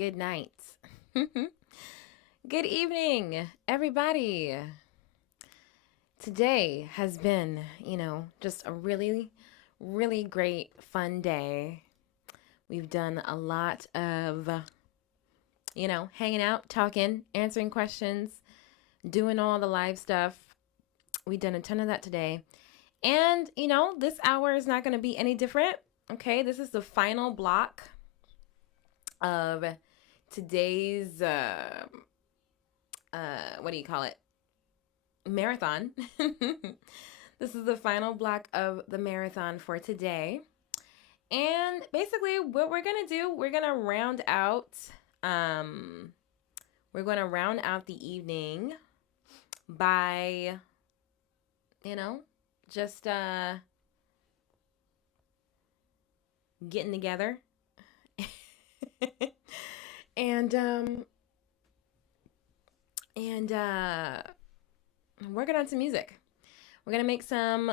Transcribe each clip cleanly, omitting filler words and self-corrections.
good night. Good evening, everybody. Today has been, just a really, really great, fun day. We've done a lot of, hanging out, talking, answering questions, doing all the live stuff. We've done a ton of that today. And, this hour is not going to be any different. Okay, this is the final block of today's what do you call it, marathon. This is the final block of the marathon for today, and basically what we're gonna do, we're gonna round out the evening by just getting together and we're going to music. We're going to make some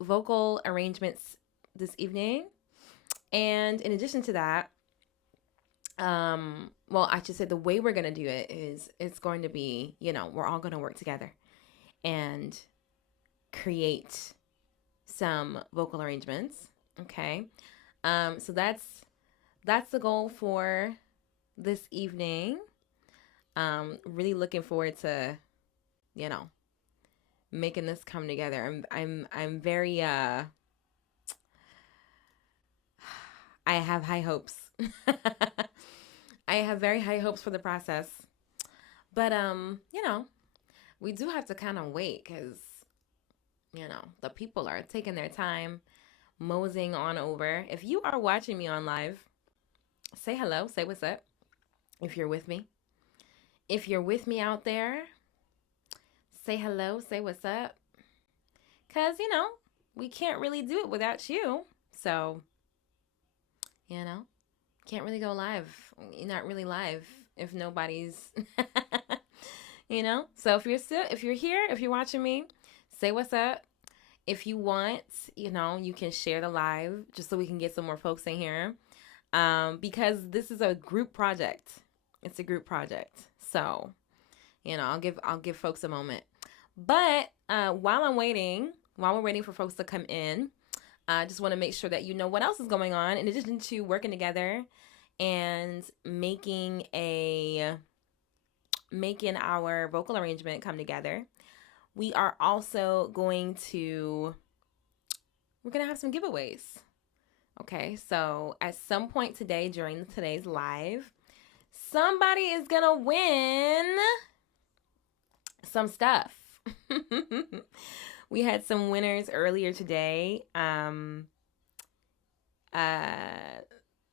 vocal arrangements this evening. And in addition to that, I should say the way we're going to do it is it's going to be, we're all going to work together and create some vocal arrangements. Okay. So that's the goal for this evening. Really looking forward to, making this come together. I'm very I have high hopes. I have very high hopes for the process. But we do have to kind of wait because the people are taking their time moseying on over. If you are watching me on live, say hello, say what's up. If you're with me. If you're with me out there, say hello, say what's up. Because, we can't really do it without you. So, can't really go live. You're not really live if nobody's, So if you're here, if you're watching me, say what's up. If you want, you can share the live just so we can get some more folks in here. Because this is a group project. It's a group project. So, I'll give folks a moment. But while we're waiting for folks to come in, I just want to make sure that you know what else is going on in addition to working together and making our vocal arrangement come together. We are also going to have some giveaways. Okay, so at some point today during today's live, somebody is gonna win some stuff. We had some winners earlier today.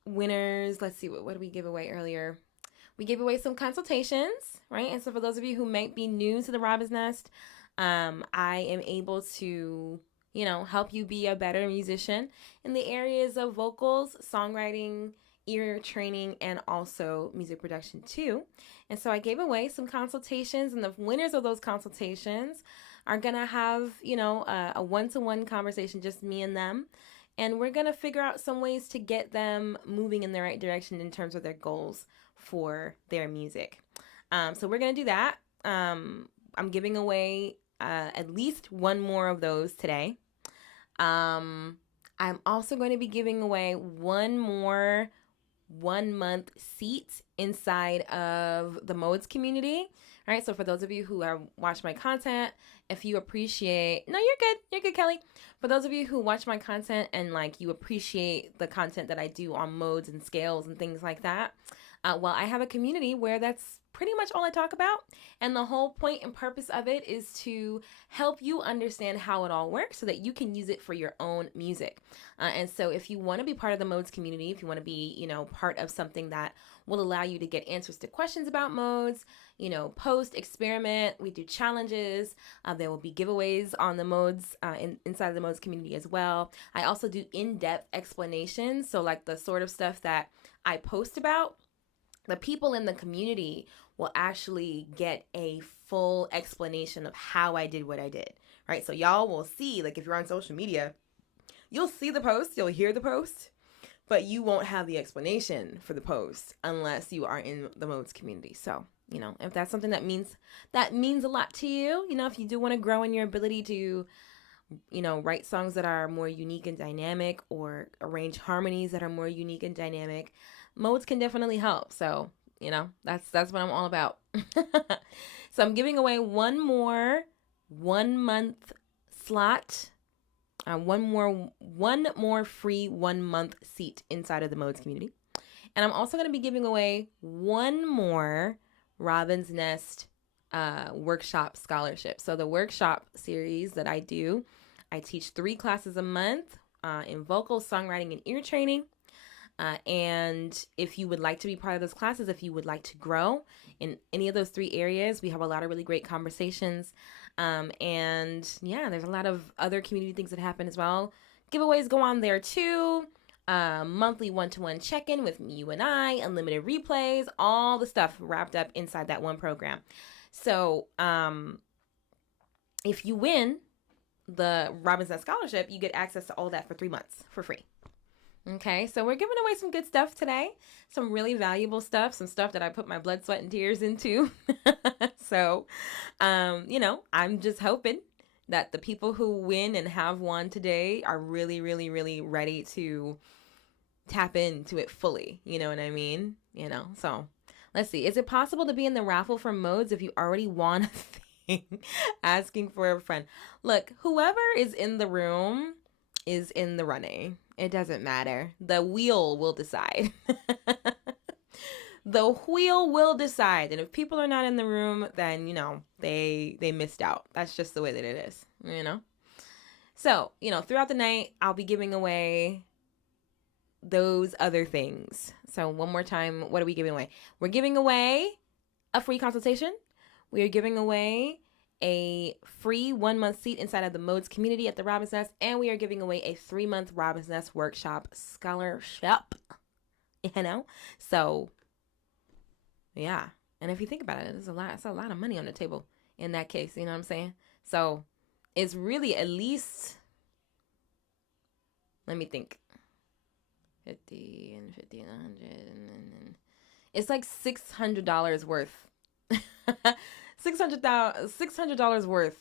Winners, let's see, what did we give away earlier? We gave away some consultations, right? And so for those of you who might be new to the Robin's Nest, I am able to, help you be a better musician in the areas of vocals, songwriting, ear training, and also music production too. And so I gave away some consultations, and the winners of those consultations are going to have, a one-to-one conversation, just me and them. And we're going to figure out some ways to get them moving in the right direction in terms of their goals for their music. So we're going to do that. I'm giving away at least one more of those today. I'm also going to be giving away one more 1 month seat inside of the Modes community. All right. So for those of you who have watched my content, if you appreciate, no, you're good, Kelly. For those of you who watch my content and you appreciate the content that I do on modes and scales and things like that, I have a community where that's pretty much all I talk about. And the whole point and purpose of it is to help you understand how it all works so that you can use it for your own music. And so if you want to be part of the modes community, if you want to be, part of something that will allow you to get answers to questions about modes, post, experiment, we do challenges. There will be giveaways on the modes inside the modes community as well. I also do in-depth explanations. So the sort of stuff that I post about, the people in the community will actually get a full explanation of how I did what I did, right? So y'all will see, if you're on social media, you'll see the post, you'll hear the post, but you won't have the explanation for the post unless you are in the modes community. So, if that's something that means a lot to you, if you do want to grow in your ability to, write songs that are more unique and dynamic, or arrange harmonies that are more unique and dynamic, modes can definitely help. So, that's what I'm all about. So I'm giving away one more 1 month slot, one more free 1 month seat inside of the modes community. And I'm also going to be giving away one more Robin's Nest workshop scholarship. So the workshop series that I do, I teach 3 classes a month in vocal, songwriting, and ear training. And if you would like to be part of those classes, if you would like to grow in any of those 3 areas, we have a lot of really great conversations. And yeah, there's a lot of other community things that happen as well. Giveaways go on there too. Monthly one-to-one check-in with you and I, unlimited replays, all the stuff wrapped up inside that one program. So if you win the Robin's Nest Scholarship, you get access to all that for 3 months for free. Okay, so we're giving away some good stuff today, some really valuable stuff, some stuff that I put my blood, sweat, and tears into. So, I'm just hoping that the people who win and have won today are really, really, really ready to tap into it fully. You know what I mean? So let's see. Is it possible to be in the raffle for modes if you already won a thing? Asking for a friend. Look, whoever is in the room is in the running. It doesn't matter. The wheel will decide. The wheel will decide. And if people are not in the room, then, they missed out. That's just the way that it is, So, throughout the night, I'll be giving away those other things. So one more time, what are we giving away? We're giving away a free consultation. We are giving away a free 1 month seat inside of the modes community at the Robin's Nest, and we are giving away a 3-month Robin's Nest workshop scholarship. So yeah. And if you think about it, it's a lot of money on the table in that case. You know what I'm saying? So it's really at least, let me think, 50 and 50 and 100, and it's like $600 worth. $600 worth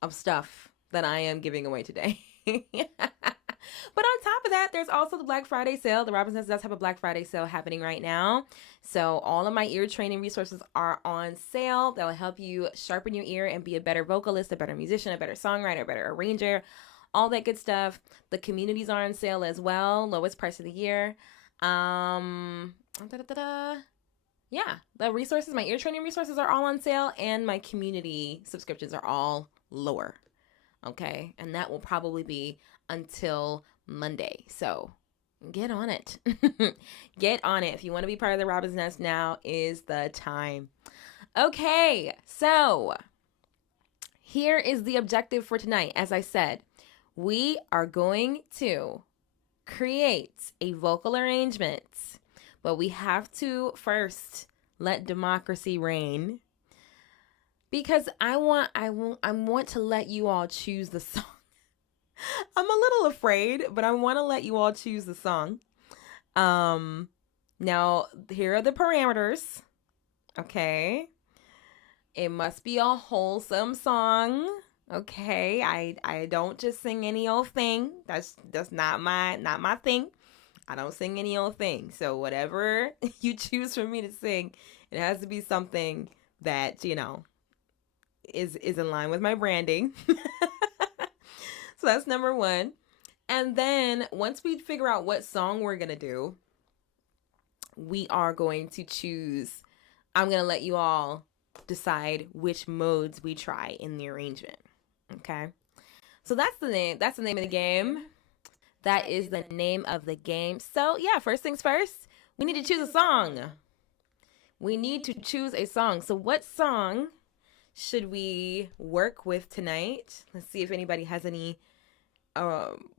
of stuff that I am giving away today. But on top of that, there's also the Black Friday sale. The Robin's Nest does have a Black Friday sale happening right now. So all of my ear training resources are on sale. That will help you sharpen your ear and be a better vocalist, a better musician, a better songwriter, a better arranger, all that good stuff. The communities are on sale as well. Lowest price of the year. Yeah, the resources, my ear training resources are all on sale, and my community subscriptions are all lower. Okay, and that will probably be until Monday. So get on it. Get on it. If you want to be part of the Robin's Nest, now is the time. Okay, so here is the objective for tonight. As I said, we are going to create a vocal arrangement, but we have to first let democracy reign, because I want to let you all choose the song. I'm a little afraid, but I want to let you all choose the song. Now, here are the parameters. Okay. It must be a wholesome song. Okay. I don't just sing any old thing. That's not my thing. I don't sing any old thing. So whatever you choose for me to sing, it has to be something that, is in line with my branding. So that's number 1. And then once we figure out what song we're going to do, we are going to choose, I'm going to let you all decide which modes we try in the arrangement. Okay. So that's the name of the game. That is the name of the game. So yeah, first things first, we need to choose a song. So what song should we work with tonight? Let's see if anybody has any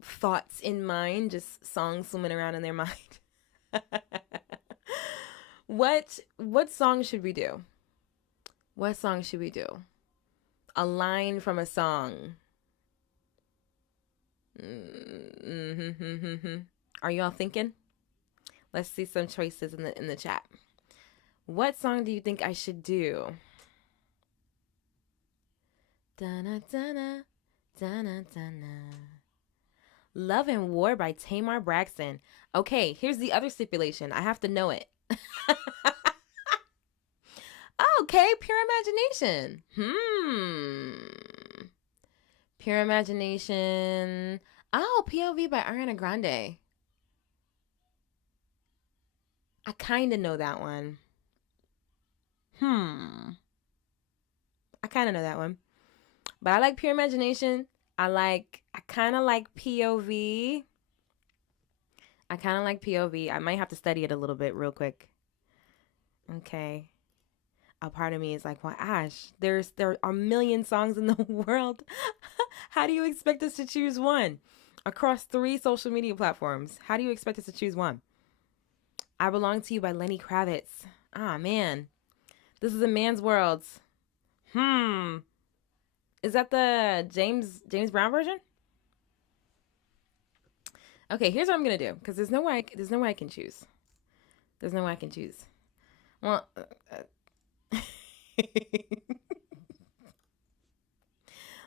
thoughts in mind, just songs swimming around in their mind. What song should we do? What song should we do? A line from a song. Are y'all thinking? Let's see some choices in the chat. What song do you think I should do? Dun dun dun dun. Love and War by Tamar Braxton. Okay, here's the other stipulation. I have to know it. Okay, Pure Imagination. Pure Imagination. Oh, POV by Ariana Grande. I kind of know that one. I kind of know that one. But I like Pure Imagination. I kind of like POV. I might have to study it a little bit real quick. Okay. A part of me is like, well, Ash, there are a million songs in the world. How do you expect us to choose one? Across 3 social media platforms. How do you expect us to choose one? I Belong to You by Lenny Kravitz. Ah, man. This is a man's world. Is that the James Brown version? Okay, here's what I'm gonna do, because there's no way I can choose. There's no way I can choose. Well,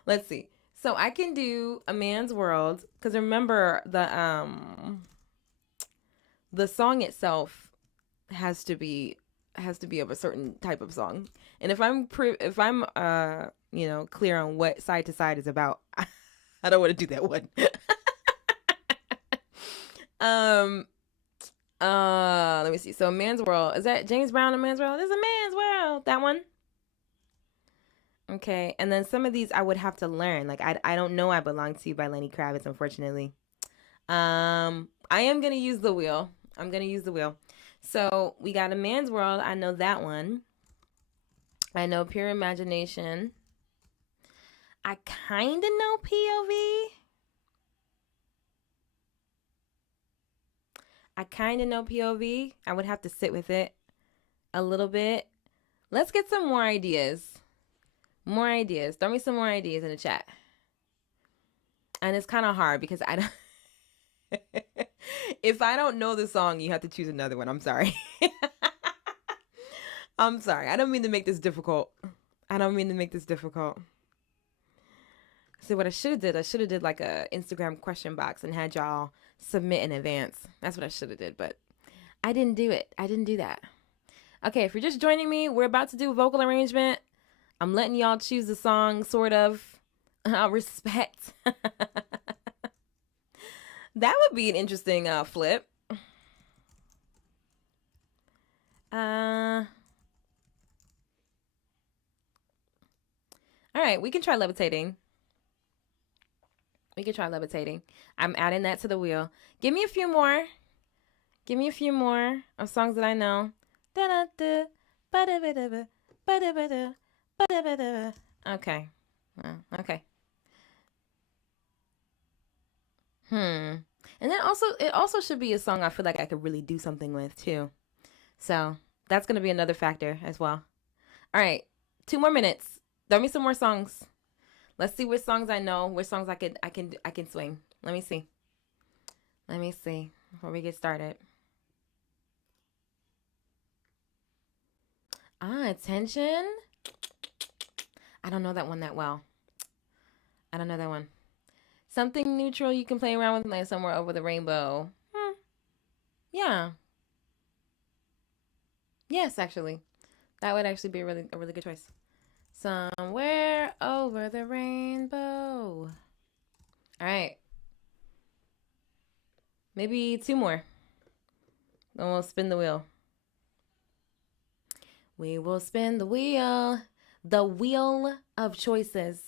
let's see. So I can do A Man's World, because remember the song itself has to be of a certain type of song. And if I'm clear on what Side to Side is about, I don't want to do that one. Let me see. So A Man's World, is that James Brown? A Man's World? There's A Man's World. That one. Okay, and then some of these I would have to learn. Like I don't know I Belong to You by Lenny Kravitz, unfortunately. I am gonna use the wheel. I'm gonna use the wheel. So we got A Man's World. I know that one. I know Pure Imagination. I kind of know POV. I would have to sit with it a little bit. Let's get some more ideas. More ideas. Throw me some more ideas in the chat. And it's kind of hard because I don't... If I don't know the song, you have to choose another one. I'm sorry. I'm sorry. I don't mean to make this difficult. So what I should have did like a Instagram question box and had y'all submit in advance. That's what I should have did, but I didn't do it. I didn't do that. Okay, if you're just joining me, we're about to do vocal arrangement. I'm letting y'all choose the song, sort of. Respect. That would be an interesting flip. All right, we can try Levitating. I'm adding that to the wheel. Give me a few more of songs that I know. Okay. Okay. And then it also should be a song I feel like I could really do something with too. So that's gonna be another factor as well. All right, 2 more minutes. Throw me some more songs. Let's see what songs I know, what songs I can swing. Let me see before we get started. Attention. I don't know that one that well. Something neutral you can play around with, like Somewhere Over the Rainbow. Yeah. Yes, actually. That would actually be a really good choice. Somewhere Over the Rainbow. All right. Maybe 2 more. Then we'll spin the wheel. We will spin the wheel. The wheel of choices.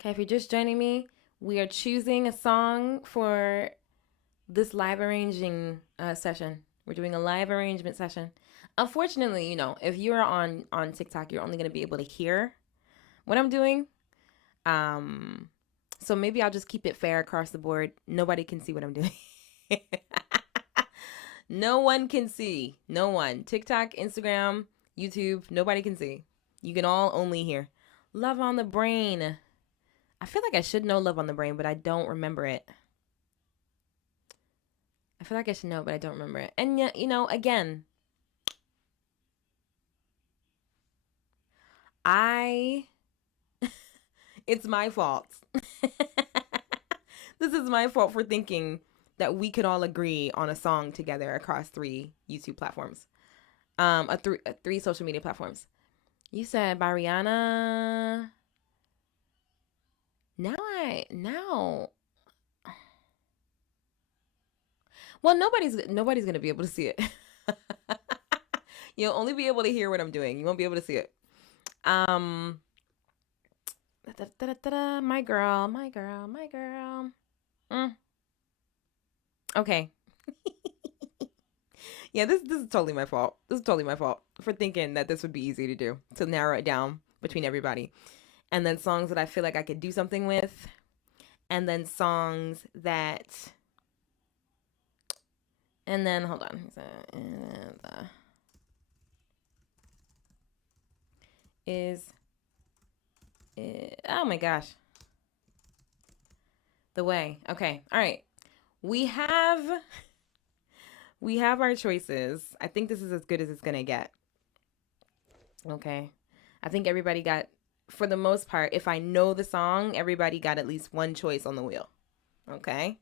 Okay, if you're just joining me, we are choosing a song for this live arranging session. We're doing a live arrangement session. Unfortunately, if you're on TikTok, you're only going to be able to hear what I'm doing. So maybe I'll just keep it fair across the board. Nobody can see what I'm doing. No one can see. No one. TikTok, Instagram, YouTube, nobody can see. You can all only hear. Love on the Brain. I feel like I should know Love on the Brain, but I don't remember it. I feel like I should know, but I don't remember it. And yet, you know, again, I it's my fault. This is my fault for thinking that we could all agree on a song together across 3 YouTube platforms. Three social media platforms. You said by Rihanna. Now. Well, nobody's gonna be able to see it. You'll only be able to hear what I'm doing. You won't be able to see it. My girl. Okay. Yeah, this is totally my fault. This is totally my fault for thinking that this would be easy to do, to narrow it down between everybody. And then songs that I feel like I could do something with. And then songs that... And then, hold on. Oh my gosh. The Way. Okay. All right. We have our choices. I think this is as good as it's going to get. Okay. I think everybody got, for the most part, if I know the song, everybody got at least one choice on the wheel. Okay.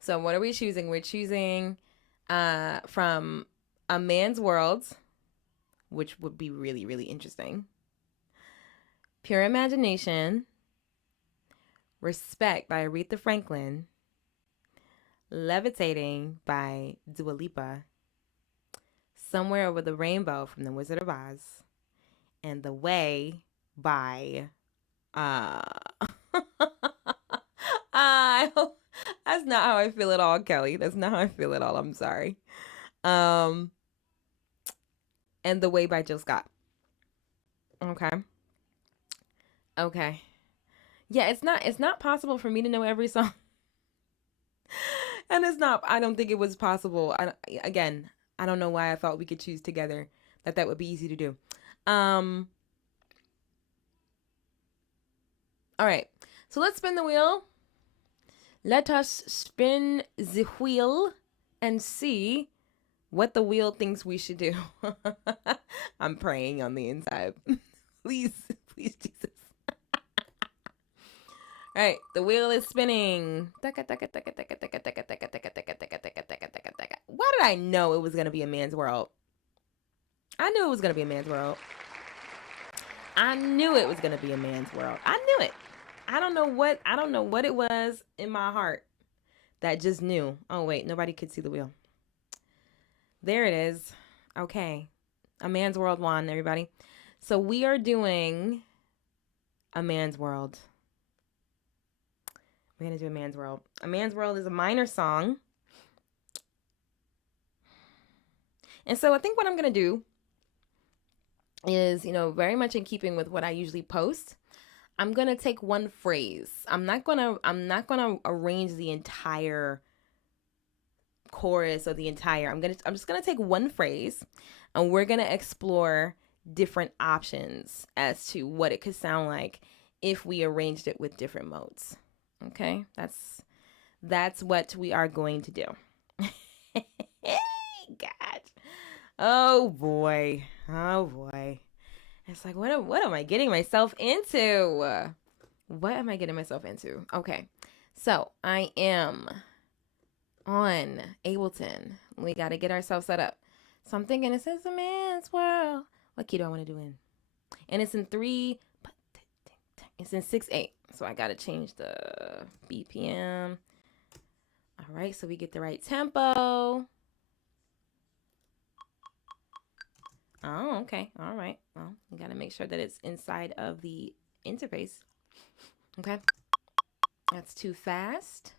So what are we choosing? We're choosing from A Man's World, which would be really, really interesting. Pure Imagination, Respect by Aretha Franklin, Levitating by Dua Lipa, Somewhere Over the Rainbow from The Wizard of Oz, and The Way by that's not how I feel at all, Kelly. That's not how I feel at all. I'm sorry. And The Way by Jill Scott. Okay. Yeah, it's not possible for me to know every song. And I don't think it was possible. Again, I don't know why I thought we could choose together, that would be easy to do. All right. So let's spin the wheel. Let us spin the wheel and see what the wheel thinks we should do. I'm praying on the inside. Please, Jesus. All right, the wheel is spinning. Why did I know it was going to be A Man's World? I knew it was going to be A Man's World. I knew it was going to be A Man's World. I knew it. I don't know what it was in my heart that just knew. Oh, wait, nobody could see the wheel. There it is. Okay. A Man's World won, everybody. So we are doing A Man's World. We're going to do A Man's World. A Man's World is a minor song. And so I think what I'm going to do is, very much in keeping with what I usually post, I'm going to take one phrase. I'm not going to arrange the entire chorus or I'm just going to take one phrase, and we're going to explore different options as to what it could sound like if we arranged it with different modes. Okay? That's what we are going to do. God. Oh boy. It's like, what am I getting myself into? What am I getting myself into? Okay. So I am on Ableton. We got to get ourselves set up. So I'm thinking, it says A Man's World. What key do I want to do in? And it's in 6/8. So I got to change the BPM. All right. So we get the right tempo. Oh, okay. All right. Well, we got to make sure that it's inside of the interface. Okay. That's too fast.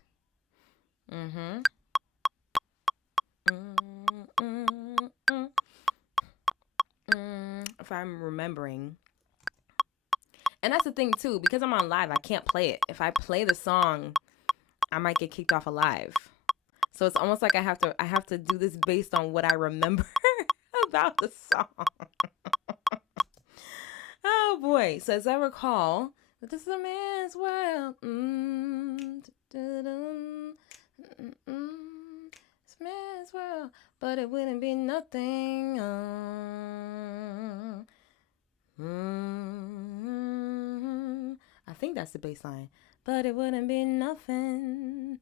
If I'm remembering. And that's the thing too, because I'm on live, I can't play it. If I play the song, I might get kicked off of live. So it's almost like I have to do this based on what I remember about the song. Oh boy. So as I recall, this is A Man's World. man's world, but it wouldn't be nothing. I think that's the bass line. But it wouldn't be nothing.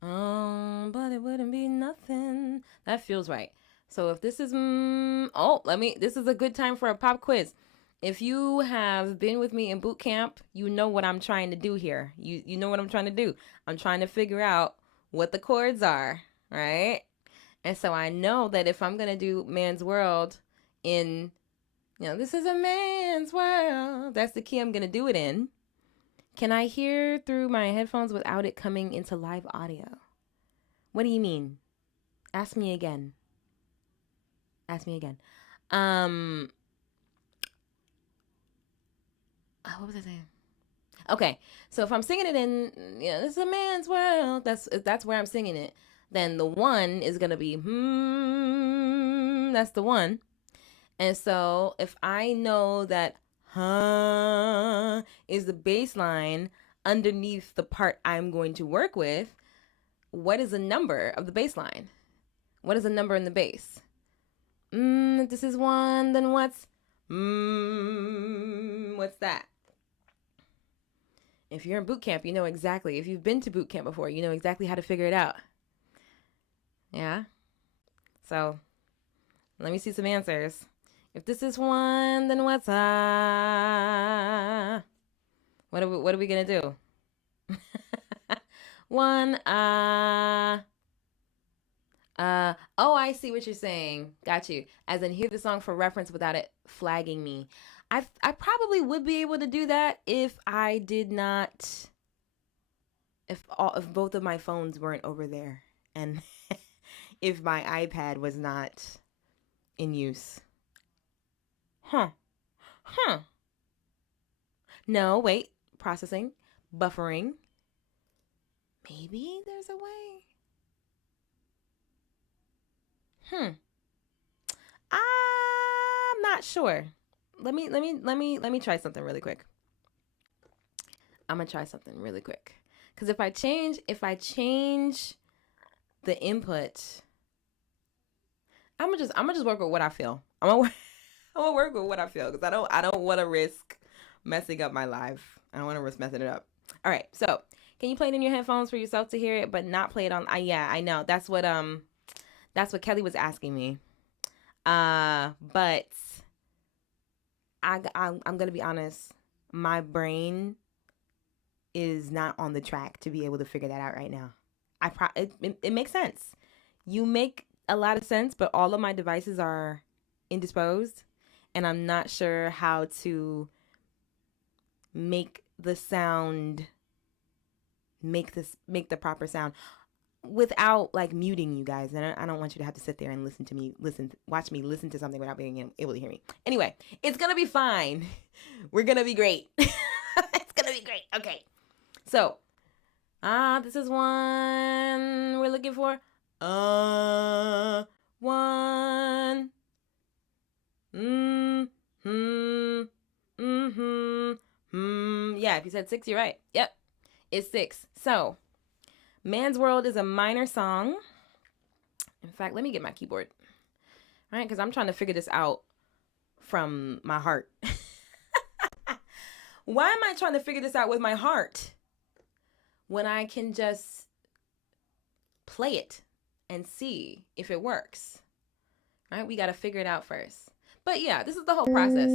But it wouldn't be nothing. That feels right. So if this is this is a good time for a pop quiz. If you have been with me in boot camp, you know what I'm trying to do here. You know what I'm trying to do. I'm trying to figure out what the chords are, right? And so I know that if I'm going to do Man's World in, this is a man's world, that's the key I'm going to do it in. Can I hear through my headphones without it coming into live audio? What do you mean? Ask me again. What was I saying? Okay, so if I'm singing it in, this is a man's world, that's where I'm singing it, then the one is going to be, that's the one. And so if I know that, is the bass line underneath the part I'm going to work with, what is the number of the bass line? What is the number in the bass? If this is one, then what's that? If you're in boot camp, you know exactly. If you've been to boot camp before, you know exactly how to figure it out. Yeah? So, let me see some answers. If this is one, then what's what are we gonna do? One, oh, I see what you're saying. Got you. As in, hear the song for reference without it flagging me. I probably would be able to do that if I did not, if both of my phones weren't over there, and if my iPad was not in use. No, wait. Processing. Buffering. Maybe there's a way. I'm not sure. Let me try something really quick. I'm gonna try something really quick. Because if I change the input, I'm gonna just work with what I feel. I'm gonna work with what I feel because I don't want to risk messing up my live. I don't want to risk messing it up. All right, so can you play it in your headphones for yourself to hear it, but not play it on? Yeah, I know. That's what Kelly was asking me. But I'm gonna be honest. My brain is not on the track to be able to figure that out right now. It makes sense. You make a lot of sense, but all of my devices are indisposed, and I'm not sure how to make the proper sound without like muting you guys. And I don't want you to have to sit there and watch me listen to something without being able to hear me. Anyway, it's gonna be fine. We're gonna be great. It's gonna be great. Okay. So, this is one we're looking for. One. Yeah, if you said 6, you're right. Yep. It's 6. So, Man's World is a minor song. In fact, let me get my keyboard. All right, because I'm trying to figure this out from my heart. Why am I trying to figure this out with my heart when I can just play it and see if it works? All right, we got to figure it out first. But yeah, this is the whole process.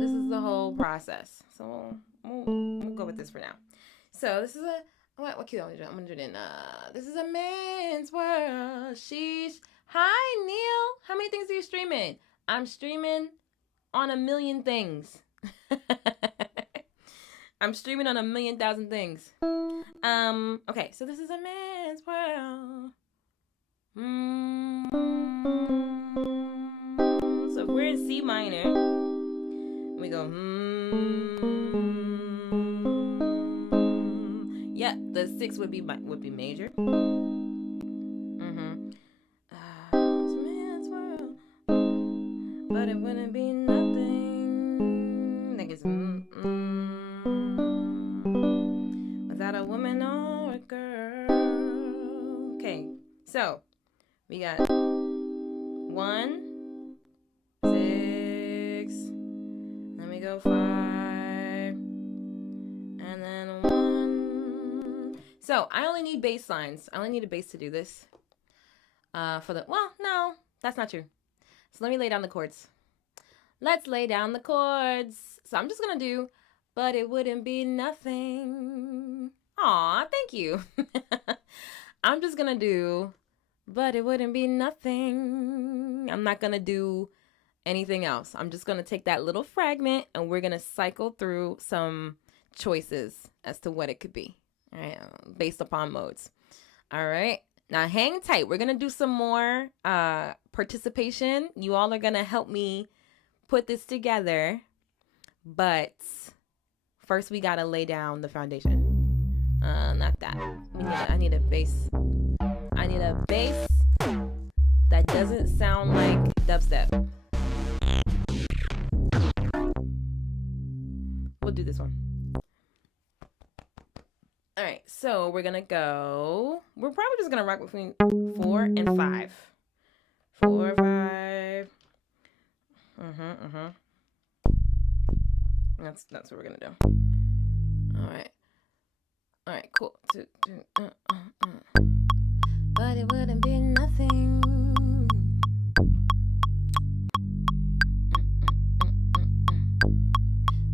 This is the whole process. So we'll go with this for now. So this is what key I'm gonna do it in. This is a man's world. Sheesh. Hi, Neil. How many things are you streaming? I'm streaming on 1,000,000 things. I'm streaming on 1,000,000 things. Okay, so this is a man's world. So if we're in C minor, we go. Yeah, the 6 would be major. It's a man's world, but it wouldn't be nothing. I think it's So we got 1, 6, then we go 5, and then 1. So I only need bass lines. I only need a bass to do this. Well, no, that's not true. So let me lay down the chords. Let's lay down the chords. So I'm just gonna do, but it wouldn't be nothing. Aw, thank you. I'm just gonna do, but it wouldn't be nothing. I'm not gonna do anything else. I'm just gonna take that little fragment and we're gonna cycle through some choices as to what it could be. All right, based upon modes. All right. Now hang tight. We're going to do some more participation. You all are going to help me put this together. But first we got to lay down the foundation. Not that. I need a bass. I need a bass that doesn't sound like dubstep. We'll do this one. All right, so we're gonna go. We're probably just gonna rock between 4 and 5. 4, 5. That's what we're gonna do. All right, cool. But it wouldn't be nothing.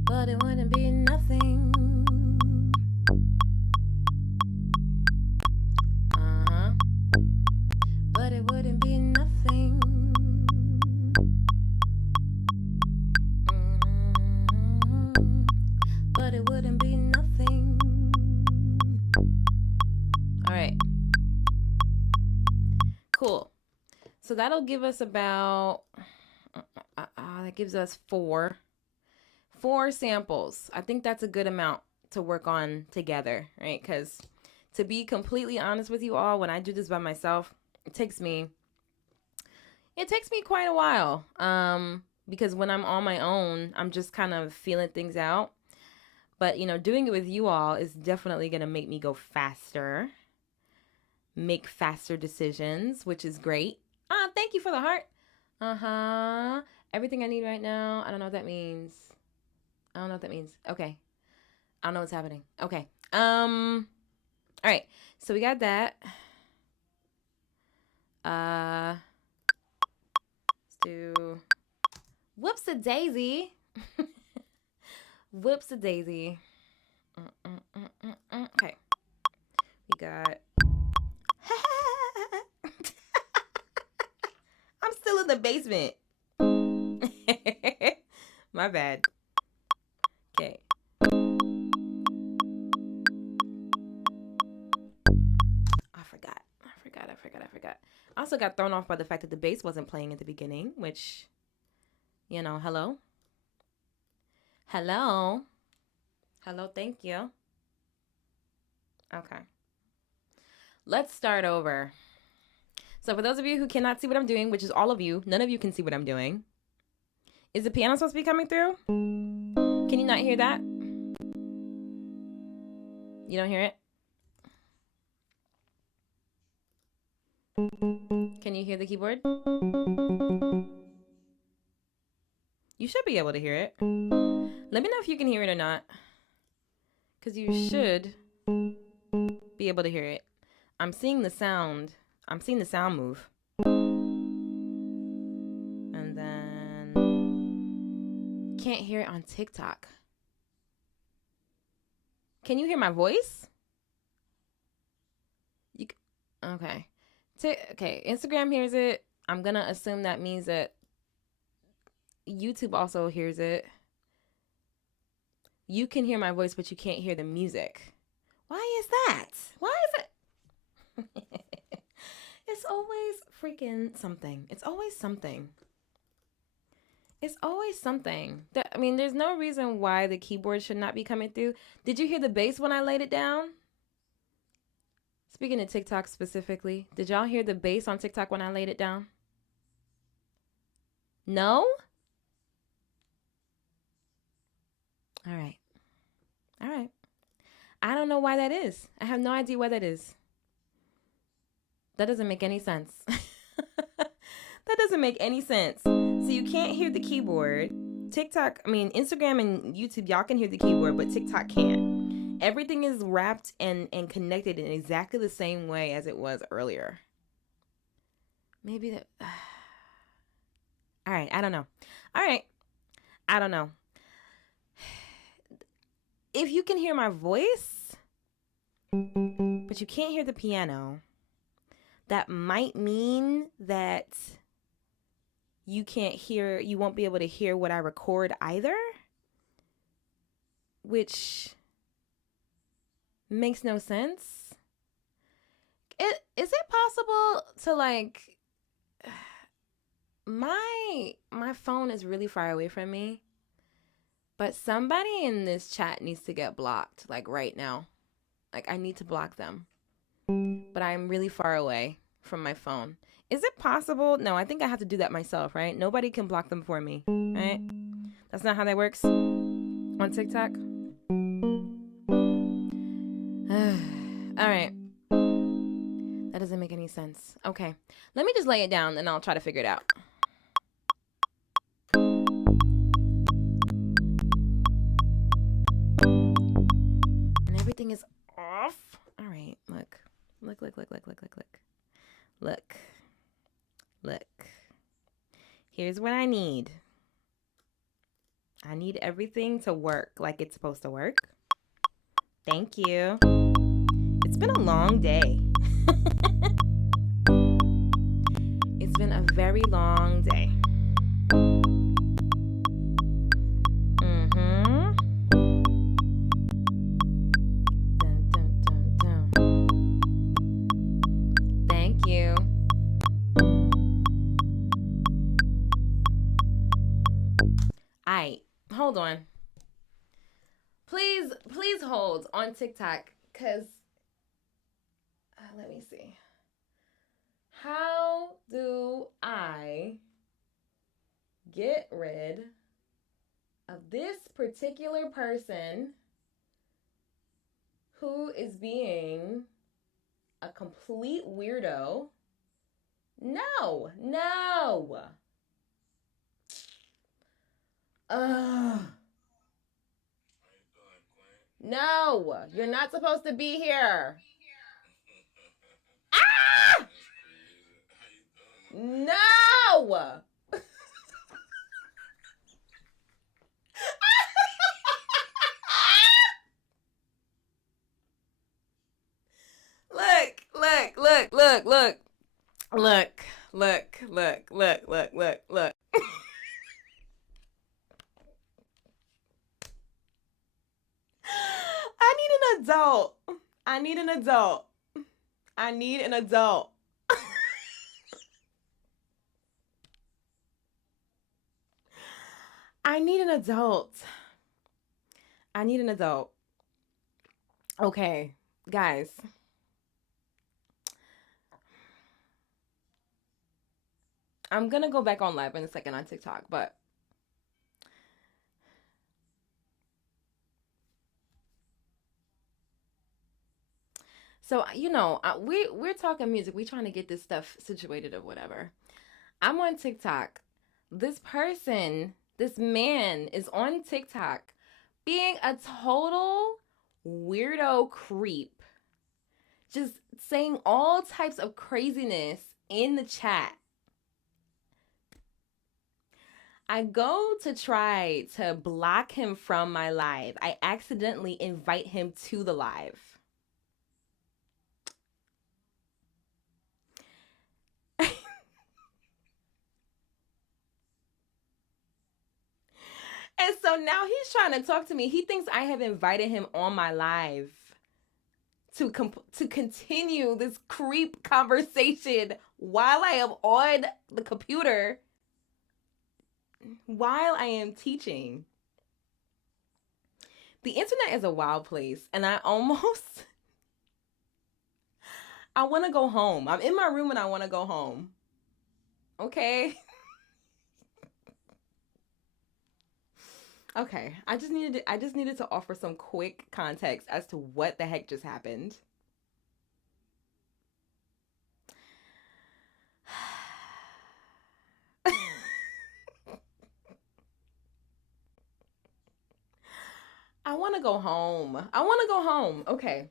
But it wouldn't be nothing. But it wouldn't be nothing. But it wouldn't be nothing. All right. Cool. So that'll give us about, that gives us 4 samples. I think that's a good amount to work on together, right? Because to be completely honest with you all, when I do this by myself, it takes me quite a while. Because when I'm on my own, I'm just kind of feeling things out. But, doing it with you all is definitely going to make me go faster, make faster decisions, which is great. Thank you for the heart. Everything I need right now. I don't know what that means. Okay. I don't know what's happening. Okay. All right. So we got that. Let's do Whoops-a-daisy. Whoops-a-daisy. Okay. We got I'm still in the basement. My bad. Okay. I forgot. I also got thrown off by the fact that the bass wasn't playing at the beginning, which, hello. Hello, thank you. Okay. Let's start over. So for those of you who cannot see what I'm doing, which is all of you, none of you can see what I'm doing. Is the piano supposed to be coming through? Can you not hear that? You don't hear it? Can you hear the keyboard? You should be able to hear it. Let me know if you can hear it or not. Because you should be able to hear it. I'm seeing the sound. I'm seeing the sound move. And then can't hear it on TikTok. Can you hear my voice? Okay. Okay, Instagram hears it. I'm going to assume that means that YouTube also hears it. You can hear my voice, but you can't hear the music. Why is that? Why is it? It's always freaking something. It's always something. There's no reason why the keyboard should not be coming through. Did you hear the bass when I laid it down? Speaking of TikTok specifically, did y'all hear the bass on TikTok when I laid it down? No? All right. I don't know why that is. I have no idea why that is. That doesn't make any sense. That doesn't make any sense. So you can't hear the keyboard. TikTok, I mean, Instagram and YouTube, y'all can hear the keyboard, but TikTok can't. Everything is wrapped and connected in exactly the same way as it was earlier. Maybe that. All right, I don't know. All right, I don't know. If you can hear my voice, but you can't hear the piano, that might mean that you won't be able to hear what I record either, which makes no sense. Is it possible to like, my phone is really far away from me, but somebody in this chat needs to get blocked, like right now. Like I need to block them, but I'm really far away from my phone. Is it possible? No, I think I have to do that myself, right? Nobody can block them for me, right? That's not how that works on TikTok. All right. That doesn't make any sense. Okay. Let me just lay it down and I'll try to figure it out. And everything is off. All right. Look. Look. Here's what I need. I need everything to work like it's supposed to work. Thank you. It's been a long day. It's been a very long day. Thank you. Hold on. Please hold on TikTok, because let me see. How do I get rid of this particular person who is being a complete weirdo? No. No, you're not supposed to be here. Ah! No! Look. I need an adult. I need an adult. I need an adult. Okay, guys. I'm gonna go back on live in a second on TikTok, but so we're talking music. We're trying to get this stuff situated or whatever. I'm on TikTok. This man is on TikTok being a total weirdo creep. Just saying all types of craziness in the chat. I go to try to block him from my live. I accidentally invite him to the live. And so now he's trying to talk to me. He thinks I have invited him on my live to continue this creep conversation while I am on the computer, while I am teaching. The internet is a wild place, and I want to go home. I'm in my room and I want to go home. Okay? Okay, I just needed to offer some quick context as to what the heck just happened. want to go home. I want to go home. Okay.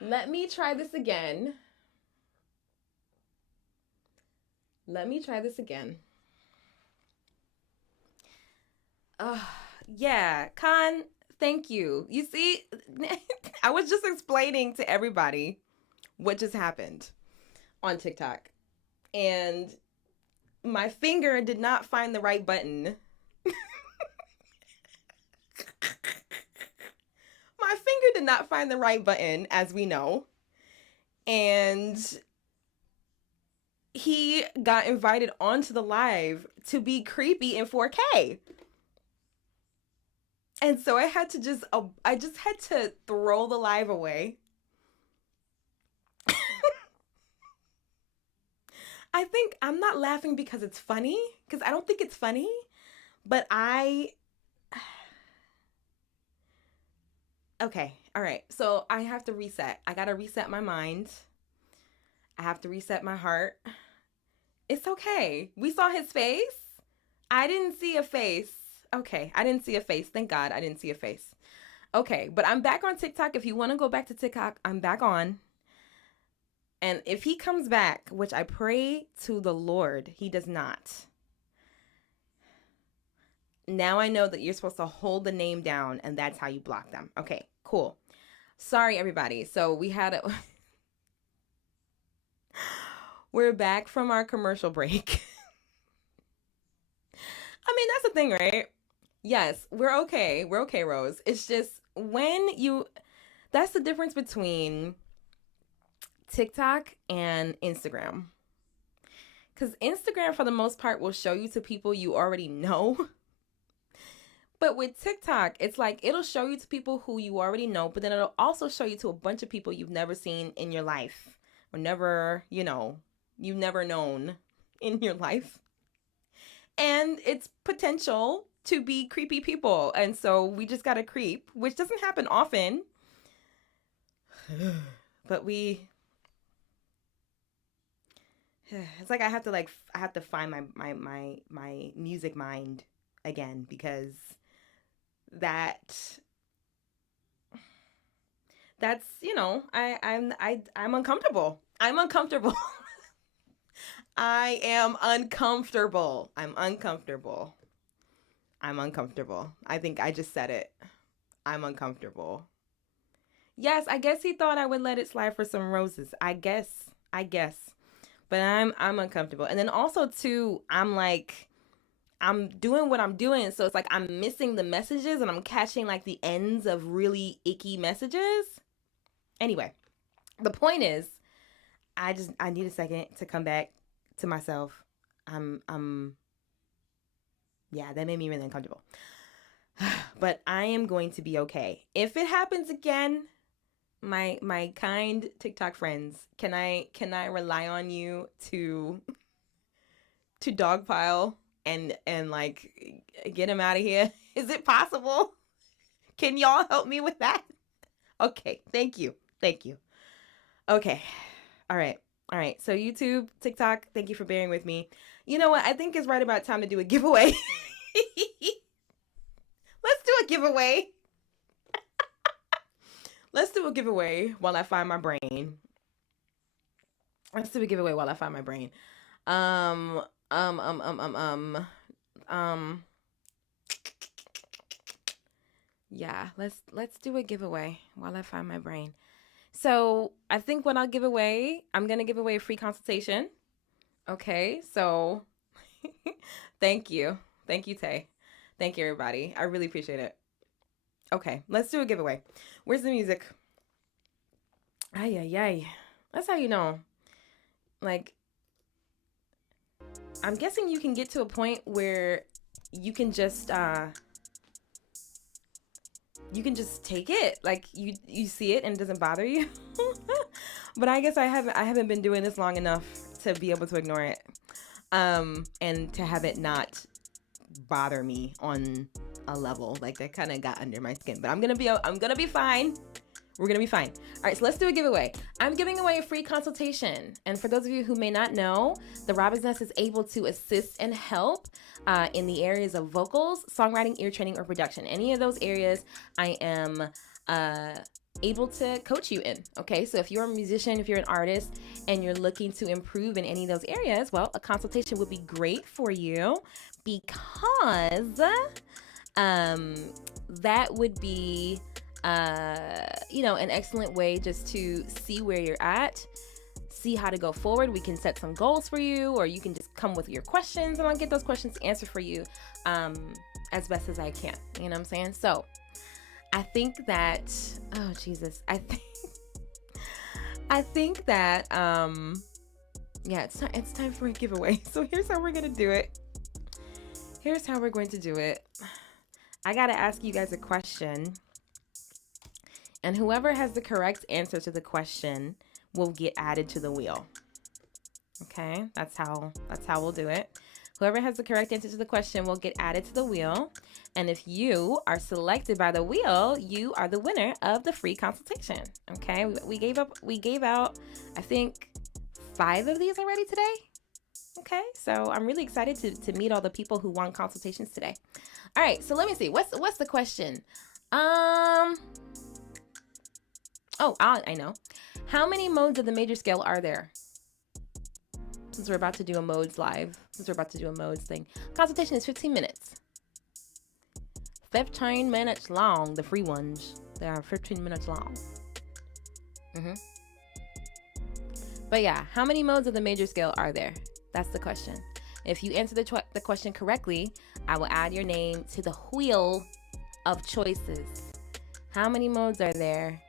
Let me try this again. Yeah, Khan, thank you. You see, I was just explaining to everybody what just happened on TikTok. And my finger did not find the right button. My finger did not find the right button, as we know. And he got invited onto the live to be creepy in 4K. And so I just had to throw the live away. I think I'm not laughing because it's funny, because I don't think it's funny, but okay, all right. So I have to reset. I got to reset my mind. I have to reset my heart. It's okay. We saw his face. I didn't see a face. Okay, I didn't see a face. Thank God I didn't see a face. Okay, but I'm back on TikTok. If you want to go back to TikTok, I'm back on. And if he comes back, which I pray to the Lord, he does not. Now I know that you're supposed to hold the name down and that's how you block them. Okay, cool. Sorry, everybody. So we're back from our commercial break. I mean, that's the thing, right? Yes, we're okay. We're okay, Rose. It's just that's the difference between TikTok and Instagram. Because Instagram, for the most part, will show you to people you already know. But with TikTok, it's like it'll show you to people who you already know, but then it'll also show you to a bunch of people you've never seen in your life or never, you've never known in your life. And it's potential to be creepy people. And so we just got to creep, which doesn't happen often. But it's like I have to find my music mind again, because that's I'm uncomfortable. I'm uncomfortable. I am uncomfortable. I'm uncomfortable. I'm uncomfortable. I think I just said it. I'm uncomfortable. Yes, I guess he thought I would let it slide for some roses. I guess. But I'm uncomfortable. And then also too, I'm doing what I'm doing, so it's like I'm missing the messages and I'm catching like the ends of really icky messages. Anyway, the point is, I need a second to come back to myself. Yeah, that made me really uncomfortable. But I am going to be okay. If it happens again, my kind TikTok friends, can I rely on you to dogpile and like get him out of here? Is it possible? Can y'all help me with that? Okay, thank you. Okay. All right. So YouTube, TikTok, thank you for bearing with me. You know what? I think it's right about time to do a giveaway. Let's do a giveaway. Let's do a giveaway while I find my brain. Yeah, let's do a giveaway while I find my brain. So I think what I'll give away, I'm gonna give away a free consultation. Okay, so thank you, Tay. Thank you, everybody. I really appreciate it. Okay, let's do a giveaway. Where's the music? Ay. That's how you know. Like, I'm guessing you can get to a point where you can just take it. Like you see it and it doesn't bother you. But I guess I haven't been doing this long enough to be able to ignore it. And to have it not bother me on a level like that kind of got under my skin. But I'm gonna be fine. We're going to be fine. All right, so let's do a giveaway. I'm giving away a free consultation. And for those of you who may not know, the Robin's Nest is able to assist and help in the areas of vocals, songwriting, ear training, or production. Any of those areas I am able to coach you in. Okay, so if you're a musician, if you're an artist, and you're looking to improve in any of those areas, well, a consultation would be great for you because that would be an excellent way just to see where you're at, see how to go forward. We can set some goals for you, or you can just come with your questions and I'll get those questions answered for you as best as I can. You know what I'm saying? So I think that, oh Jesus, I think that, it's time for a giveaway. So here's how we're going to do it. I got to ask you guys a question. And whoever has the correct answer to the question will get added to the wheel. Okay, that's how we'll do it. Whoever has the correct answer to the question will get added to the wheel. And if you are selected by the wheel, you are the winner of the free consultation. Okay, we gave out, I think, 5 of these already today. Okay, so I'm really excited to meet all the people who want consultations today. All right, so let me see. What's the question? I know. How many modes of the major scale are there? Since we're about to do a modes thing. Consultation is 15 minutes. 15 minutes long, the free ones. They are 15 minutes long. But yeah, how many modes of the major scale are there? That's the question. If you answer the question correctly, I will add your name to the wheel of choices. How many modes are there?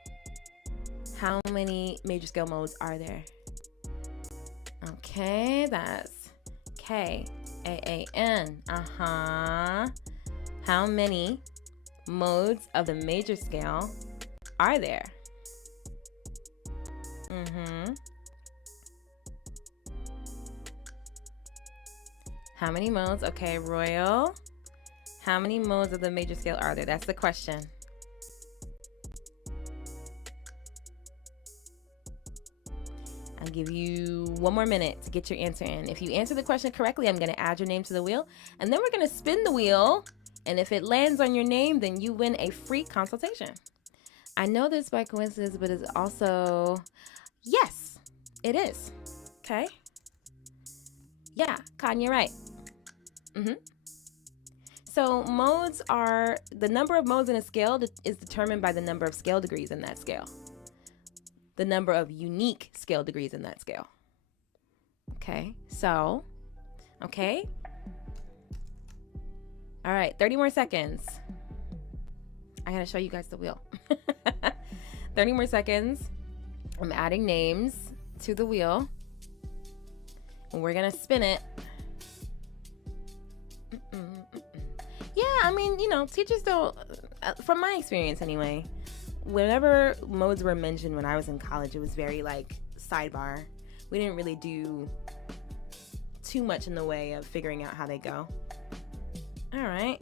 How many major scale modes are there? Okay, that's K-A-A-N. How many modes of the major scale are there? How many modes? Okay, Royal. How many modes of the major scale are there? That's the question. I'll give you 1 more minute to get your answer in. If you answer the question correctly, I'm going to add your name to the wheel. And then we're going to spin the wheel. And if it lands on your name, then you win a free consultation. I know this by coincidence, but it's also... Yes, it is. Okay. Yeah, Con, you're right. So modes are... The number of modes in a scale is determined by the number of scale degrees in that scale. The number of unique scale degrees in that scale. Okay, so, okay. All right, 30 more seconds. I gotta show you guys the wheel. 30 more seconds. I'm adding names to the wheel. And we're gonna spin it. Yeah, I mean, teachers don't, from my experience anyway, whenever modes were mentioned when I was in college, it was very like sidebar. We didn't really do too much in the way of figuring out how they go. All right.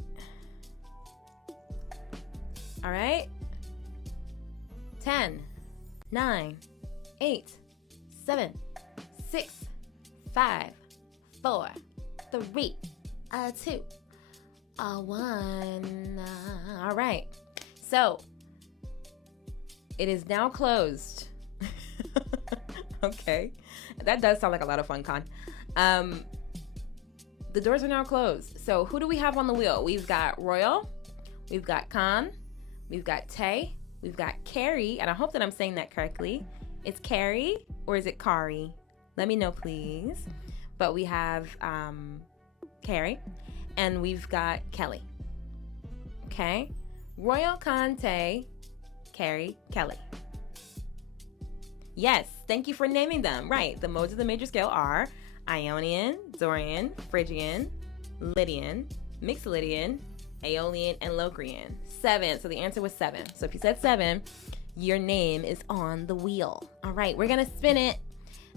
10, 9, 8, 7, 6, 5, 4, 3, 2, 1. All right. So it is now closed. Okay. That does sound like a lot of fun, Con. The doors are now closed. So who do we have on the wheel? We've got Royal. We've got Con. We've got Tay. We've got Carrie. And I hope that I'm saying that correctly. It's Carrie or is it Kari? Let me know, please. But we have Carrie. And we've got Kelly. Okay. Royal, Con, Tay, Carrie, Kelly. Yes, thank you for naming them. Right, the modes of the major scale are Ionian, Dorian, Phrygian, Lydian, Mixolydian, Aeolian, and Locrian. 7, so the answer was 7. So if you said 7, your name is on the wheel. All right, we're gonna spin it,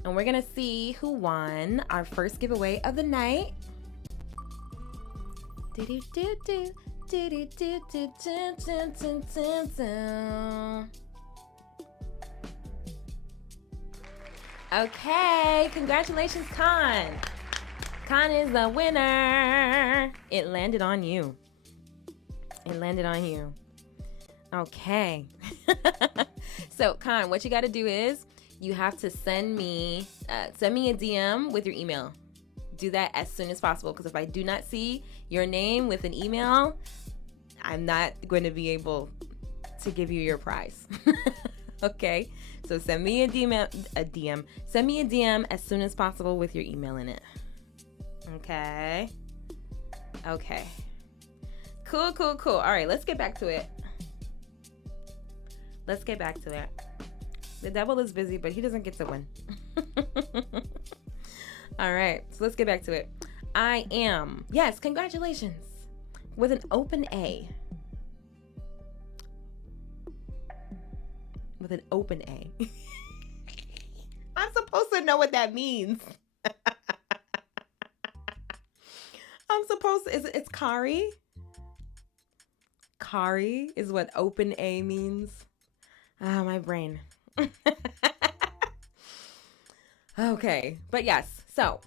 and we're gonna see who won our first giveaway of the night. Okay, congratulations, Khan. Khan is the winner. It landed on you. It landed on you. Okay. So, Khan, what you got to do is you have to send me a DM with your email. Do that as soon as possible, because if I do not see your name with an email, I'm not going to be able to give you your prize. Okay? So send me a DM. Send me a DM as soon as possible with your email in it. Okay? Okay. Cool. All right, let's get back to it. The devil is busy, but he doesn't get to win. All right, so let's get back to it. I am, yes, congratulations, with an open A. With an open A. I'm supposed to know what that means. It's Kari? Kari is what open A means. Ah, my brain. Okay, but yes, so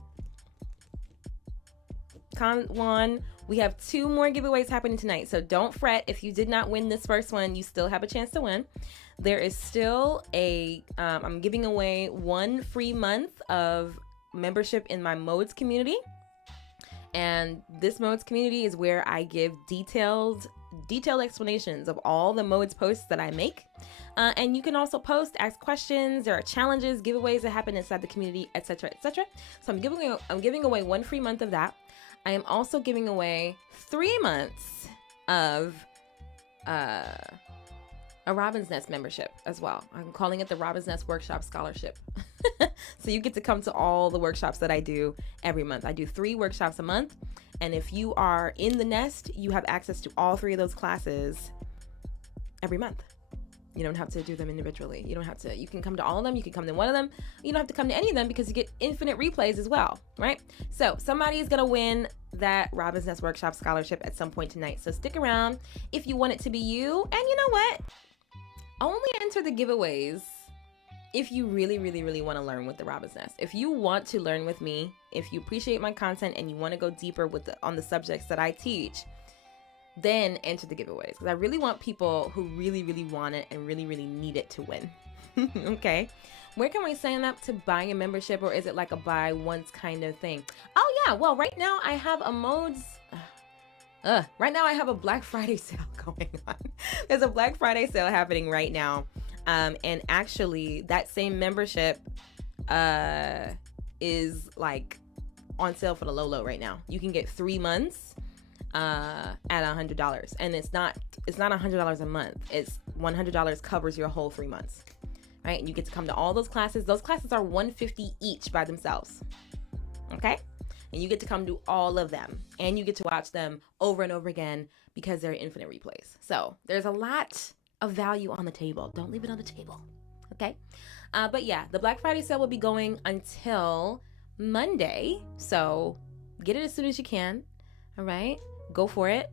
Con won. We have 2 more giveaways happening tonight, so don't fret if you did not win this first one. You still have a chance to win. There is still I'm giving away 1 free month of membership in my Modes community, and this Modes community is where I give detailed explanations of all the Modes posts that I make. And you can also post, ask questions. There are challenges, giveaways that happen inside the community, etc., etc. So I'm giving away 1 free month of that. I am also giving away 3 months of a Robin's Nest membership as well. I'm calling it the Robin's Nest Workshop Scholarship. So you get to come to all the workshops that I do every month. I do 3 workshops a month, and if you are in the nest, you have access to all 3 of those classes every month. You don't have to do them individually. You can come to all of them. You can come to one of them. You don't have to come to any of them because you get infinite replays as well, right? So somebody is going to win that Robin's Nest Workshop Scholarship at some point tonight. So stick around if you want it to be you. And you know what? Only enter the giveaways if you really, really, really want to learn with the Robin's Nest. If you want to learn with me, if you appreciate my content and you want to go deeper on the subjects that I teach, then enter the giveaways, because I really want people who really, really want it and really, really need it to win. Okay. Where can we sign up to buy a membership, or is it like a buy once kind of thing? Oh yeah. Well, right now I have a Modes. Right now I have a Black Friday sale going on. There's a Black Friday sale happening right now. And actually that same membership is like on sale for the low right now. You can get 3 months at $100, and it's not $100 a month. It's $100 covers your whole 3 months, right? And you get to come to all those classes. Those classes are $150 each by themselves. Okay. And you get to come do all of them, and you get to watch them over and over again because they're infinite replays. So there's a lot of value on the table. Don't leave it on the table. Okay. But yeah, the Black Friday sale will be going until Monday. So get it as soon as you can. All right. Go for it.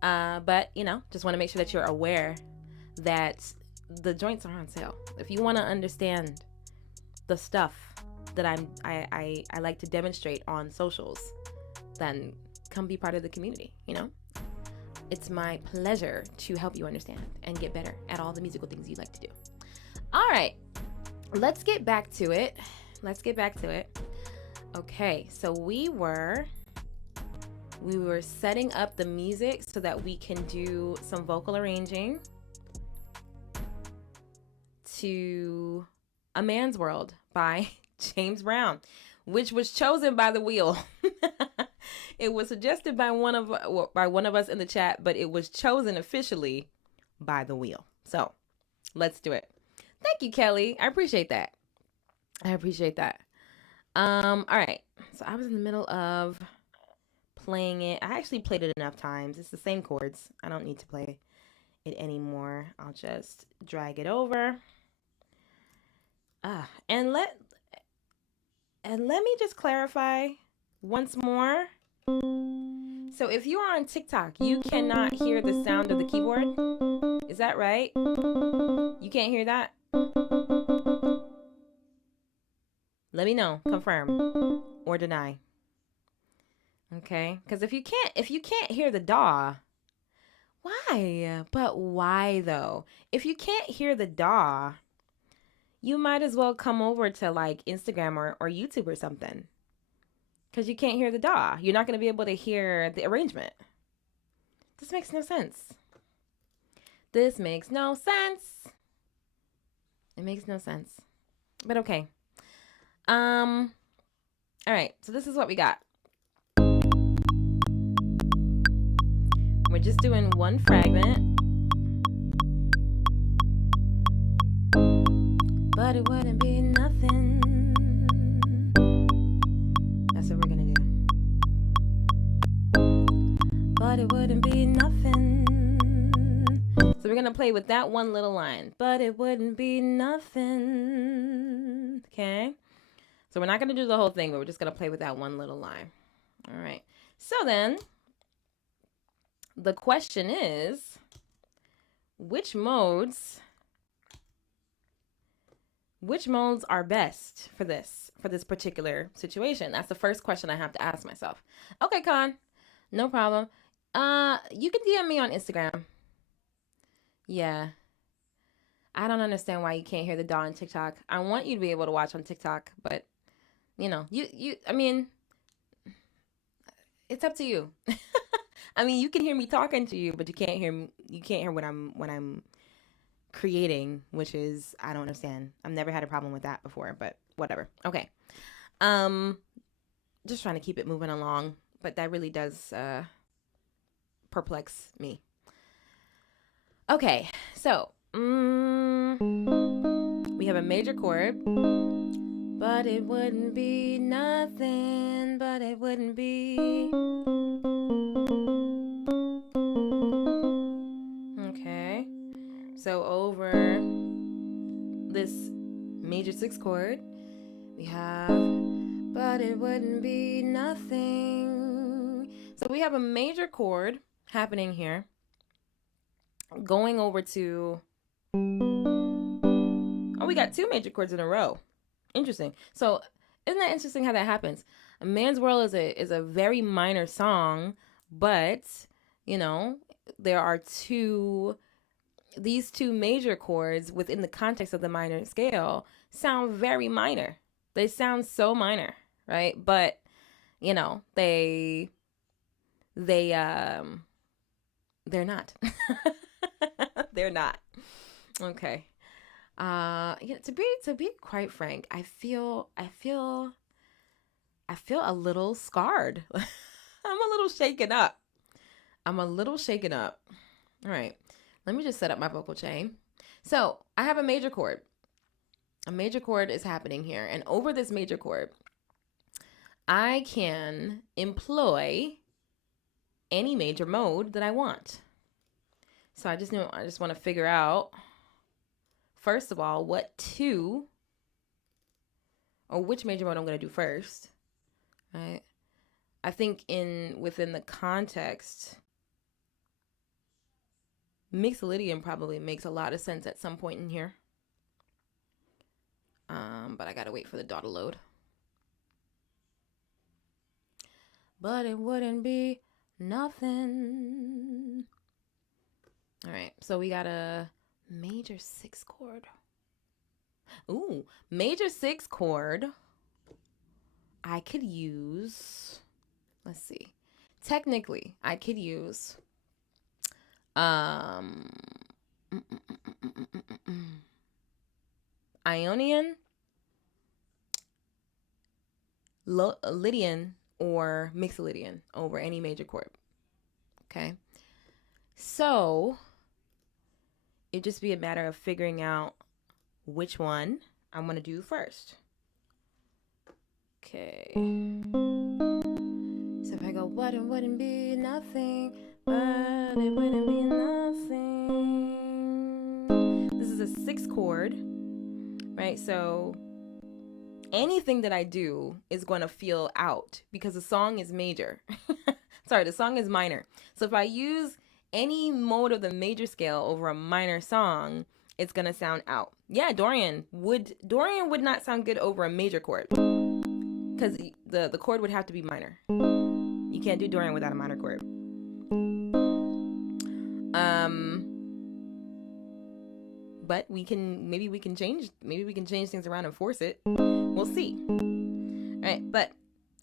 But just want to make sure that you're aware that the joints are on sale. If you want to understand the stuff that I like to demonstrate on socials, then come be part of the community. It's my pleasure to help you understand and get better at all the musical things you like to do. All right, let's get back to it. Okay, so we were setting up the music so that we can do some vocal arranging to A Man's World by James Brown, which was chosen by The Wheel. It was suggested by one of us in the chat, but it was chosen officially by The Wheel. So let's do it. Thank you, Kelly. I appreciate that. All right. So I was in the middle of playing it. I actually played it enough times. It's the same chords. I don't need to play it anymore. I'll just drag it over. And let me just clarify once more. So if you are on TikTok, you cannot hear the sound of the keyboard. Is that right? You can't hear that? Let me know, confirm or deny. Okay? Because if you can't hear the daw, why? But why though? If you can't hear the daw, you might as well come over to like Instagram or YouTube or something. Because you can't hear the daw. You're not going to be able to hear the arrangement. This makes no sense. This makes no sense. It makes no sense. But okay. All right. So this is what we got. We're just doing one fragment. But it wouldn't be nothing. That's what we're gonna do. But it wouldn't be nothing. So we're gonna play with that one little line. But it wouldn't be nothing. Okay? So we're not gonna do the whole thing, but we're just gonna play with that one little line. All right. So then, the question is, which modes are best for this particular situation? That's the first question I have to ask myself. Okay, Con, no problem. You can DM me on Instagram. Yeah. I don't understand why you can't hear the daw on TikTok. I want you to be able to watch on TikTok, but you know, I mean, it's up to you. I mean, you can hear me talking to you, but you can't hear what I'm creating, which is, I don't understand. I've never had a problem with that before, but whatever. Okay. Just trying to keep it moving along, but that really does perplex me. Okay, so we have a major chord, but it wouldn't be nothing, but it wouldn't be. Okay, so over this major 6 chord, we have, but it wouldn't be nothing. So we have a major chord happening here, going over to, oh, we got 2 major chords in a row. Interesting. So isn't that interesting how that happens? A Man's World is a very minor song, but you know, there are these 2 major chords within the context of the minor scale sound very minor. They sound so minor, right? But you know, they're not. They're not. Okay. Yeah, to be quite frank, I feel a little scarred. I'm a little shaken up. All right. Let me just set up my vocal chain. So I have a major chord. A major chord is happening here. And over this major chord, I can employ any major mode that I want. So I just want to figure out, first of all, which major mode I'm going to do first, right? I think within the context, Mixolydian probably makes a lot of sense at some point in here. But I got to wait for the DAW to load. But it wouldn't be nothing. All right, so we got a major 6 chord. Ooh, major 6 chord. I could use, let's see. Technically, I could use Ionian, Lydian, or Mixolydian over any major chord. Okay. So it'd just be a matter of figuring out which one I'm going to do first. Okay. So if I go, but it wouldn't be nothing, but it wouldn't be nothing. This is a 6 chord, right? So anything that I do is going to feel out because the song is major. Sorry, the song is minor. So if I use any mode of the major scale over a minor song, it's gonna sound out. Yeah, Dorian would not sound good over a major chord, because the chord would have to be minor. You can't do Dorian without a minor chord. But maybe we can change things around and force it. We'll see. All right, but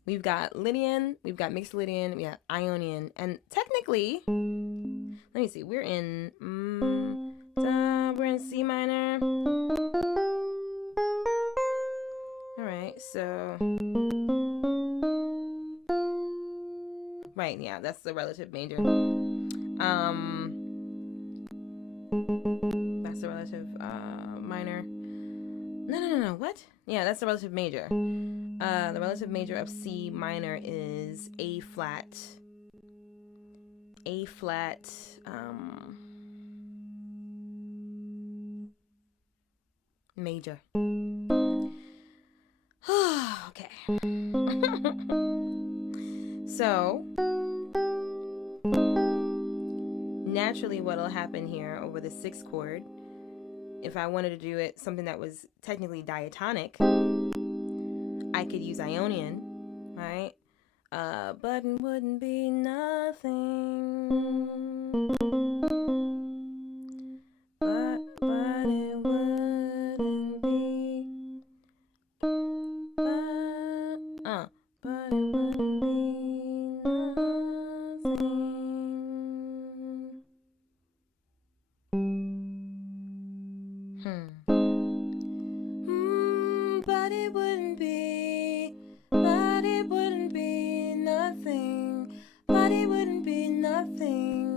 we've got Lydian, we've got mixed Lydian, we have Ionian, and technically, let me see, we're in C minor. All right, so right, yeah, that's the relative major. That's the relative minor. No. What? Yeah, that's the relative major. The relative major of C minor is A flat. Major. Okay. So naturally what'll happen here over the 6th chord, if I wanted to do it something that was technically diatonic, I could use Ionian, right? But it wouldn't be nothing. But it wouldn't be. But it wouldn't be nothing. But it wouldn't be. But it wouldn't be nothing. But it wouldn't be nothing.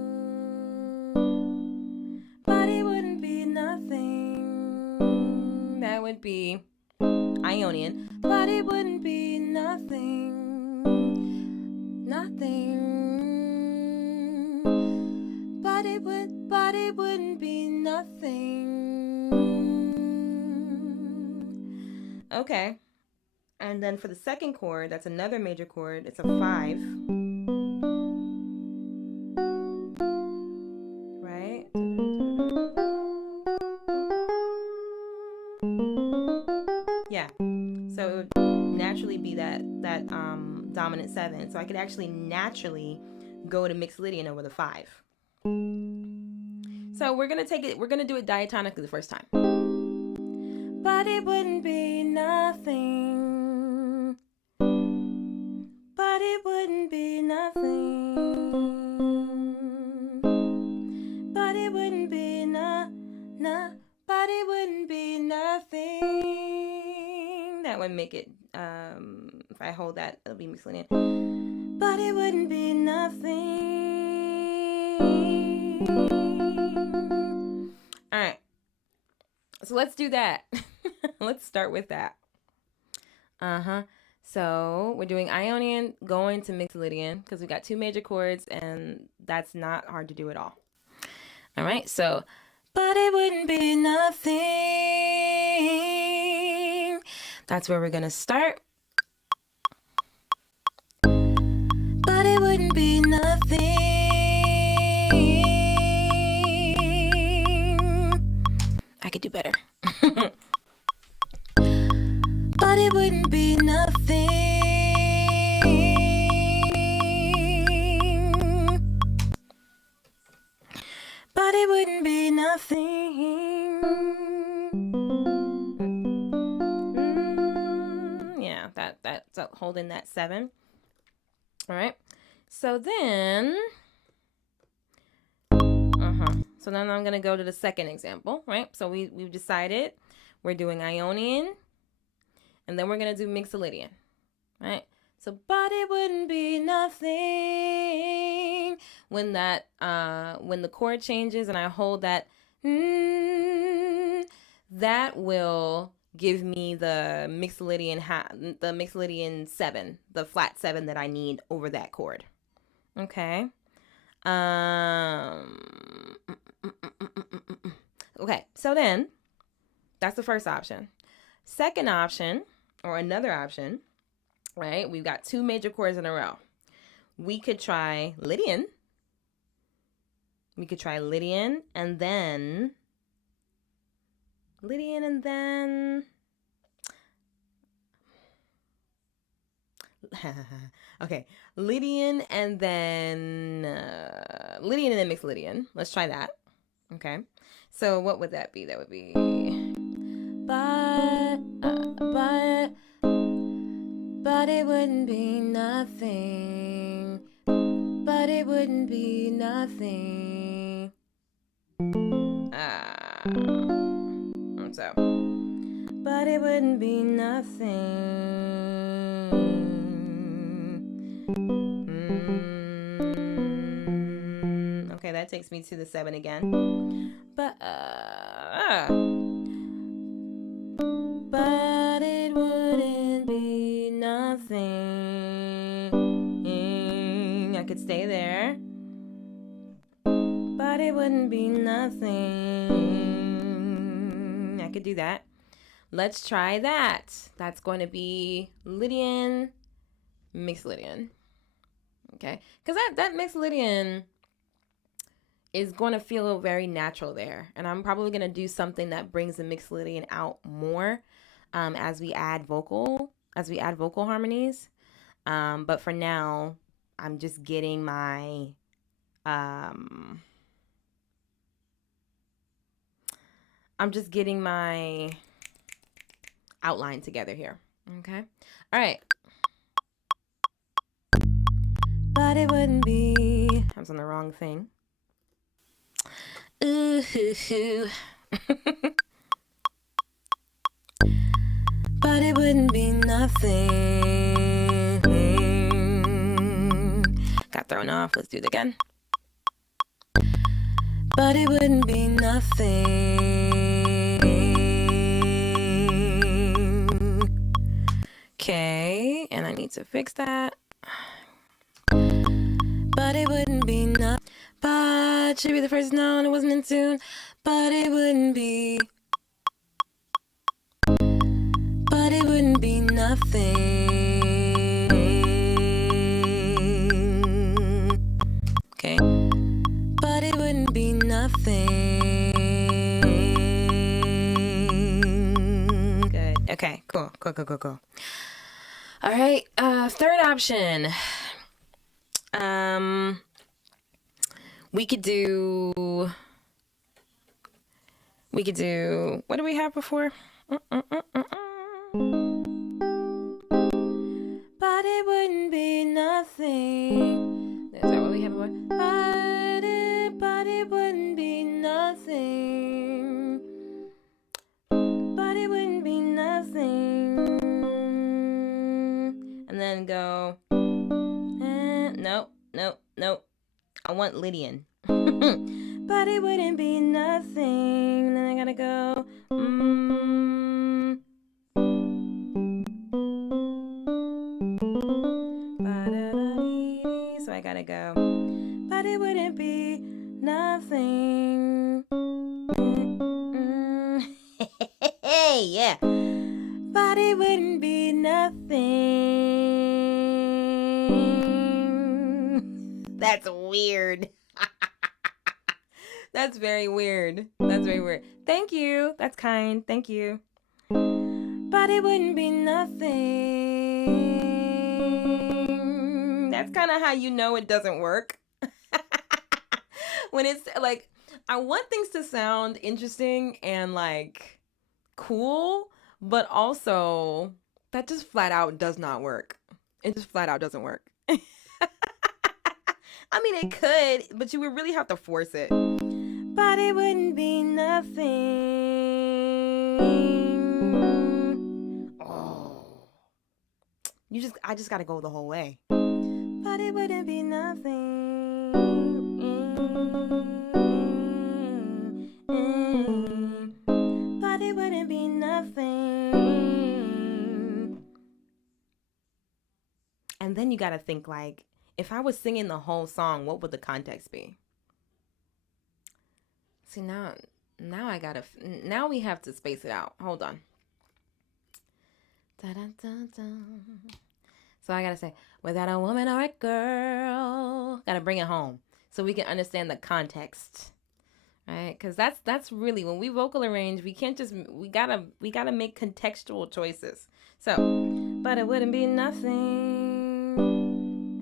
But it wouldn't be nothing. That would be Ionian. But it wouldn't be nothing. But it wouldn't be nothing. Okay. And then for the 2nd chord, that's another major chord. It's a 5. Right? Yeah. So it would naturally be that dominant 7. So I could actually naturally go to mixed Lydian over the 5. So we're going to do it diatonically the first time. But it wouldn't be nothing. But it wouldn't be nothing. But it wouldn't be but it wouldn't be nothing. That would make it, if I hold that, it'll be mixed Lydian. But it wouldn't be nothing. All right. So let's do that. Let's start with that. So we're doing Ionian, going to mixed Lydian, because we got 2 major chords, and that's not hard to do at all. All right, so, but it wouldn't be nothing. That's where we're going to start. But it wouldn't be nothing. I could do better. But it wouldn't be nothing. But it wouldn't be nothing. Yeah, that's holding that 7. All right. So then, So then I'm gonna go to the 2nd example, right? So we've decided we're doing Ionian, and then we're gonna do mixed Lydian, right? So, but it wouldn't be nothing when the chord changes and I hold that, that will give me the mixed Lydian 7, the flat 7 that I need over that chord. Okay. Okay, so then that's the first option. Second option, or another option, right? We've got 2 major chords in a row. We could try Lydian. And then Lydian and then okay, Lydian and then mixed Lydian. Let's try that. Okay, so what would that be? That would be but it wouldn't be nothing. But it wouldn't be nothing. So, but it wouldn't be nothing. Okay, that takes me to the 7 again. But it wouldn't be nothing. I could stay there. But it wouldn't be nothing. I could do that. Let's try that. That's going to be Lydian, mixed Lydian. Okay, because that mixed Lydian is going to feel very natural there. And I'm probably going to do something that brings the mixed Lydian out more as we add vocal harmonies. But for now, I'm just getting my outline together here. Okay. All right. But it wouldn't be. I was on the wrong thing. Ooh. But it wouldn't be nothing. Got thrown off. Let's do it again. But it wouldn't be nothing. Okay, and I need to fix that. But it wouldn't be nothing. But should be the first note, it wasn't in tune. But it wouldn't be. But it wouldn't be nothing. Okay. But it wouldn't be nothing. Good. Okay, cool. All right, third option. We could do, what do we have before? But it wouldn't be nothing. Is that what we have before? But it wouldn't be nothing. But it wouldn't be nothing. And then go, nope. I want Lydian. But it wouldn't be nothing. Then I gotta go. So I gotta go. But it wouldn't be nothing. Hey, yeah. But it wouldn't be nothing. That's weird. That's very weird. Thank you. That's kind. Thank you. But it wouldn't be nothing. That's kind of how you know it doesn't work. When it's like, I want things to sound interesting and like cool, but also that just flat out does not work. It just flat out doesn't work. I mean, it could, but you would really have to force it. But it wouldn't be nothing. Oh. I just gotta go the whole way. But it wouldn't be nothing. But it wouldn't be nothing. And then you gotta think like, if I was singing the whole song, what would the context be? See, now we have to space it out. Hold on. Da-da-da-da. So I gotta say, without a woman or a girl. Gotta bring it home so we can understand the context. right? Because that's really when we vocal arrange, we can't just we gotta make contextual choices. So, but it wouldn't be nothing,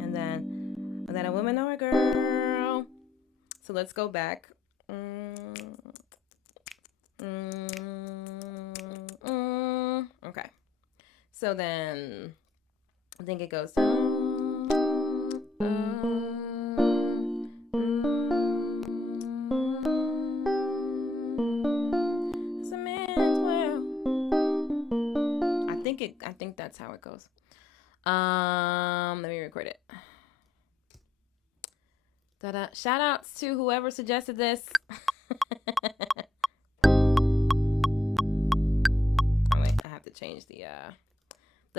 and then a woman or a girl. So let's go back. Okay. So then I think it goes. I think that's how it goes. Let me record it. Da-da. Shout outs to whoever suggested this. Oh wait, I have to change the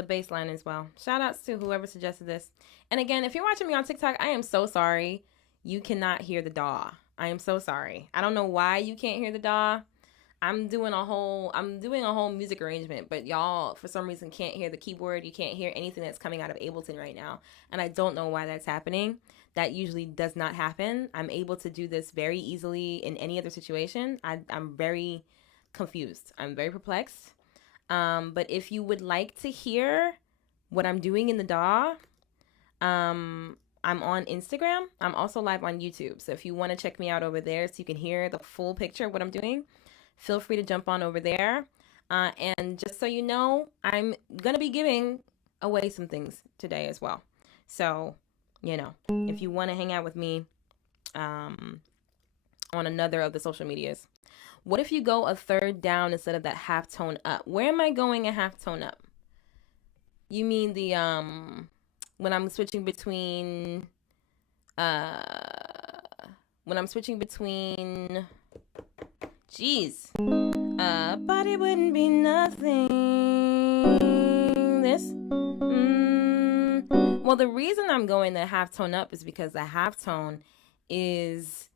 bass line as well. Shout outs to whoever suggested this. And again, if you're watching me on TikTok, I am so sorry you cannot hear the DAW. I am so sorry. I don't know why you can't hear the DAW. I'm doing a whole music arrangement, but y'all for some reason can't hear the keyboard. You can't hear anything that's coming out of Ableton right now. And I don't know why that's happening. That usually does not happen. I'm able to do this very easily in any other situation. I'm very confused. I'm very perplexed. But if you would like to hear what I'm doing in the DAW, I'm on Instagram. I'm also live on YouTube. So if you want to check me out over there so you can hear the full picture of what I'm doing, feel free to jump on over there. And just so you know, I'm going to be giving away some things today as well. So, you know, if you want to hang out with me on another of the social medias. What if you go a third down instead of that half tone up? Where am I going a half tone up? You mean the when I'm switching between Jeez. But it wouldn't be nothing. This. Well, the reason I'm going the half tone up is because the half tone is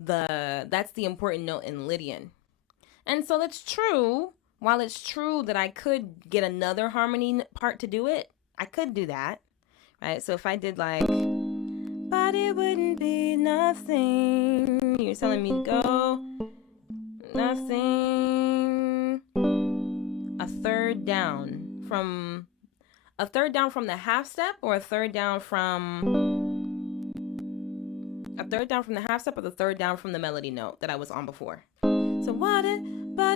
that's the important note in Lydian. And so it's true. While it's true that I could get another harmony part to do it, I could do that. Right? So if I did like, but it wouldn't be nothing. You're telling me to go. Nothing. A third down from the half step, or a third down from the half step, or the third down from the melody note that I was on before. So but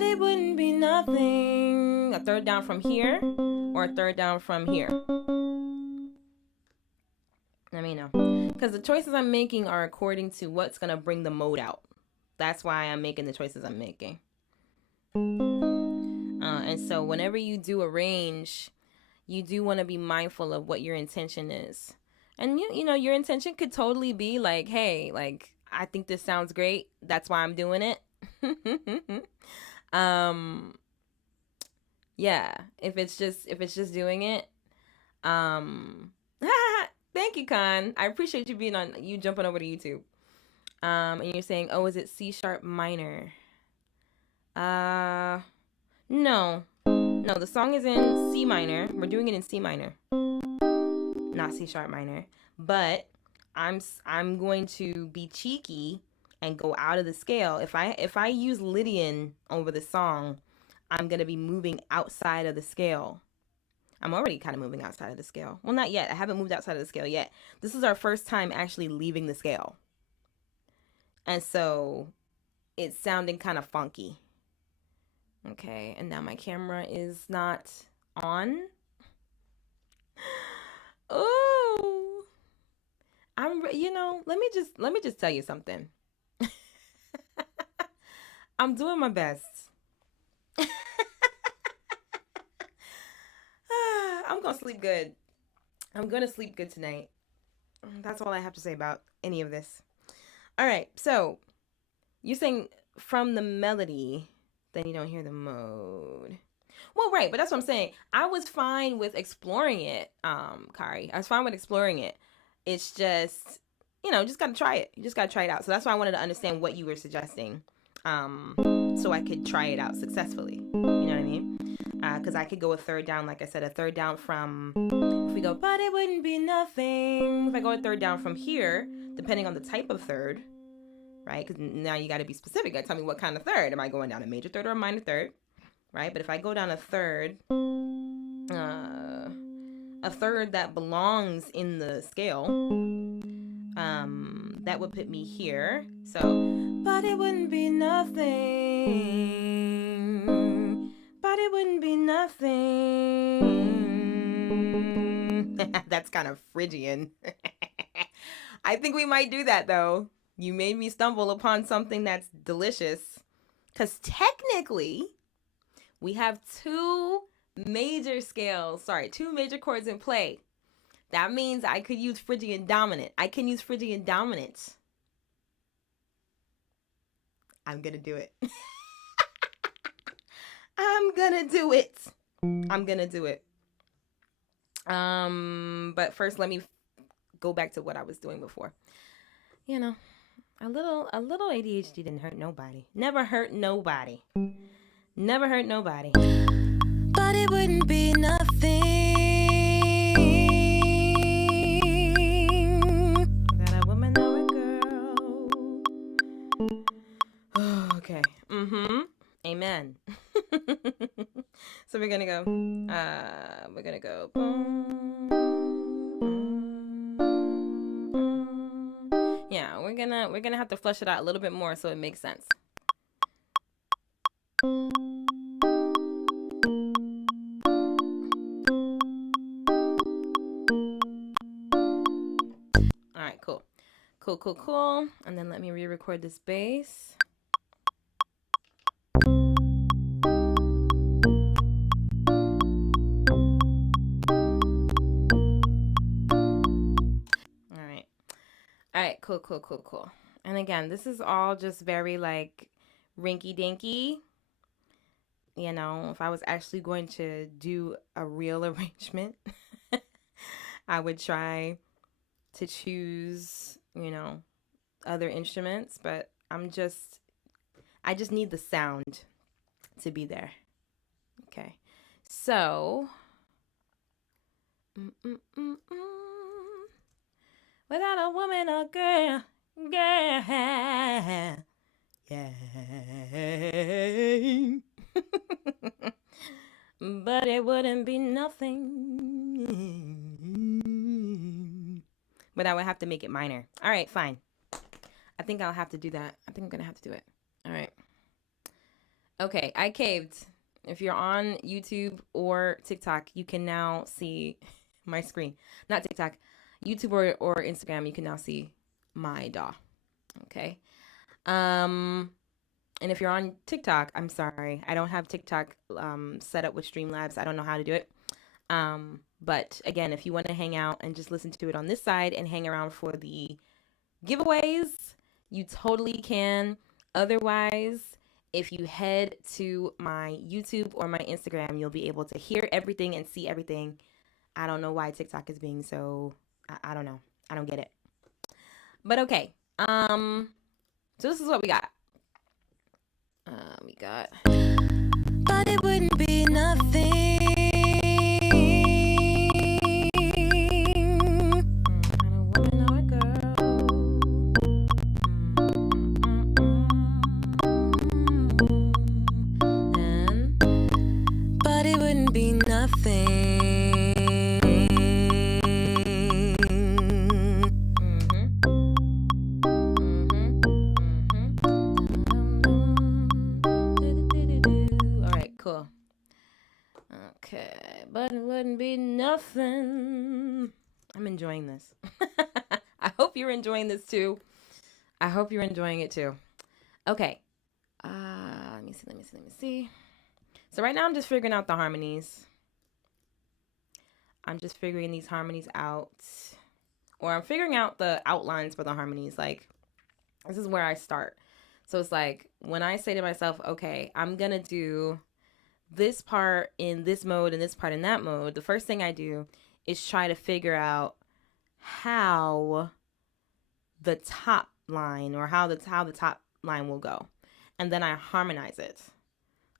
it wouldn't be nothing. A third down from here, or a third down from here. Let me know, because the choices I'm making are according to what's gonna bring the mode out. That's why I'm making the choices I'm making. And so whenever you do arrange, you do want to be mindful of what your intention is. And you know, your intention could totally be like, hey, like, I think this sounds great. That's why I'm doing it. Yeah, if it's just doing it. Thank you, Khan. I appreciate you jumping over to YouTube. And you're saying, oh, is it C# minor? No, the song is in C minor. We're doing it in C minor, not C# minor. But I'm going to be cheeky and go out of the scale. If I use Lydian over the song, I'm gonna be moving outside of the scale. I'm already kind of moving outside of the scale. Well, not yet. I haven't moved outside of the scale yet. This is our first time actually leaving the scale. And so it's sounding kind of funky. Okay, and now my camera is not on. Oh, let me just tell you something. I'm doing my best. I'm gonna sleep good. I'm gonna sleep good tonight. That's all I have to say about any of this. All right, so you're saying from the melody, then you don't hear the mode. Well, right, but that's what I'm saying. I was fine with exploring it, Kari. I was fine with exploring it. It's just, just gotta try it. You just gotta try it out. So that's why I wanted to understand what you were suggesting, so I could try it out successfully. You know what I mean? Because I could go a third down, like I said, a third down from, if we go, but it wouldn't be nothing. If I go a third down from here, depending on the type of third, right? Because now you got to be specific. You got to tell me what kind of third. Am I going down a major third or a minor third, right? But if I go down a third that belongs in the scale, that would put me here. So, but it wouldn't be nothing. But it wouldn't be nothing. That's kind of Phrygian. I think we might do that though. You made me stumble upon something that's delicious. Because technically, we have two major chords in play. That means I could use Phrygian dominant. I can use Phrygian dominant. I'm going to do it. I'm going to do it. I'm going to do it. But first, let me go back to what I was doing before. You know, a little ADHD didn't hurt nobody. Never hurt nobody. Never hurt nobody. But it wouldn't be nothing. Is that a woman or a girl? Oh, okay. Amen. So we're gonna go. Yeah, we're gonna have to flesh it out a little bit more so it makes sense. All right, cool. And then let me re-record this bass. All right, cool. And again, this is all just very like rinky-dinky. You know, if I was actually going to do a real arrangement, I would try to choose, you know, other instruments, but I just need the sound to be there. Okay. So, without a woman or girl, yeah. But it wouldn't be nothing. But I would have to make it minor. All right, fine. I think I'll have to do that. I think I'm gonna have to do it. All right. Okay, I caved. If you're on YouTube or TikTok, you can now see my screen. Not TikTok. YouTube or Instagram, you can now see my DAW. Okay. And if you're on TikTok, I'm sorry. I don't have TikTok set up with Streamlabs. I don't know how to do it. But again, if you want to hang out and just listen to it on this side and hang around for the giveaways, you totally can. Otherwise, if you head to my YouTube or my Instagram, you'll be able to hear everything and see everything. I don't know why TikTok is being so... I don't know. I don't get it. But okay. So this is what we got. But it wouldn't be nothing. Not a woman or a girl. But it wouldn't be nothing. Cool. Okay, but it wouldn't be nothing. I'm enjoying this. I hope you're enjoying this too. I hope you're enjoying it too. Okay. Let me see. So right now I'm just figuring out the harmonies. I'm just figuring these harmonies out. Or I'm figuring out the outlines for the harmonies. Like, this is where I start. So it's like, when I say to myself, okay, I'm going to do this part in this mode and this part in that mode, the first thing I do is try to figure out how the top line or how the top line will go. And then I harmonize it.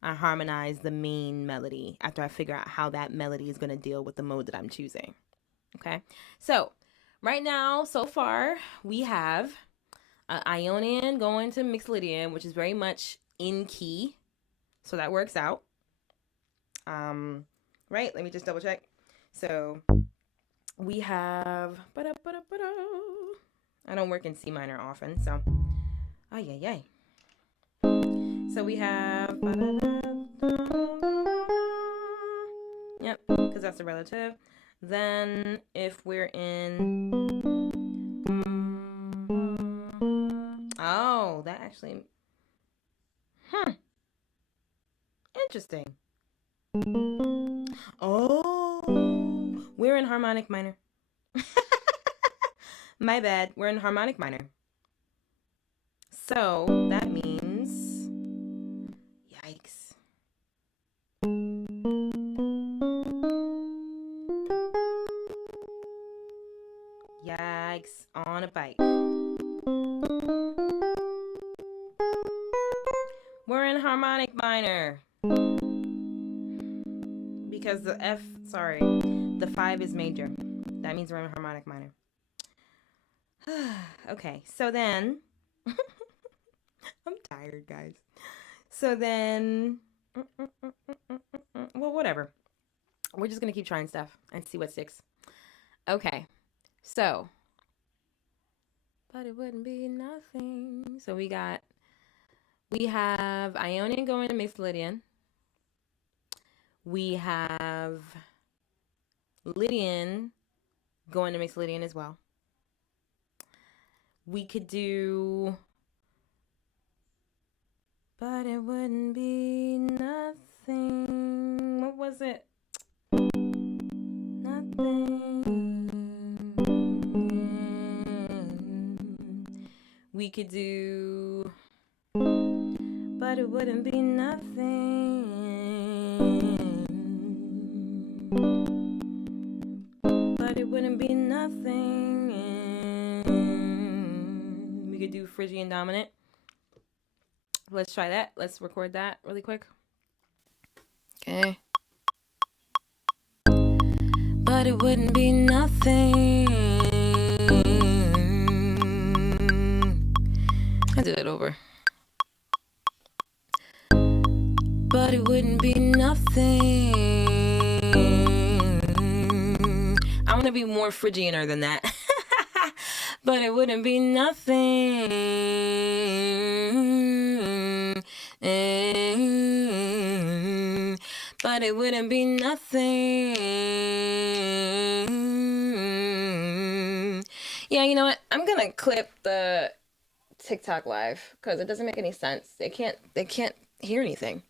I harmonize the main melody after I figure out how that melody is going to deal with the mode that I'm choosing. Okay. So right now, so far, we have Ionian going to Mixed Lydian, which is very much in key. So that works out. Right? Let me just double check. So we have. I don't work in C minor often, so. So we have. Yep, because that's a relative. Then if we're in. Oh, that actually. Interesting. Oh, we're in harmonic minor. My bad. We're in harmonic minor. So that means, yikes. Yikes on a bike. We're in harmonic minor. Because the the 5 is major. That means we're in harmonic minor. Okay, so then, I'm tired, guys. So then, well, whatever. We're just going to keep trying stuff and see what sticks. Okay, so, but it wouldn't be nothing. So we have Ionian going to Mixed Lydian. We have Lydian going to Mixed Lydian as well. We could do, but it wouldn't be nothing. What was it? Nothing. We could do, but it wouldn't be nothing. But it wouldn't be nothing. We could do Phrygian dominant. Let's try that. Let's record that really quick. Okay. But it wouldn't be nothing. I did it over. But it wouldn't be nothing. I want to be more Phrygianer than that. But it wouldn't be nothing. But it wouldn't be nothing. Yeah, you know what? I'm going to clip the TikTok live because it doesn't make any sense. They can't hear anything.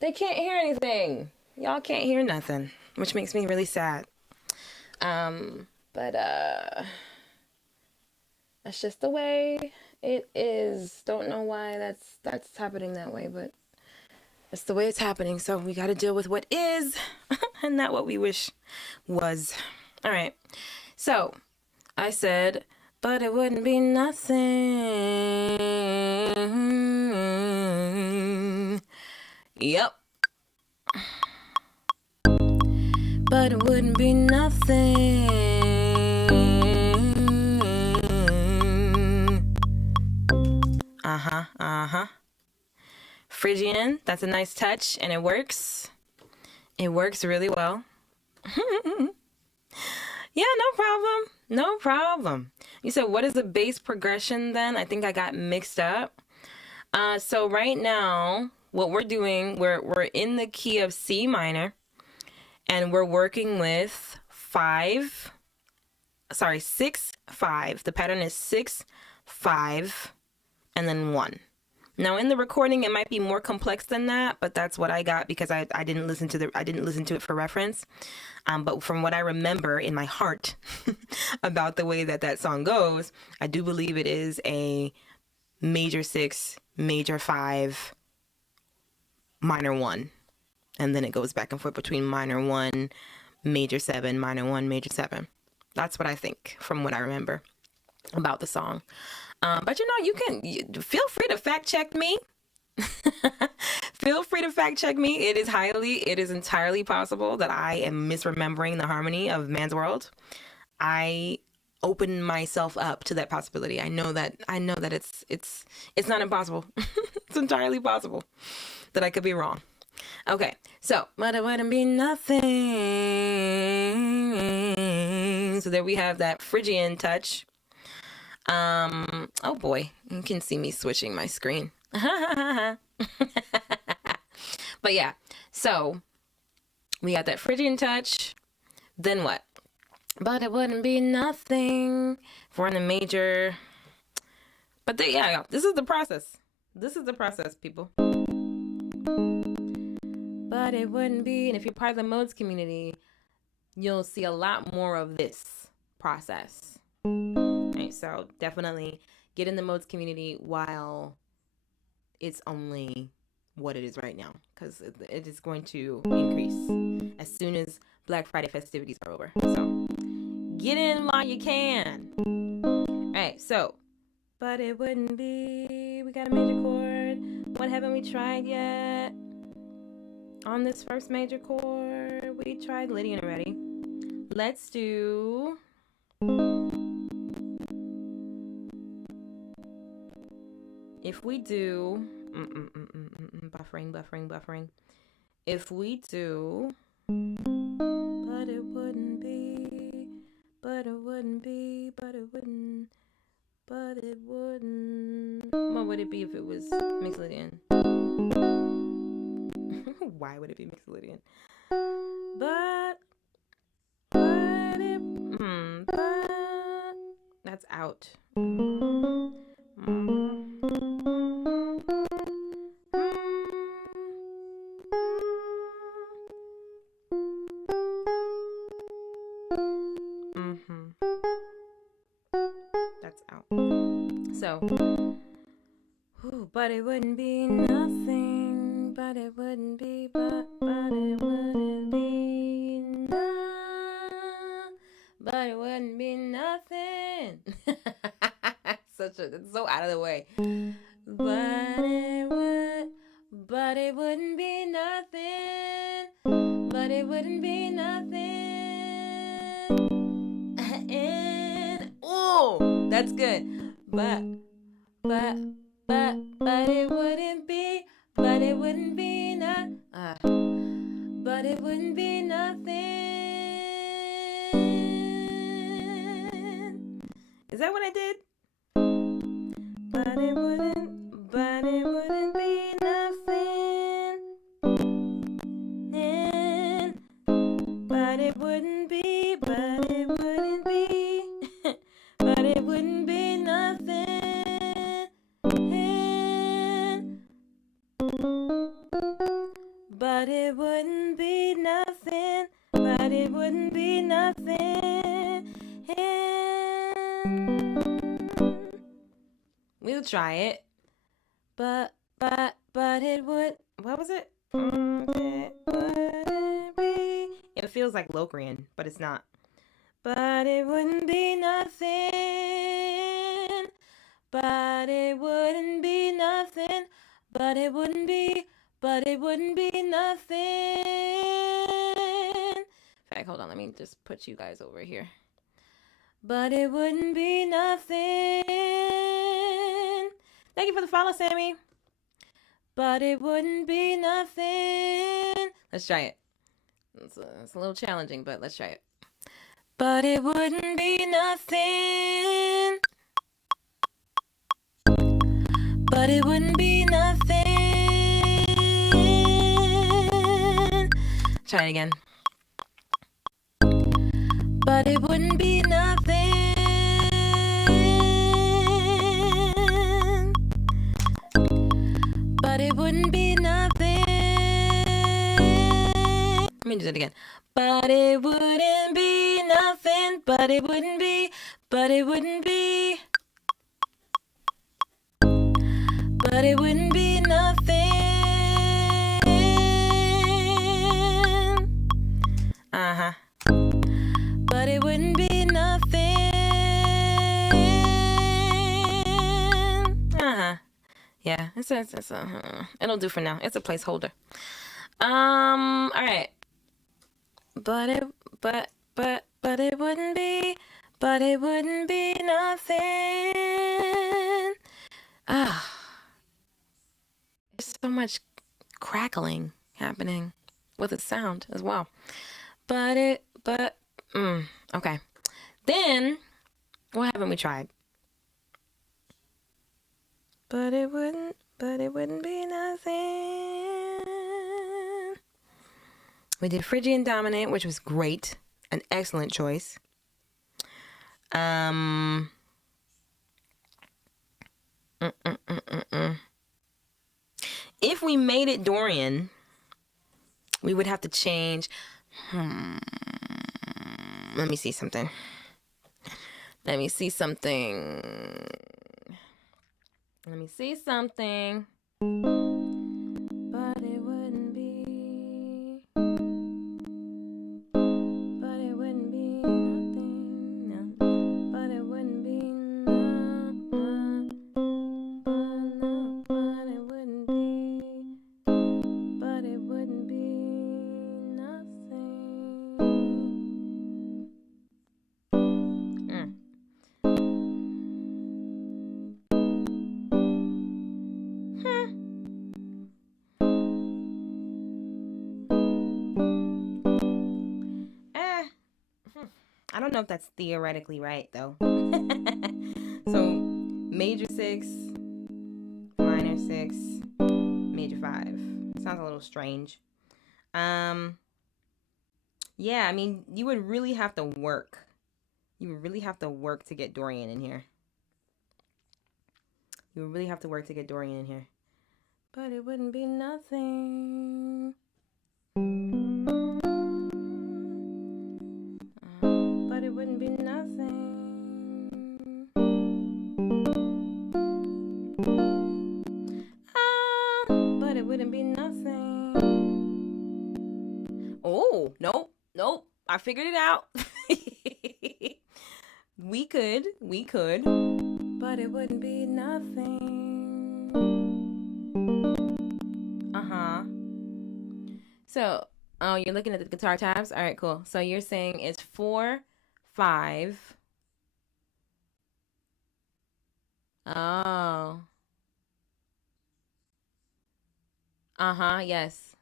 They can't hear anything. Y'all can't hear nothing, which makes me really sad. But that's just the way it is. Don't know why that's happening that way, but it's the way it's happening. So we got to deal with what is and not what we wish was. All right. So I said, but it wouldn't be nothing. Yep. But it wouldn't be nothing. Phrygian, that's a nice touch, and it works. It works really well. Yeah, no problem. No problem. You said, what is the bass progression then? I think I got mixed up. So right now, what we're doing, we're in the key of C minor, and we're working with 6, 5. The pattern is 6, 5, and then 1. Now in the recording, it might be more complex than that, but that's what I got because I didn't listen to it for reference. But from what I remember in my heart about the way that song goes, I do believe it is a major 6, major 5, minor 1. And then it goes back and forth between minor 1, major 7, minor 1, major 7. That's what I think from what I remember about the song. But you know, feel free to fact check me. Feel free to fact check me. It is entirely possible that I am misremembering the harmony of Man's World. I open myself up to that possibility. I know that it's not impossible. It's entirely possible that I could be wrong. Okay, so but it wouldn't be nothing. So there we have that Phrygian touch. Oh boy, you can see me switching my screen. But yeah, so we got that Phrygian touch. Then what? But it wouldn't be nothing. If we're in the major. But yeah, this is the process. This is the process, people. But it wouldn't be. And if you're part of the modes community, you'll see a lot more of this process. Right, so definitely get in the modes community while it's only what it is right now, because it is going to increase as soon as Black Friday festivities are over. So get in while you can. All right, so but it wouldn't be. We got a major chord. What haven't we tried yet? On this first major chord, we tried Lydian already. Let's do. If we do. Buffering. If we do. But it wouldn't be. But it wouldn't be. But it wouldn't. But it wouldn't. What would it be if it was Mixed Lydian? Why would it be Mixed Lydian? But that's out. That's out. So, but it wouldn't be nothing. But it wouldn't be. But it wouldn't be But it wouldn't be nothing. It's so out of the way. But it wouldn't be nothing. But it wouldn't be nothing. And oh, that's good. But it wouldn't be. But it wouldn't be but it wouldn't be nothing. Is that what I did? But it wouldn't be nothing. And but it wouldn't be. But it wouldn't be. But it wouldn't be nothing. But it wouldn't be nothing. But it wouldn't be nothing. We'll try it. But it would. What was it? It wouldn't be. It feels like Locrian, but it's not. But it wouldn't be nothing. But it wouldn't be nothing. But it wouldn't be. But it wouldn't be nothing. In fact, hold on. Let me just put you guys over here. But it wouldn't be nothing. Thank you for the follow, Sammy. But it wouldn't be nothing. Let's try it. It's a little challenging, but let's try it. But it wouldn't be nothing. But it wouldn't be nothing. Try it again. But it wouldn't be nothing. But it wouldn't be nothing. Let me do that again. But it wouldn't be nothing. But it wouldn't be. But it wouldn't be. But it wouldn't be nothing. But it wouldn't be nothing. Yeah, it'll do for now. It's a placeholder. All right. But it wouldn't be. but it wouldn't be nothing. Ah, there's so much crackling happening with the sound as well. Okay. Then, what haven't we tried? But it wouldn't be nothing. We did Phrygian Dominant, which was great. An excellent choice. If we made it Dorian, we would have to change. Let me see something. But it wouldn't be. But it wouldn't be nothing. No. But it wouldn't be nothing. But it wouldn't be. But it wouldn't be nothing. I don't know if that's theoretically right, though. So, major 6, minor 6, major 5. Sounds a little strange. Yeah, I mean, you would really have to work. You would really have to work to get Dorian in here. But it wouldn't be nothing. But it wouldn't be nothing. But it wouldn't be nothing. Oh, nope. I figured it out. We could. But it wouldn't be nothing. So, oh, you're looking at the guitar tabs? All right, cool. So you're saying it's 4, 5. Oh. Yes.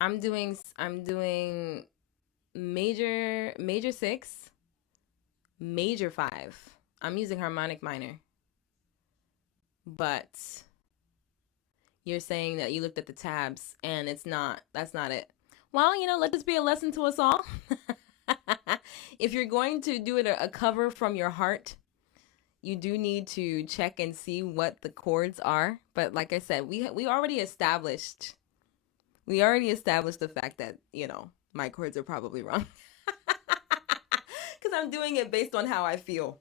I'm doing major 6, major 5. I'm using harmonic minor. But you're saying that you looked at the tabs and that's not it. Well, let this be a lesson to us all. If you're going to do it a cover from your heart, you do need to check and see what the chords are. But like I said, we already established the fact that, my chords are probably wrong. Because I'm doing it based on how I feel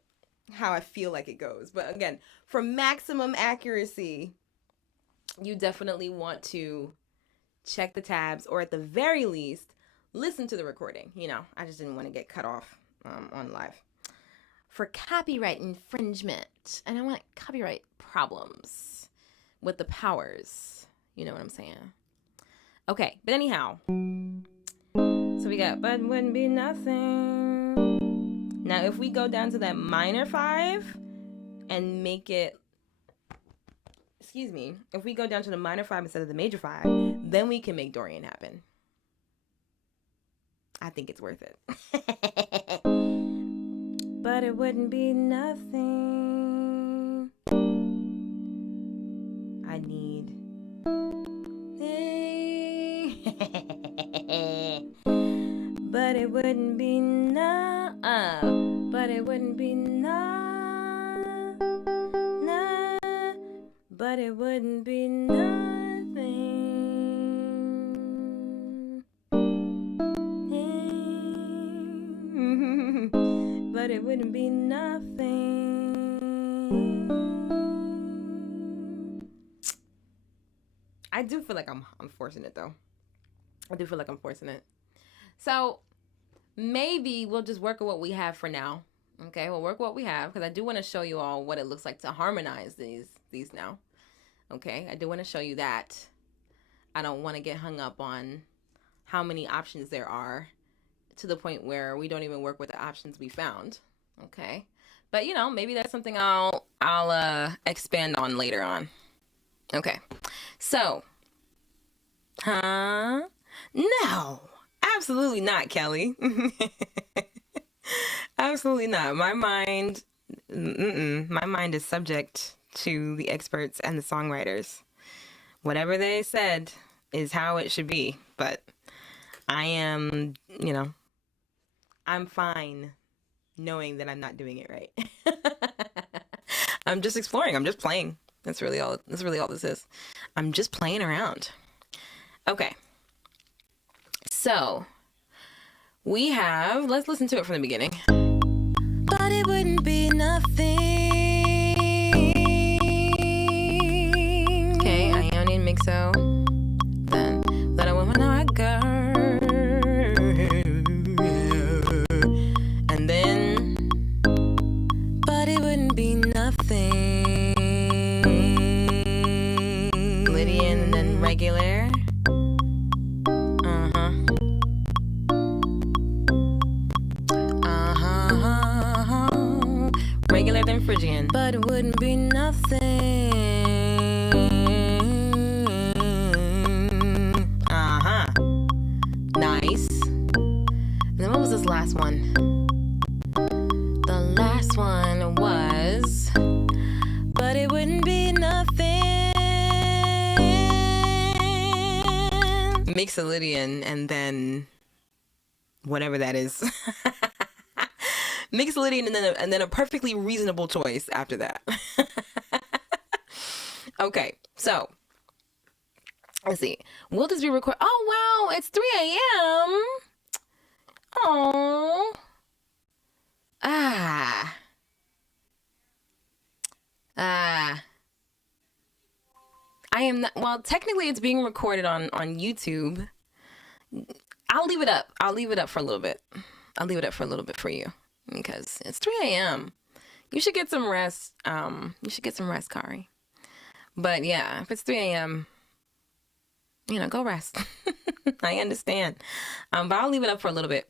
like it goes. But again, for maximum accuracy, you definitely want to check the tabs, or at the very least, listen to the recording. I just didn't want to get cut off on live. For copyright infringement, and I want copyright problems with the powers. You know what I'm saying? Okay, but anyhow. So we got, but wouldn't be nothing. Now, if we go down to that minor 5 and make it, if we go down to the minor 5 instead of the major 5, then we can make Dorian happen. I think it's worth it. But it wouldn't be nothing. I need. But it wouldn't be but it wouldn't be but it wouldn't be nothing. But it wouldn't be nothing. I do feel like I'm forcing it, though. So maybe we'll just work with what we have for now. Okay, we'll work with what we have, because I do want to show you all what it looks like to harmonize these now. Okay, I do want to show you that. I don't want to get hung up on how many options there are to the point where we don't even work with the options we found. Okay. But you know, maybe that's something I'll expand on later on. Okay. So, huh? No. Absolutely not, Kelly. Absolutely not. My mind is subject to the experts and the songwriters. Whatever they said is how it should be. But I am, I'm fine knowing that I'm not doing it right. I'm just exploring. I'm just playing. That's really all this is. I'm just playing around. Okay. So, let's listen to it from the beginning. But it wouldn't be nothing. Okay, Ionian Mixo. Then, let a woman know a girl. And then, but it wouldn't be nothing. Lydian and then regular. Regular than Phrygian. But it wouldn't be nothing. Nice. And then what was this last one? The last one was, but it wouldn't be nothing. Mixolydian and then whatever that is. Mixolydian and then a perfectly reasonable choice after that. Okay, so let's see. Will this be recorded? Oh wow, it's 3 a.m. Oh. I am not, well, technically it's being recorded on YouTube. I'll leave it up. I'll leave it up for a little bit. I'll leave it up for a little bit for you because it's 3 a.m. You should get some rest. You should get some rest, Kari. But yeah, if it's 3 a.m., go rest. I understand. But I'll leave it up for a little bit.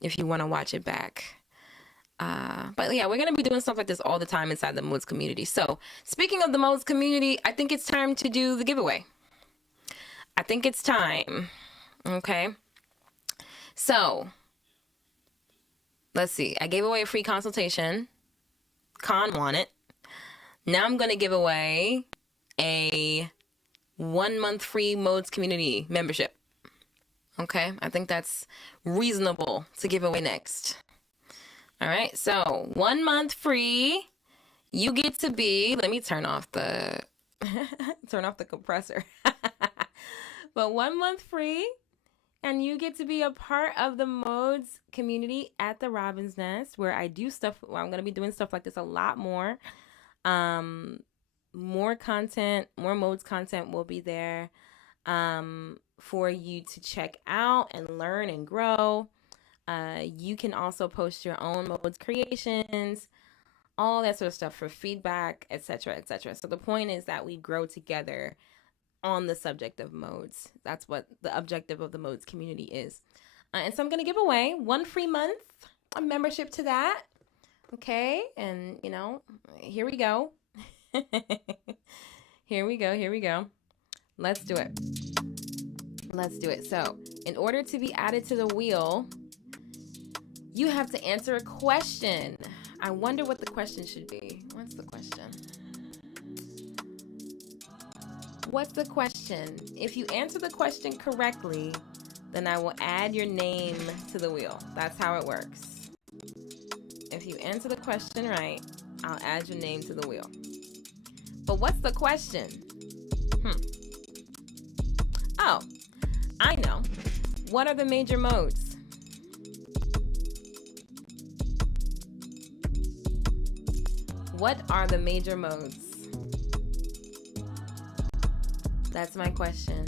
If you want to watch it back. But yeah, we're going to be doing stuff like this all the time inside the Modes community. So speaking of the Modes community, I think it's time to do the giveaway. I think it's time. Okay. So let's see. I gave away a free consultation. Khan won it. Now I'm going to give away a 1 month free Modes community membership. Okay. I think that's reasonable to give away next. All right, so 1 month free. You get to be, let me turn off the compressor. But 1 month free, and you get to be a part of the Modes community at the Robin's Nest, where I do stuff, where I'm going to be doing stuff like this a lot more. More content, more Modes content will be there for you to check out and learn and grow. You can also post your own Modes creations, all that sort of stuff for feedback, etc., etc. So the point is that we grow together on the subject of Modes. That's what the objective of the Modes community is. And so I'm going to give away 1 free month, a membership to that. Okay. And, here we go. Here we go. Let's do it. So in order to be added to the wheel, you have to answer a question. I wonder what the question should be. What's the question? If you answer the question correctly, then I will add your name to the wheel. That's how it works. If you answer the question right, I'll add your name to the wheel. But what's the question? Oh, I know. What are the major modes? What are the major modes? That's my question.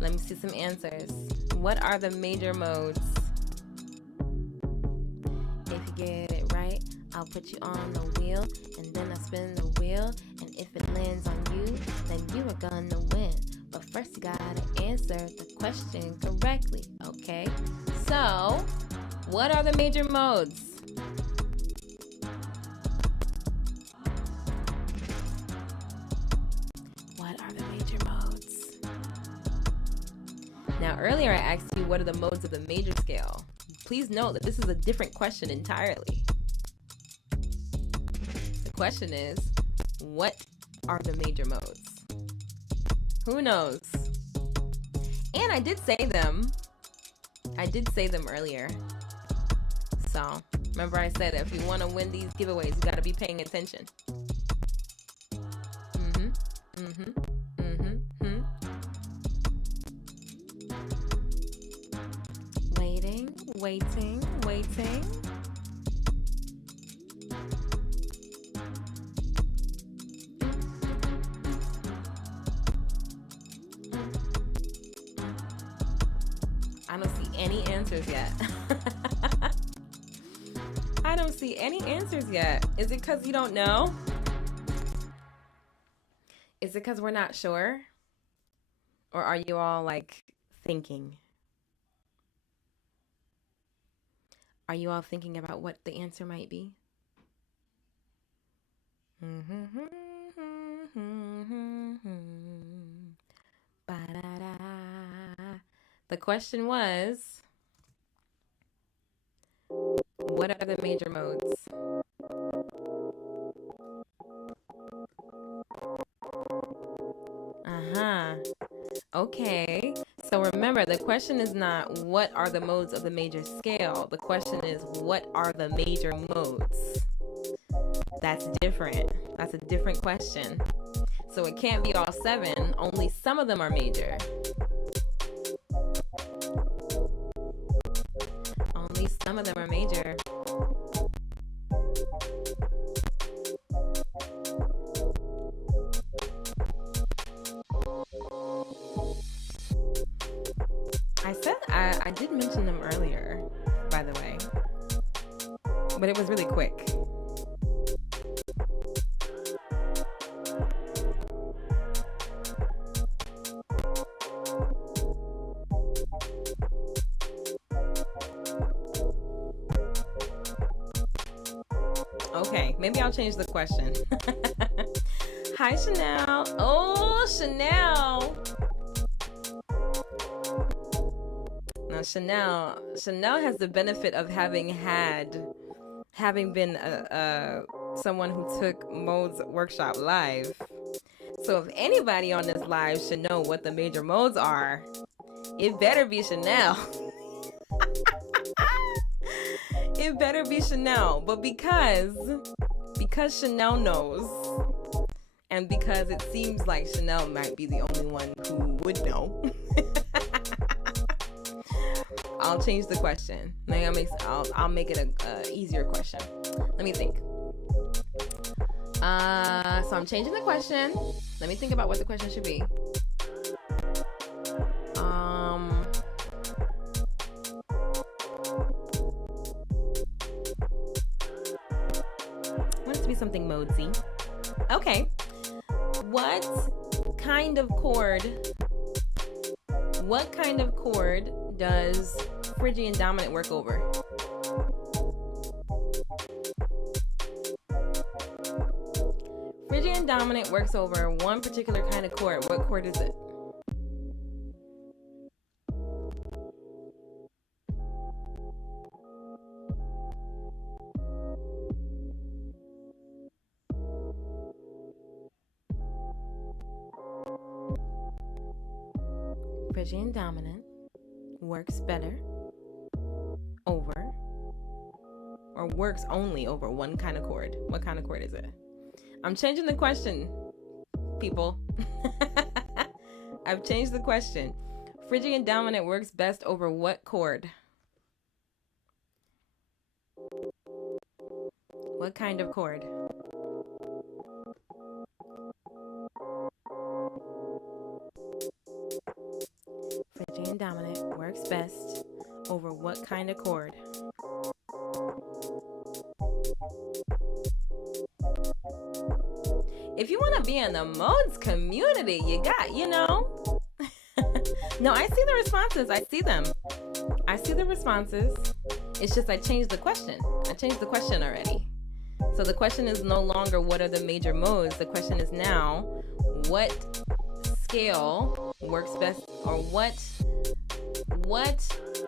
Let me see some answers. What are the major modes? If you get it right, I'll put you on the wheel, and then I spin the wheel, and if it lands on you, then you are gonna win. But first you gotta answer the question correctly, okay? So, What are the major modes? What are the major modes? Now, earlier I asked you what are the modes of the major scale. Please note that this is a different question entirely. The question is, what are the major modes? Who knows? And I did say them. I did say them earlier. So, remember I said if you want to win these giveaways, you got to be paying attention. Waiting. I don't see any answers yet. I don't see any answers yet. Is it because you don't know? Is it because we're not sure? Or are you all like thinking? Are you all thinking about what the answer might be? The question was, what are the major modes? Okay. So remember, the question is not what are the modes of the major scale. The question is what are the major modes? That's different. That's a different question. So it can't be all 7. Only some of them are major. Only some of them are major. I did mention them earlier, by the way, but it was really quick. Okay, maybe I'll change the question. Hi, Chanel. Oh, Chanel. Chanel has the benefit of having been someone who took Modes Workshop live. So if anybody on this live should know what the major modes are, it better be Chanel. It better be Chanel. But because Chanel knows, and because it seems like Chanel might be the only one who would know, I'll change the question. I'll make it a easier question. Let me think. So I'm changing the question. Let me think about what the question should be. I want it to be something modesy. Okay. What kind of chord does Phrygian dominant work over? Phrygian dominant works over one particular kind of chord. What chord is it? Phrygian dominant works better over, or works only over one kind of chord. What kind of chord is it? I'm changing the question, people. I've changed the question. Phrygian dominant works best over what chord? What kind of chord? Phrygian dominant works best over what kind of chord? If you want to be in the modes community, you got, No, I see the responses. I see them. I see the responses. It's just I changed the question. I changed the question already. So the question is no longer what are the major modes. The question is now what scale works best, or what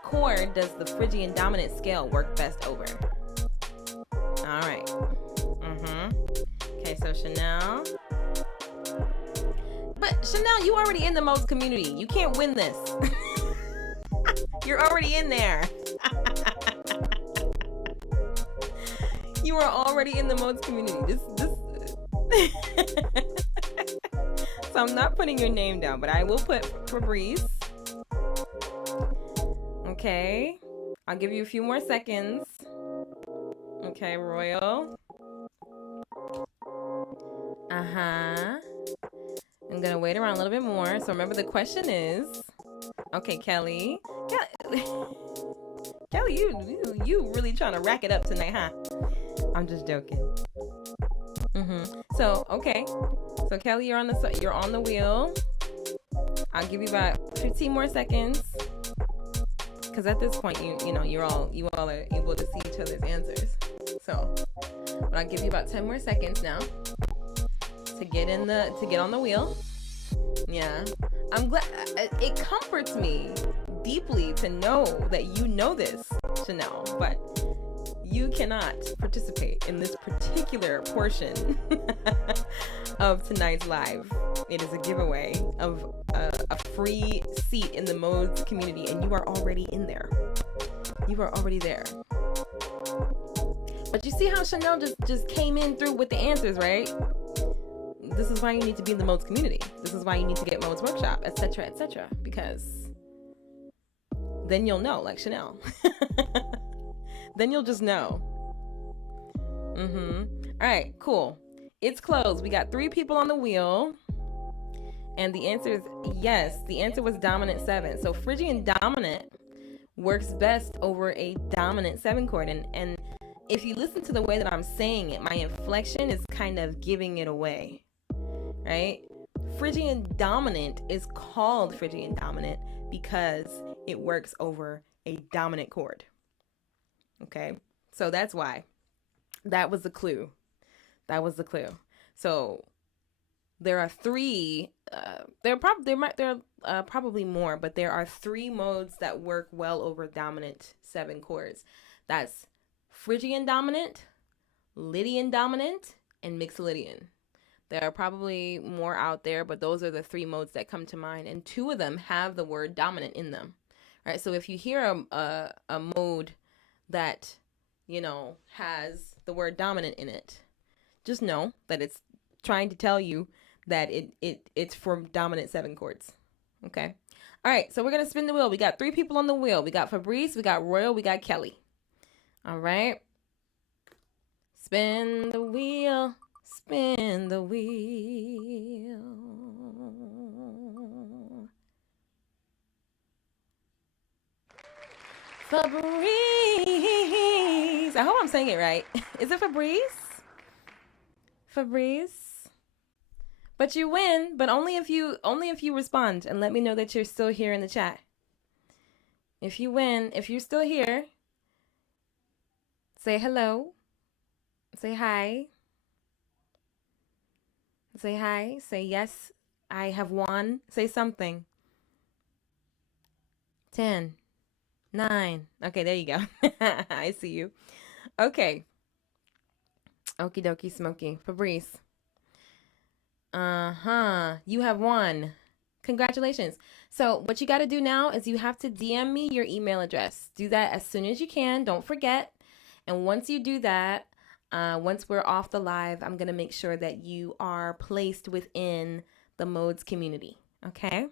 chord does the Phrygian dominant scale work best over? All right. Okay, so Chanel. But Chanel, you already in the modes community. You can't win this. You're already in there. You are already in the modes community. This. So I'm not putting your name down, but I will put Fabrice. Okay. I'll give you a few more seconds. Okay, Royal. I'm gonna wait around a little bit more. So remember the question is, okay, Kelly. Kelly, you really trying to rack it up tonight, huh? I'm just joking. So okay. So Kelly, you're on the wheel. I'll give you about 15 more seconds. Because at this point, you all are able to see each other's answers. So, but I'll give you about 10 more seconds now to get on the wheel. Yeah, I'm glad. It comforts me deeply to know that you know this, Chanel, but you cannot participate in this particular portion of tonight's live. It is a giveaway of a free seat in the modes community, and you are already in there. You are already there. But you see how Chanel just came in through with the answers, right? This is why you need to be in the modes community. This is why you need to get Modes Workshop, etc., etc. Because then you'll know, like Chanel. Then you'll just know. All right, cool. It's closed. We got 3 people on the wheel. And the answer is yes. The answer was dominant 7. So Phrygian dominant works best over a dominant 7 chord. And if you listen to the way that I'm saying it, my inflection is kind of giving it away, right? Phrygian dominant is called Phrygian dominant because it works over a dominant chord. Okay, so that's why. That was the clue. So there are 3. There are probably more, but there are 3 modes that work well over dominant 7 chords. That's Phrygian dominant, Lydian dominant, and Mixolydian. There are probably more out there, but those are the 3 modes that come to mind, and 2 of them have the word dominant in them. Right? So if you hear a mode that has the word dominant in it, just know that it's trying to tell you that it's for dominant 7 chords. Okay. All right. So we're going to spin the wheel. We got 3 people on the wheel. We got Fabrice, we got Royal, we got Kelly. All right. Spin the wheel. Spin the wheel. Fabrice. I hope I'm saying it right. Is it Fabrice? Fabrice. But you win, but only if you respond and let me know that you're still here in the chat. If you win, if you're still here, say hello. Say hi. Say hi. Say yes, I have won. Say something. 10. 9. Okay, there you go. I see you. Okay. Okie dokie smoky. Fabrice. You have won. Congratulations. So what you got to do now is you have to DM me your email address. Do that as soon as you can. Don't forget. And once you do that, once we're off the live, I'm going to make sure that you are placed within the modes community. Okay?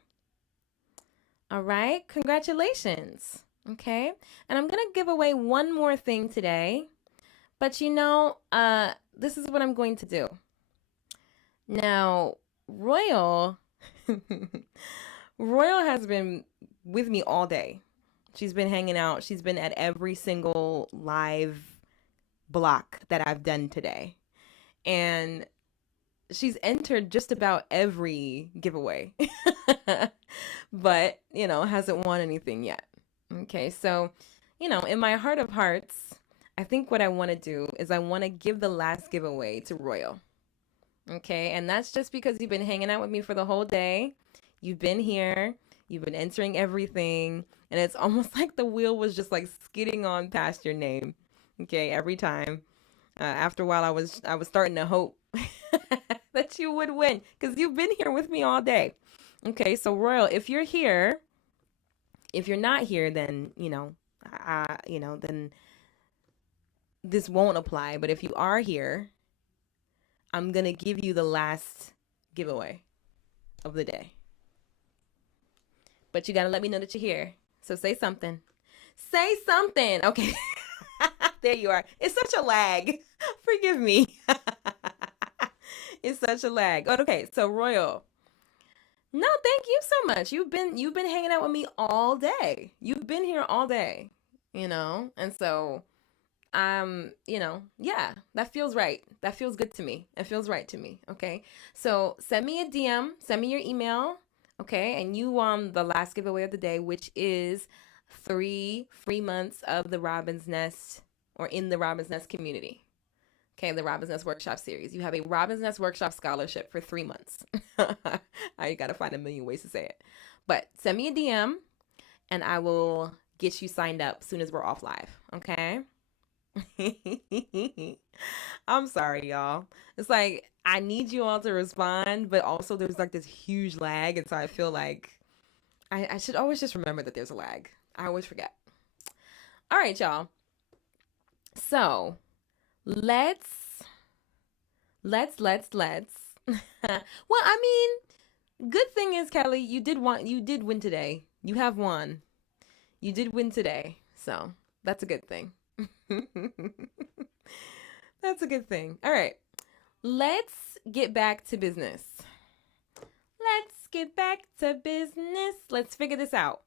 All right. Congratulations. Okay? And I'm going to give away one more thing today. But this is what I'm going to do. Now, Royal has been with me all day. She's been hanging out. She's been at every single live block that I've done today. And she's entered just about every giveaway. But, hasn't won anything yet. Okay, so, in my heart of hearts, I think what I want to do is I want to give the last giveaway to Royal. Okay. And that's just because you've been hanging out with me for the whole day. You've been here, you've been entering everything, and it's almost like the wheel was just like skidding on past your name. Okay. Every time. After a while, I was starting to hope that you would win because you've been here with me all day. Okay. So Royal, if you're here, if you're not here, then, then this won't apply. But if you are here, I'm going to give you the last giveaway of the day. But you got to let me know that you're here. So say something. Say something. Okay. There you are. It's such a lag. Forgive me. It's such a lag. Okay. So Royal. No, thank you so much. You've been hanging out with me all day. You've been here all day, And so yeah, that feels right. That feels good to me. It feels right to me. Okay. So send me a DM, send me your email. Okay. And you won the last giveaway of the day, which is 3 free months of the Robin's Nest or in the Robin's Nest community. Okay. The Robin's Nest Workshop series. You have a Robin's Nest Workshop scholarship for 3 months. I got to find a million ways to say it. But send me a DM and I will get you signed up as soon as we're off live. Okay. I'm sorry, y'all. It's like I need you all to respond, but also there's like this huge lag, and so I feel like I should always just remember that there's a lag. I always forget. All right, y'all. So let's. Well, I mean, good thing is, Kelly, you did win today. You have won. You did win today, so that's a good thing. That's a good thing. All right. Let's get back to business. Let's get back to business. Let's figure this out.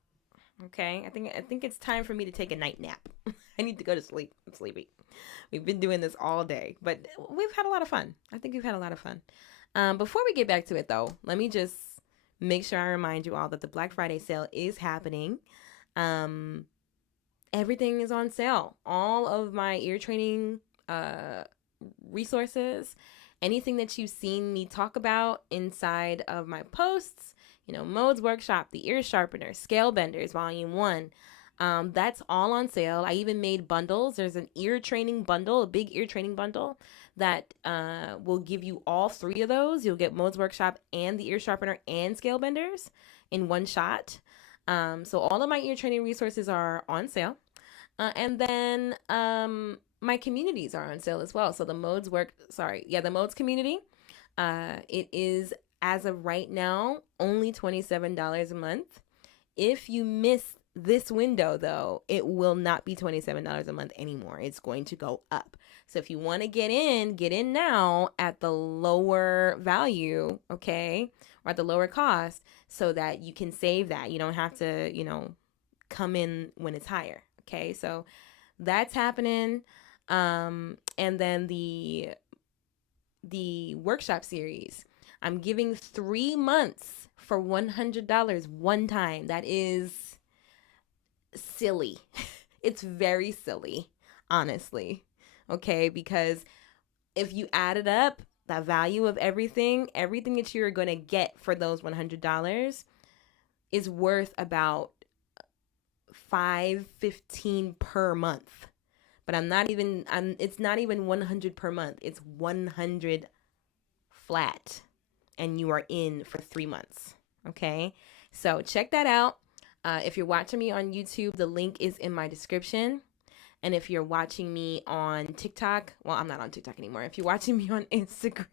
Okay? I think it's time for me to take a night nap. I need to go to sleep. I'm sleepy. We've been doing this all day, but we've had a lot of fun. I think we've had a lot of fun. Before we get back to it though, let me just make sure I remind you all that the Black Friday sale is happening. Everything is on sale. All of my ear training resources, anything that you've seen me talk about inside of my posts, Modes Workshop, the Ear Sharpener, Scale Benders, Volume 1, that's all on sale. I even made bundles. There's an ear training bundle, a big ear training bundle that will give you all 3 of those. You'll get Modes Workshop and the Ear Sharpener and Scale Benders in one shot. So all of my ear training resources are on sale. And then my communities are on sale as well. So the Modes community, it is, as of right now, only $27 a month. If you miss this window, though, it will not be $27 a month anymore. It's going to go up. So if you want to get in now at the lower value, okay, or at the lower cost, so that you can save that. You don't have to, come in when it's higher. Okay, so that's happening. And then the workshop series, I'm giving 3 months for $100 one time. That is silly. It's very silly, honestly. Okay, because if you add it up, the value of everything that you're going to get for those $100 is worth about $5.15 per month. But it's not even 100 per month. It's 100 flat. And you are in for 3 months. Okay? So check that out. If you're watching me on YouTube, the link is in my description. And if you're watching me on TikTok, well, I'm not on TikTok anymore. If you're watching me on Instagram,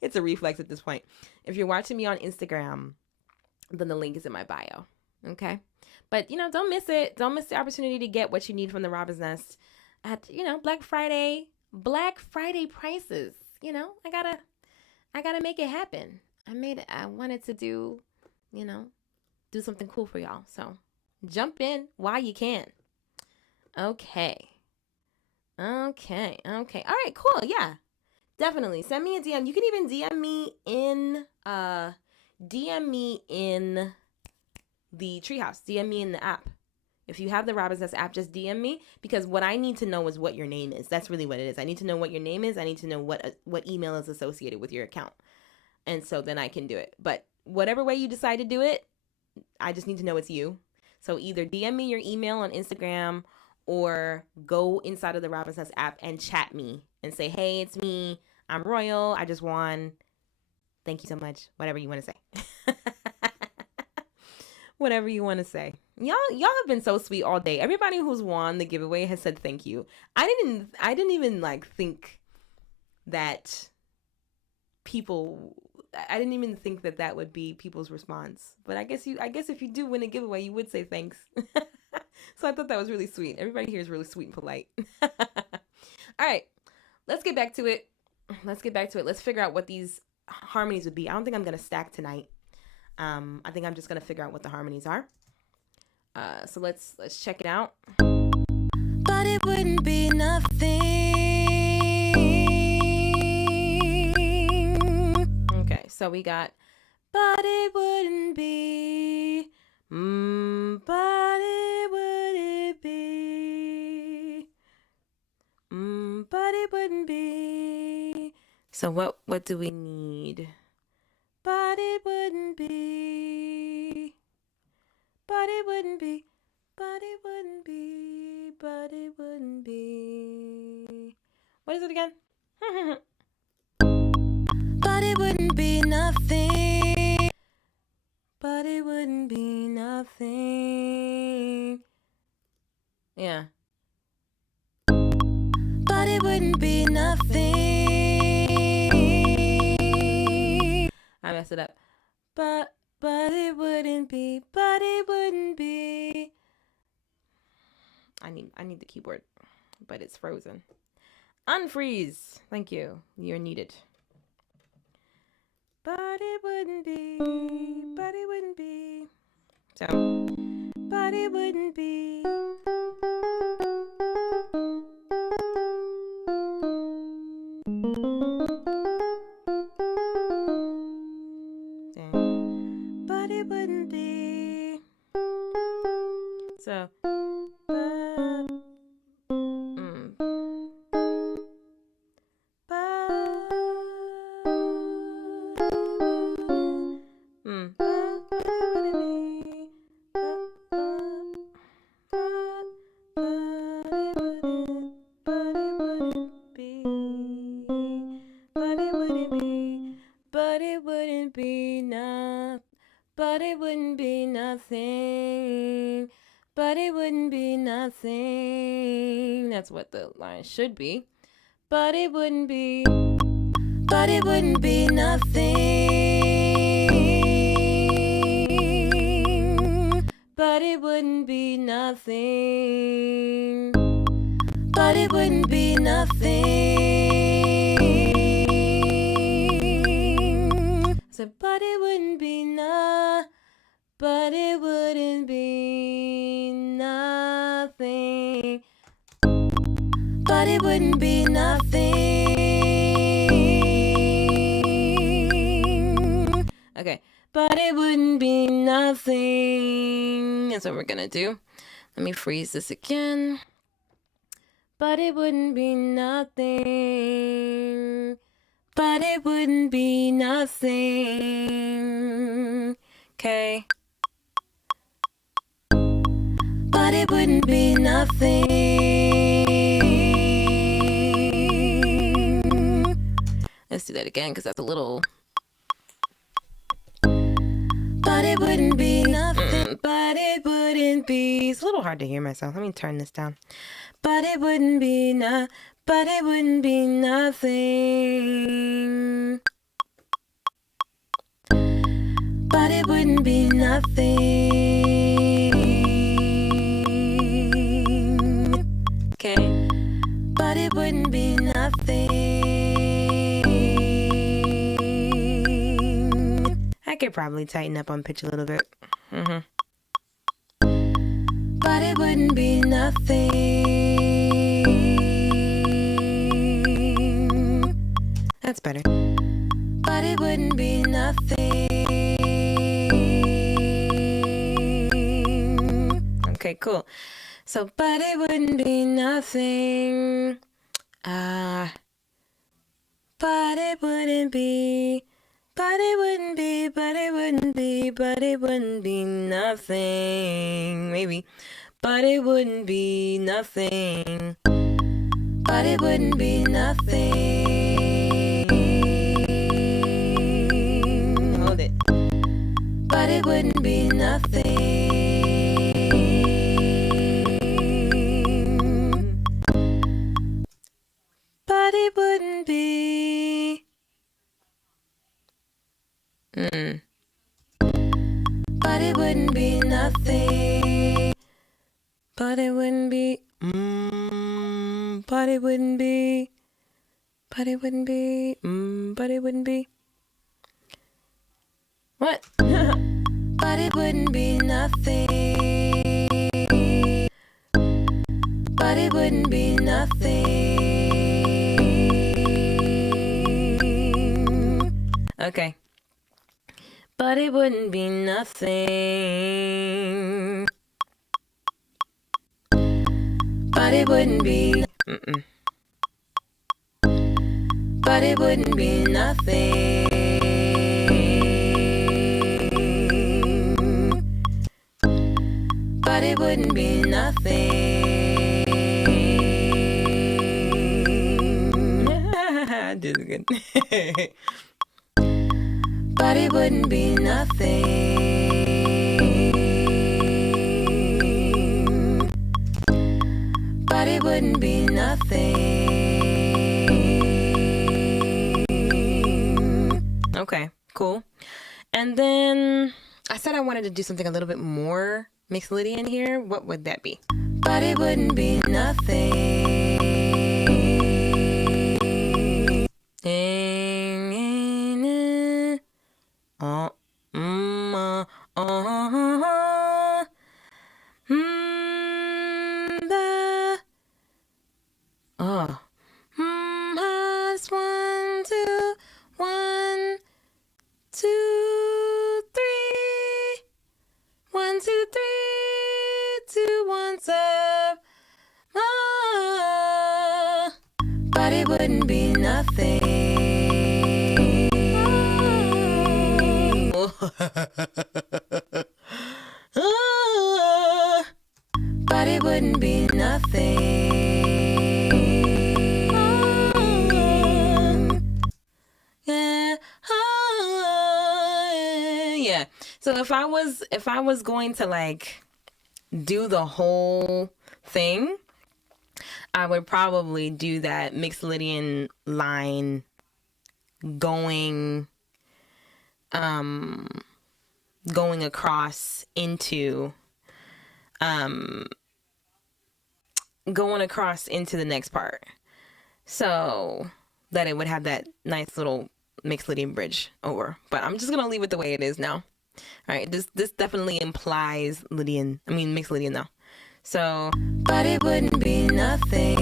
it's a reflex at this point. If you're watching me on Instagram, then the link is in my bio. Okay? But, don't miss it. Don't miss the opportunity to get what you need from the Robin's Nest at, Black Friday prices. I gotta make it happen. I wanted to do something cool for y'all. So jump in while you can. Okay. All right, cool. Yeah, definitely. Send me a DM. You can even DM me in the Treehouse. DM me in the app. If you have the Robin's Nest app, just DM me, because what I need to know is what your name is. That's really what it is. I need to know what your name is. I need to know what email is associated with your account. And so then I can do it. But whatever way you decide to do it, I just need to know it's you. So either DM me your email on Instagram or go inside of the Robin's Nest app and chat me and say, hey, it's me. I'm Royal. I just won. Thank you so much. Whatever you want to say. Whatever you want to say. Y'all have been so sweet all day. Everybody who's won the giveaway has said thank you. I didn't even like think that people, I didn't even think that would be people's response. But I guess if you do win a giveaway, you would say thanks. So I thought that was really sweet. Everybody here is really sweet and polite. All right, let's get back to it. Let's figure out what these harmonies would be. I don't think I'm gonna stack tonight. I think I'm just gonna figure out what the harmonies are. So let's check it out. But it wouldn't be nothing. Okay, so we got, but it wouldn't be, but it wouldn't be, but it wouldn't be. So what do we need? But it wouldn't be, but it wouldn't be, but it wouldn't be, but it wouldn't be. What is it again? But it wouldn't be nothing. But it wouldn't be nothing. Yeah. But it wouldn't be nothing. I messed it up. But it wouldn't be, but it wouldn't be. I need the keyboard, but it's frozen. Unfreeze. Thank you. You're needed. But it wouldn't be, but it wouldn't be. So, but it wouldn't be. But it wouldn't be. So, but it wouldn't be nothing. But it wouldn't be nothing. That's what the line should be. But it wouldn't be. But it wouldn't be nothing. But it wouldn't be nothing. But it wouldn't be nothing. So, but it wouldn't be but it wouldn't be nothing. But it wouldn't be nothing. Okay, but it wouldn't be nothing. That's what we're gonna do. Let me freeze this again. But it wouldn't be nothing. But it wouldn't be nothing. Okay. But it wouldn't be nothing. Let's do that again because that's a little. But it wouldn't be nothing. But it wouldn't be. It's a little hard to hear myself. Let me turn this down. But it wouldn't be but it wouldn't be nothing. But it wouldn't be nothing. Okay. But it wouldn't be nothing. I could probably tighten up on pitch a little bit. But it wouldn't be nothing. That's better. But it wouldn't be nothing. Okay, cool. So, but it wouldn't be nothing. But it wouldn't be. But it wouldn't be. But it wouldn't be. But it wouldn't be nothing. Maybe. But it wouldn't be nothing. But it wouldn't be nothing. Hold it. But it wouldn't be nothing. But it wouldn't be. But it wouldn't be nothing. But it wouldn't be. But it wouldn't be. But it wouldn't be. But it wouldn't be. What? But it wouldn't be nothing. But it wouldn't be nothing. Okay. But it wouldn't be nothing. But it wouldn't be. But it wouldn't be nothing. But it wouldn't be nothing. This is good. But it wouldn't be nothing. But it wouldn't be nothing. Okay, cool. And then I said I wanted to do something a little bit more Mixolydian here. What would that be? But it wouldn't be nothing. One, two, 1, 2, 3. 1, 2, 3, 2, 1, 7. But it wouldn't be nothing. But it wouldn't be nothing. Yeah. So if I was going to like do the whole thing, I would probably do that Mixolydian line going across into the next part, so that it would have that nice little Mixolydian bridge over. But I'm just gonna leave it the way it is now. All right, this definitely implies Mixolydian though. So, but it wouldn't be nothing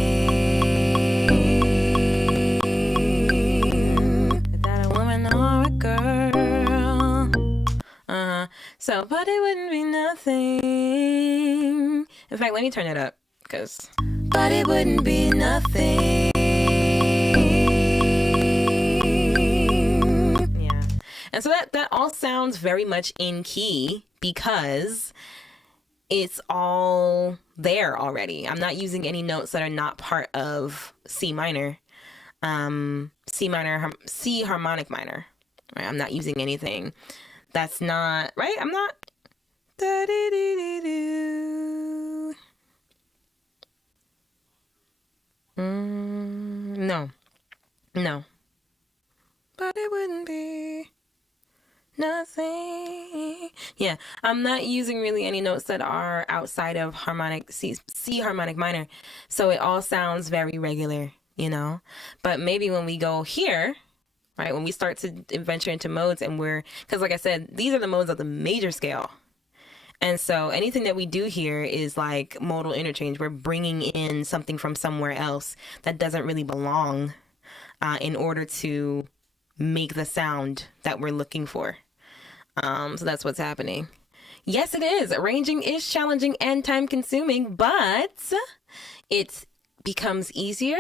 without a woman or a girl. So, but it wouldn't be nothing. In fact, let me turn it up, cause but it wouldn't be nothing. Yeah, and so that all sounds very much in key because it's all there already. I'm not using any notes that are not part of C minor, C harmonic minor. Right? I'm not using anything that's not right. I'm not. No. But it wouldn't be nothing. Yeah, I'm not using really any notes that are outside of harmonic C harmonic minor, so it all sounds very regular, you know. But maybe when we go here, right, when we start to venture into modes, and because like I said, these are the modes of the major scale, and so anything that we do here is like modal interchange. We're bringing in something from somewhere else that doesn't really belong in order to make the sound that we're looking for. So that's what's happening. Yes, it is. Arranging is challenging and time consuming, but it becomes easier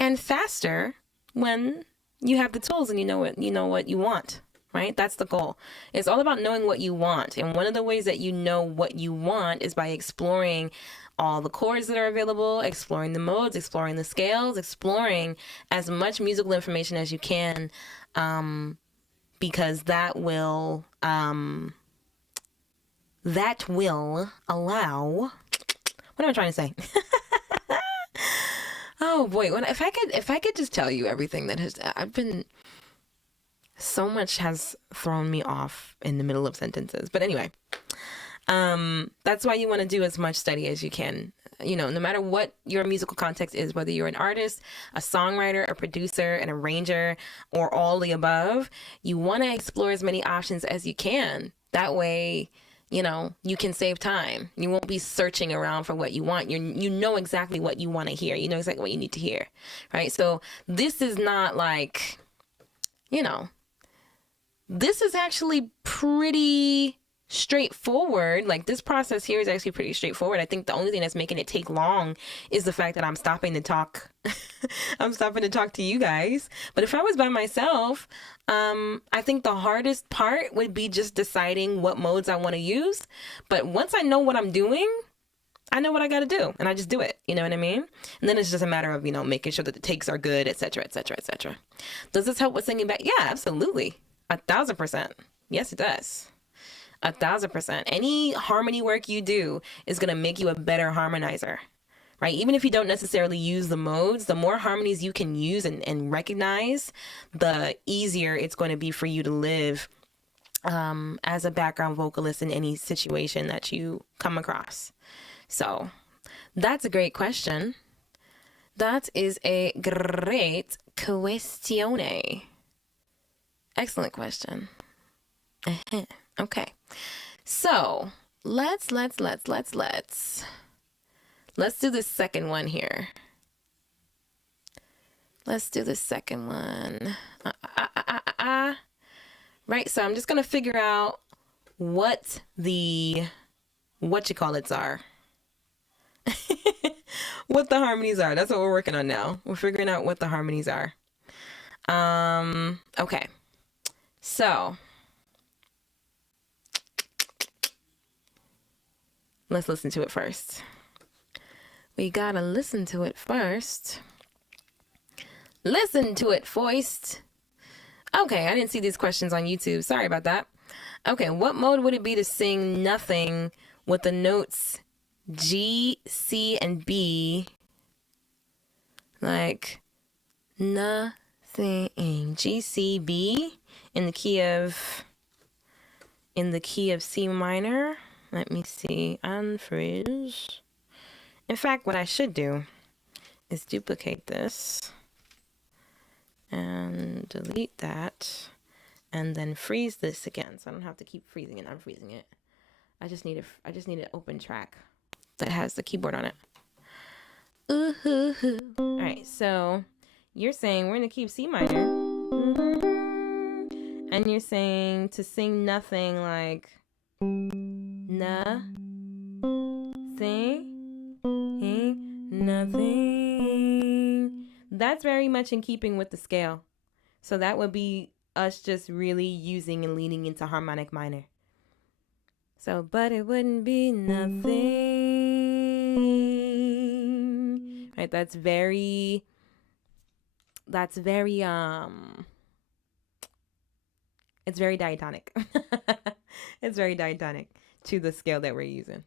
and faster when you have the tools and you know what you want, right? That's the goal. It's all about knowing what you want. And one of the ways that you know what you want is by exploring all the chords that are available, exploring the modes, exploring the scales, exploring as much musical information as you can, because that will allow, what am I trying to say? Oh boy, if I could just tell you everything that so much has thrown me off in the middle of sentences. But anyway, that's why you want to do as much study as you can. No matter what your musical context is, whether you're an artist, a songwriter, a producer, an arranger, or all the above, you want to explore as many options as you can. That way, you can save time. You won't be searching around for what you want. You know exactly what you want to hear. You know exactly what you need to hear, right? So this is not like, this is actually pretty straightforward. Like, this process here is actually pretty straightforward. I think the only thing that's making it take long is the fact that I'm stopping to talk. I'm stopping to talk to you guys. But if I was by myself, I think the hardest part would be just deciding what modes I want to use. But once I know what I'm doing, I know what I got to do, and I just do it. You know what I mean? And then it's just a matter of, making sure that the takes are good, etc., etc., etc. Does this help with singing back? Yeah, absolutely. 1,000%. Yes, it does. 1,000%. Any harmony work you do is going to make you a better harmonizer, right? Even if you don't necessarily use the modes, the more harmonies you can use and recognize, the easier it's going to be for you to live as a background vocalist in any situation that you come across. So that's a great question. That is a great questione. Excellent question. Okay. So let's do the second one here. Let's do the second one. Right. So I'm just going to figure out what you call it's are. What the harmonies are. That's what we're working on now. We're figuring out what the harmonies are. Okay. So let's listen to it first. We gotta listen to it first. Listen to it first. Okay, I didn't see these questions on YouTube. Sorry about that. Okay, what mode would it be to sing nothing with the notes G, C, and B? Like nothing. G, C, B in the key of C minor. Let me see. Unfreeze. In fact, what I should do is duplicate this and delete that and then freeze this again, so I don't have to keep freezing it. I'm freezing it. I just need an open track that has the keyboard on it. Ooh-hoo-hoo. All right, so you're saying we're in the key of C minor, and you're saying to sing nothing like nothing. That's very much in keeping with the scale. So that would be us just really using and leaning into harmonic minor. So, but it wouldn't be nothing. Right? That's very it's very diatonic. It's very diatonic to the scale that we're using.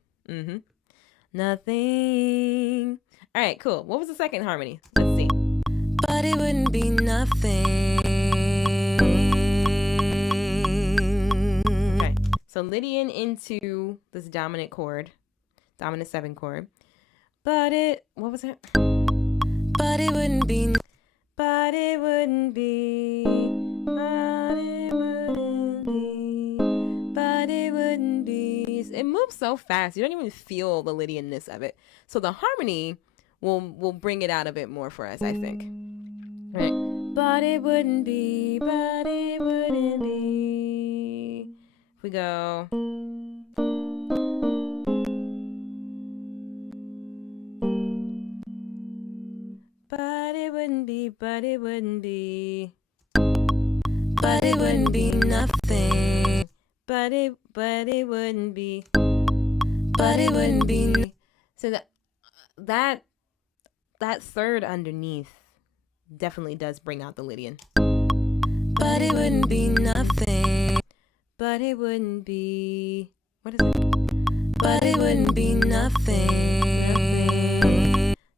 Nothing. All right, cool. What was the second harmony? Let's see. But it wouldn't be nothing. Okay, so Lydian into this dominant chord, dominant 7 chord. But it, what was it? But it wouldn't be. But it wouldn't be. But it wouldn't be. But it wouldn't be. It moves so fast. You don't even feel the Lydianness of it. So the harmony will bring it out a bit more for us, I think. Right. But it wouldn't be. But it wouldn't be. If we go. wouldn't be, but it wouldn't be. But it wouldn't be nothing. But it wouldn't be. But it wouldn't be. So that third underneath definitely does bring out the Lydian. But it wouldn't be nothing. But it wouldn't be. What is it? But it wouldn't be nothing.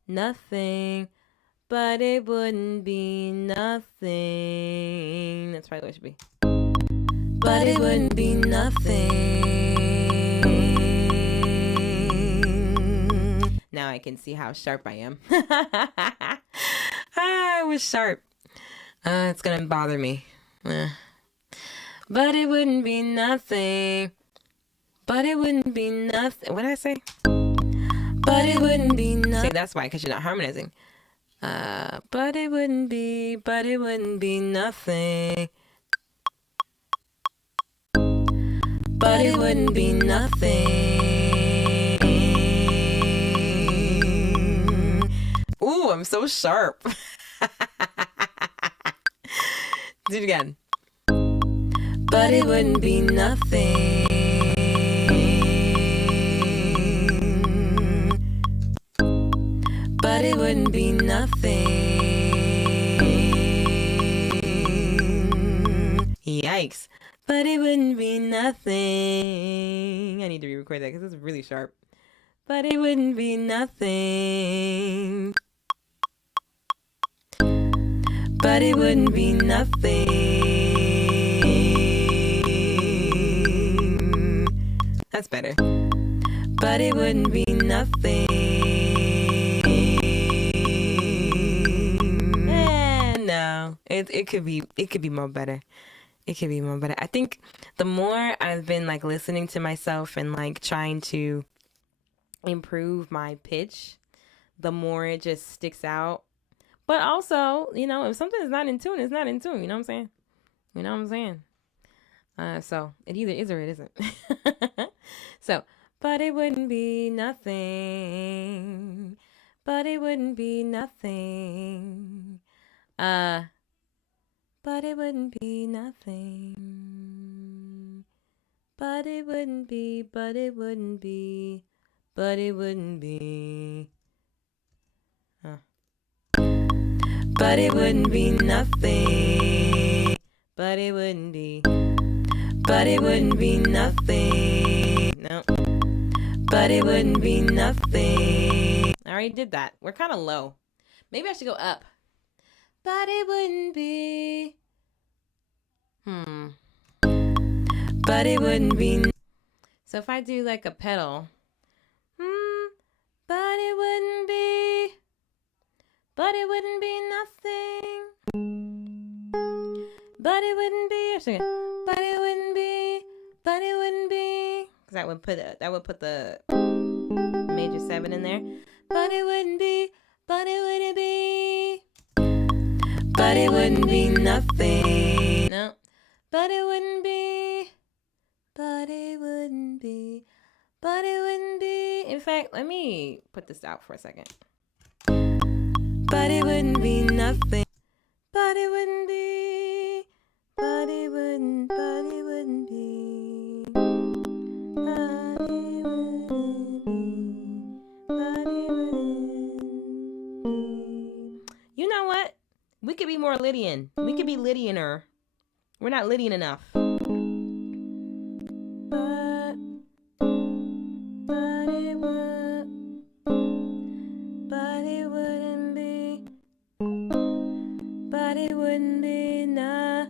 Nothing. But it wouldn't be nothing. That's probably what it should be. But it wouldn't be nothing. Now I can see how sharp I am. I was sharp. It's gonna bother me. But it wouldn't be nothing. But it wouldn't be nothing. What did I say? But it wouldn't be nothing. See, that's why, because you're not harmonizing. But it wouldn't be nothing. But it wouldn't be nothing. Ooh, I'm so sharp. Do it again. But it wouldn't be nothing. But it wouldn't be nothing. Yikes. But it wouldn't be nothing. I need to re-record that because it's really sharp. But it wouldn't be nothing. But it wouldn't be nothing. That's better. But it wouldn't be nothing. No, it could be more better. It could be more better. I think the more I've been like listening to myself and like trying to improve my pitch, the more it just sticks out. But also, you know, if something is not in tune, it's not in tune. You know what I'm saying? You know what I'm saying? So it either is or it isn't. So, but it wouldn't be nothing. But it wouldn't be nothing. But it wouldn't be nothing. But it wouldn't be, but it wouldn't be, but it wouldn't be. But it wouldn't be nothing. But it wouldn't be. But it wouldn't be nothing. No. But it wouldn't be nothing. I already did that. We're kind of low. Maybe I should go up. But it wouldn't be. But it wouldn't be. So if I do like a pedal. But it wouldn't be. But it wouldn't be nothing. But it wouldn't be. But it wouldn't be. But it wouldn't be. Because that would put the major 7 in there. But it wouldn't be. But it wouldn't be. But it wouldn't be nothing. No. But it wouldn't be. But it wouldn't be. But it wouldn't be. In fact, let me put this out for a second. But it wouldn't be nothing. But it wouldn't be. But it wouldn't. But it wouldn't be. But it wouldn't be. But it wouldn't be. You know what? We could be more Lydian. We could be Lydianer. We're not Lydian enough. But it would. But it wouldn't be. But it wouldn't be nah.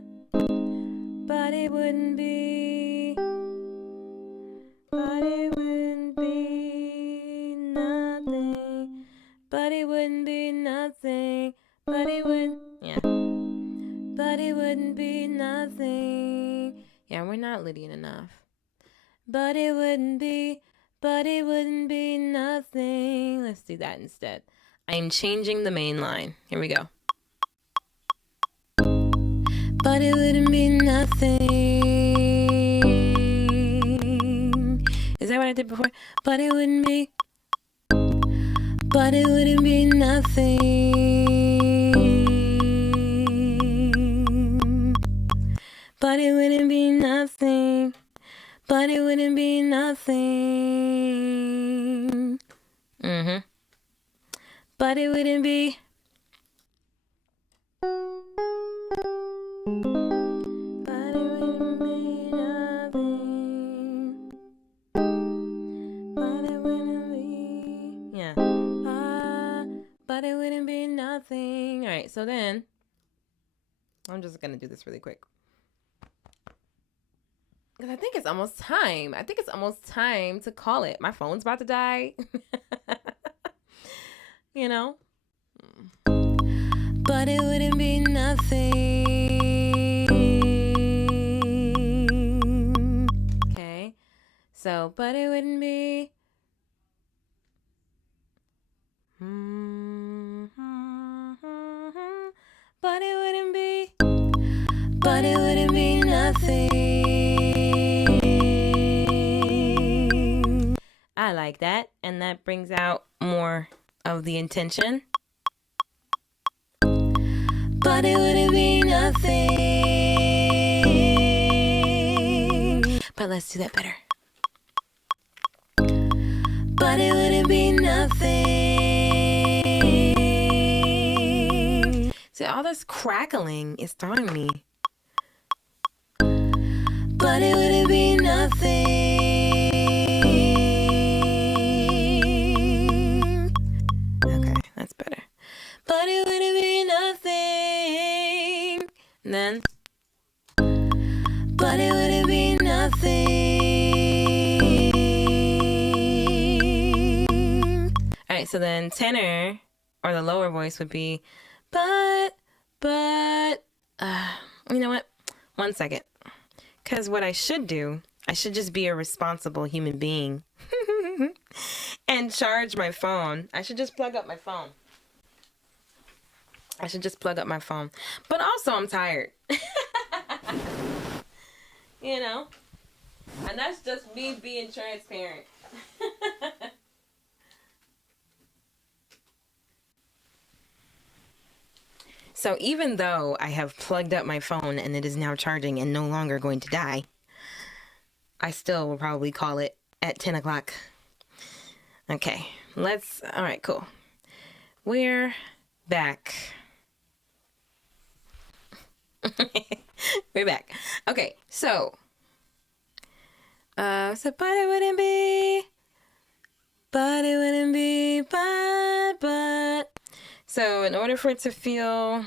But it wouldn't be. But it wouldn't be nothing. But it wouldn't be nothing. But it wouldn't. Yeah. But it wouldn't be nothing. Yeah, we're not Lydian enough. But it wouldn't be. But it wouldn't be nothing. Let's do that instead. I am changing the main line. Here we go. But it wouldn't be nothing. Is that what I did before? But it wouldn't be. But it wouldn't be nothing. but it wouldn't be nothing. But it wouldn't be nothing. But it wouldn't be. But it wouldn't be nothing. But it wouldn't be. Yeah. But it wouldn't be nothing. All right, so then I'm just gonna do this really quick. Because I think it's almost time. I think it's almost time to call it. My phone's about to die. You know? But it wouldn't be nothing. Okay. So, but it wouldn't be. But it wouldn't be. But it wouldn't be nothing. I like that. And that brings out more of the intention. But it wouldn't be nothing. But let's do that better. But it wouldn't be nothing. See, all this crackling is throwing me. But it wouldn't be nothing. Okay, that's better. But it wouldn't be nothing. And then. But it wouldn't be nothing. All right, so then tenor, or the lower voice would be, but, you know what? 1 second. Because what I should do, I should just be a responsible human being and charge my phone. I should just plug up my phone. But also, I'm tired. You know? And that's just me being transparent. So even though I have plugged up my phone and it is now charging and no longer going to die, I still will probably call it at 10 o'clock. Okay, all right, cool. We're back. We're back. Okay, so but it wouldn't be, but. So in order for it to feel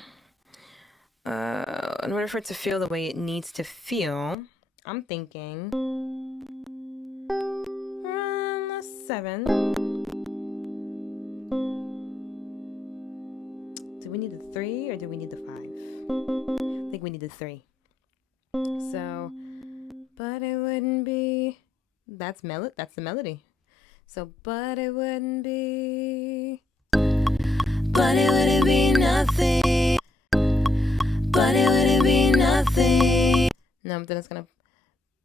the way it needs to feel, I'm thinking 7. Do we need the 3 or do we need the 5? I think we need the 3. So, but it wouldn't be. That's the melody. So, but it wouldn't be. But it wouldn't be nothing. But it wouldn't be nothing. No, then it's gonna.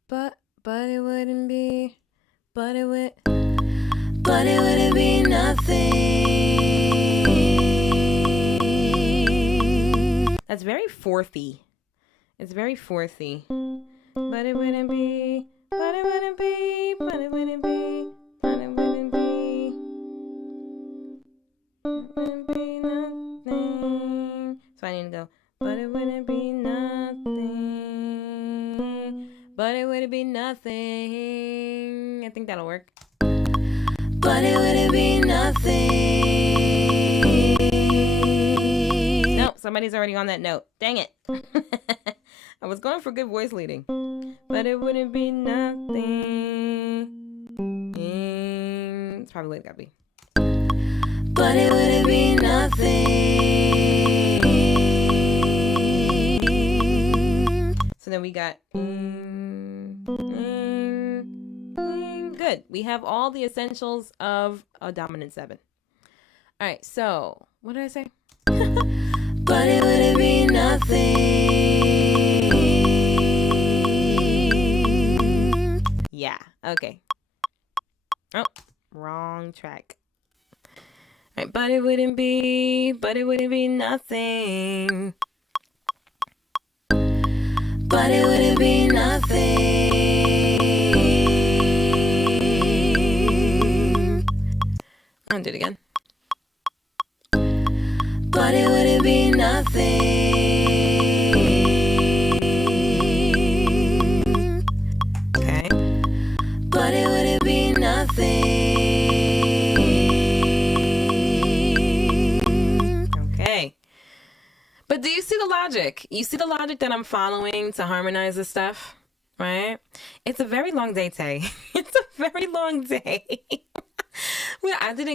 But it wouldn't be. But it wouldn't be nothing. That's very fourthy. It's very fourthy. But it wouldn't be. But it wouldn't be. But it wouldn't be. But it wouldn't be. It wouldn't be nothing. So I need to go. But it wouldn't be nothing. But it wouldn't be nothing. I think that'll work. But it wouldn't be nothing. Nope, somebody's already on that note. Dang it. I was going for good voice leading. But it wouldn't be nothing. It's probably what it gotta be. But it wouldn't be nothing. So then we got good. We have all the essentials of a dominant 7. All right, so what did I say? But it wouldn't be nothing. Yeah, okay. Oh, wrong track. All right, but it wouldn't be nothing. But it wouldn't you see the logic that I'm following to harmonize this stuff, right? It's a very long day, Tay. It's a very long day. Well, I did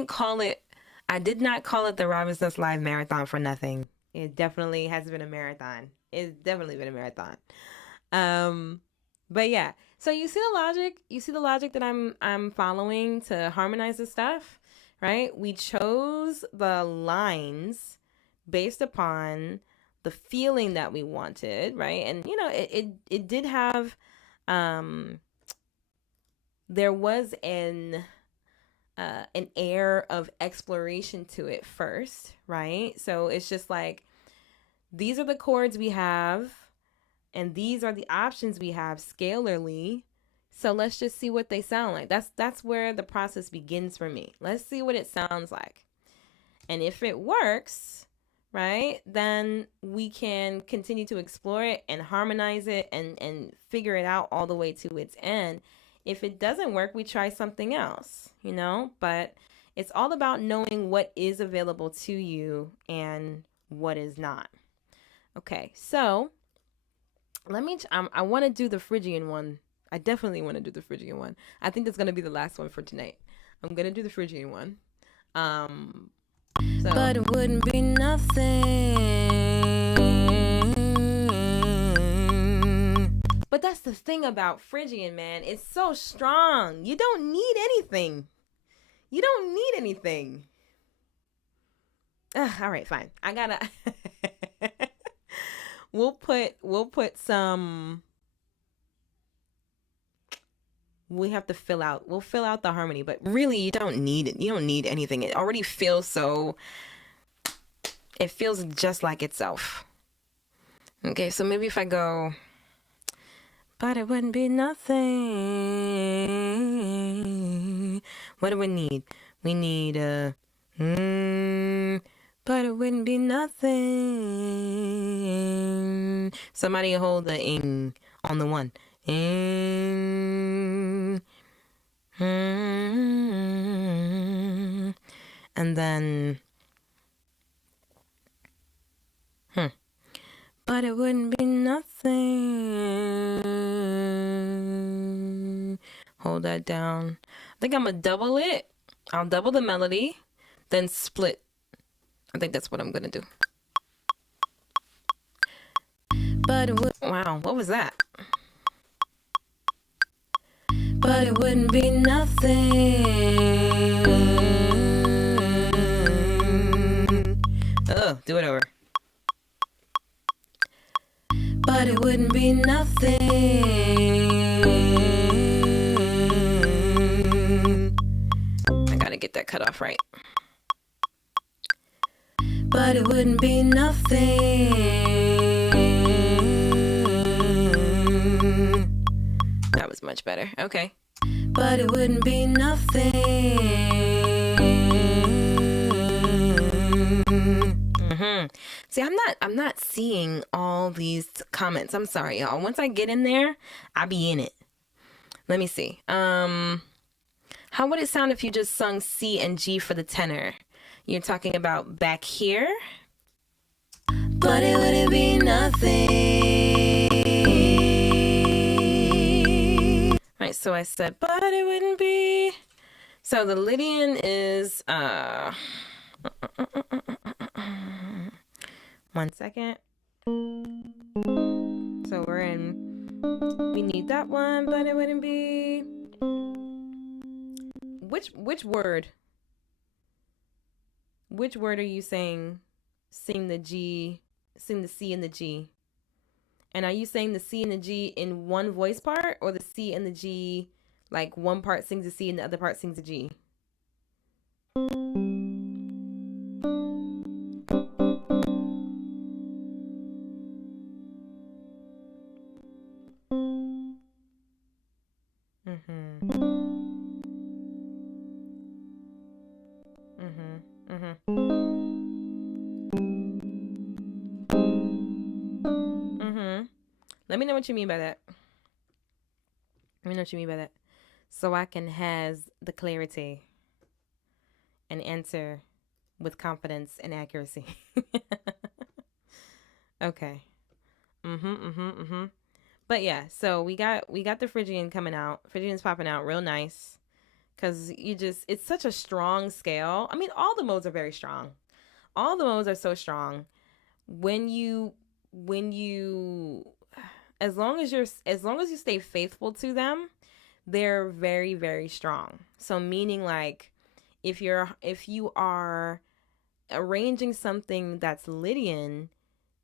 not call it the Robin's Nest Live Marathon for nothing. It definitely has been a marathon. It's definitely been a marathon. Um, but yeah. So you see the logic. You see the logic that I'm following to harmonize this stuff, right? We chose the lines based upon the feeling that we wanted, right? And it did have there was an air of exploration to it first, right? So it's just like these are the chords we have, and these are the options we have scalarly. So let's just see what they sound like. That's where the process begins for me. Let's see what it sounds like. And if it works, right, then we can continue to explore it and harmonize it and figure it out all the way to its end. If it doesn't work, we try something else, but it's all about knowing what is available to you and what is not. Okay, so I want to do the Phrygian one. I definitely want to do the Phrygian one. I think that's going to be the last one for tonight. I'm going to do the Phrygian one. But it wouldn't be nothing. But that's the thing about Phrygian, man. It's so strong. You don't need anything. You don't need anything. All right, fine. I gotta. We'll put some. We have to fill out. We'll fill out the harmony, but really, you don't need it. You don't need anything. It already feels so. It feels just like itself. Okay, so maybe if I go. But it wouldn't be nothing. What do we need? We need but it wouldn't be nothing. Somebody hold the ing on the one. Ing. And then. But it wouldn't be nothing. Hold that down. I think I'm going to double it. I'll double the melody, then split. I think that's what I'm going to do. But it would. Wow, what was that? But it wouldn't be nothing. Oh, do it over. But it wouldn't be nothing. I gotta get that cut off right. But it wouldn't be nothing. That was much better. Okay. But it wouldn't be nothing. See, I'm not seeing all these comments. I'm sorry, y'all. Once I get in there, I'll be in it. Let me see. How would it sound if you just sung C and G for the tenor? You're talking about back here? But it wouldn't be nothing. Right, so I said, but it wouldn't be. So the Lydian is 1 second. So we're in. We need that one, but it wouldn't be. Which word? Which word are you saying? Sing the G, sing the C and the G. And are you saying the C and the G in one voice part, or the C and the G, like one part sings the C and the other part sings the G? Let me know what you mean by that. Let me know what you mean by that. So I can have the clarity and answer with confidence and accuracy. Okay. But yeah, so we got the Phrygian coming out. Phrygian's popping out real nice because it's such a strong scale. I mean, all the modes are very strong. All the modes are so strong. When you as long as you stay faithful to them, they're very, very strong. So meaning like if you are arranging something that's Lydian,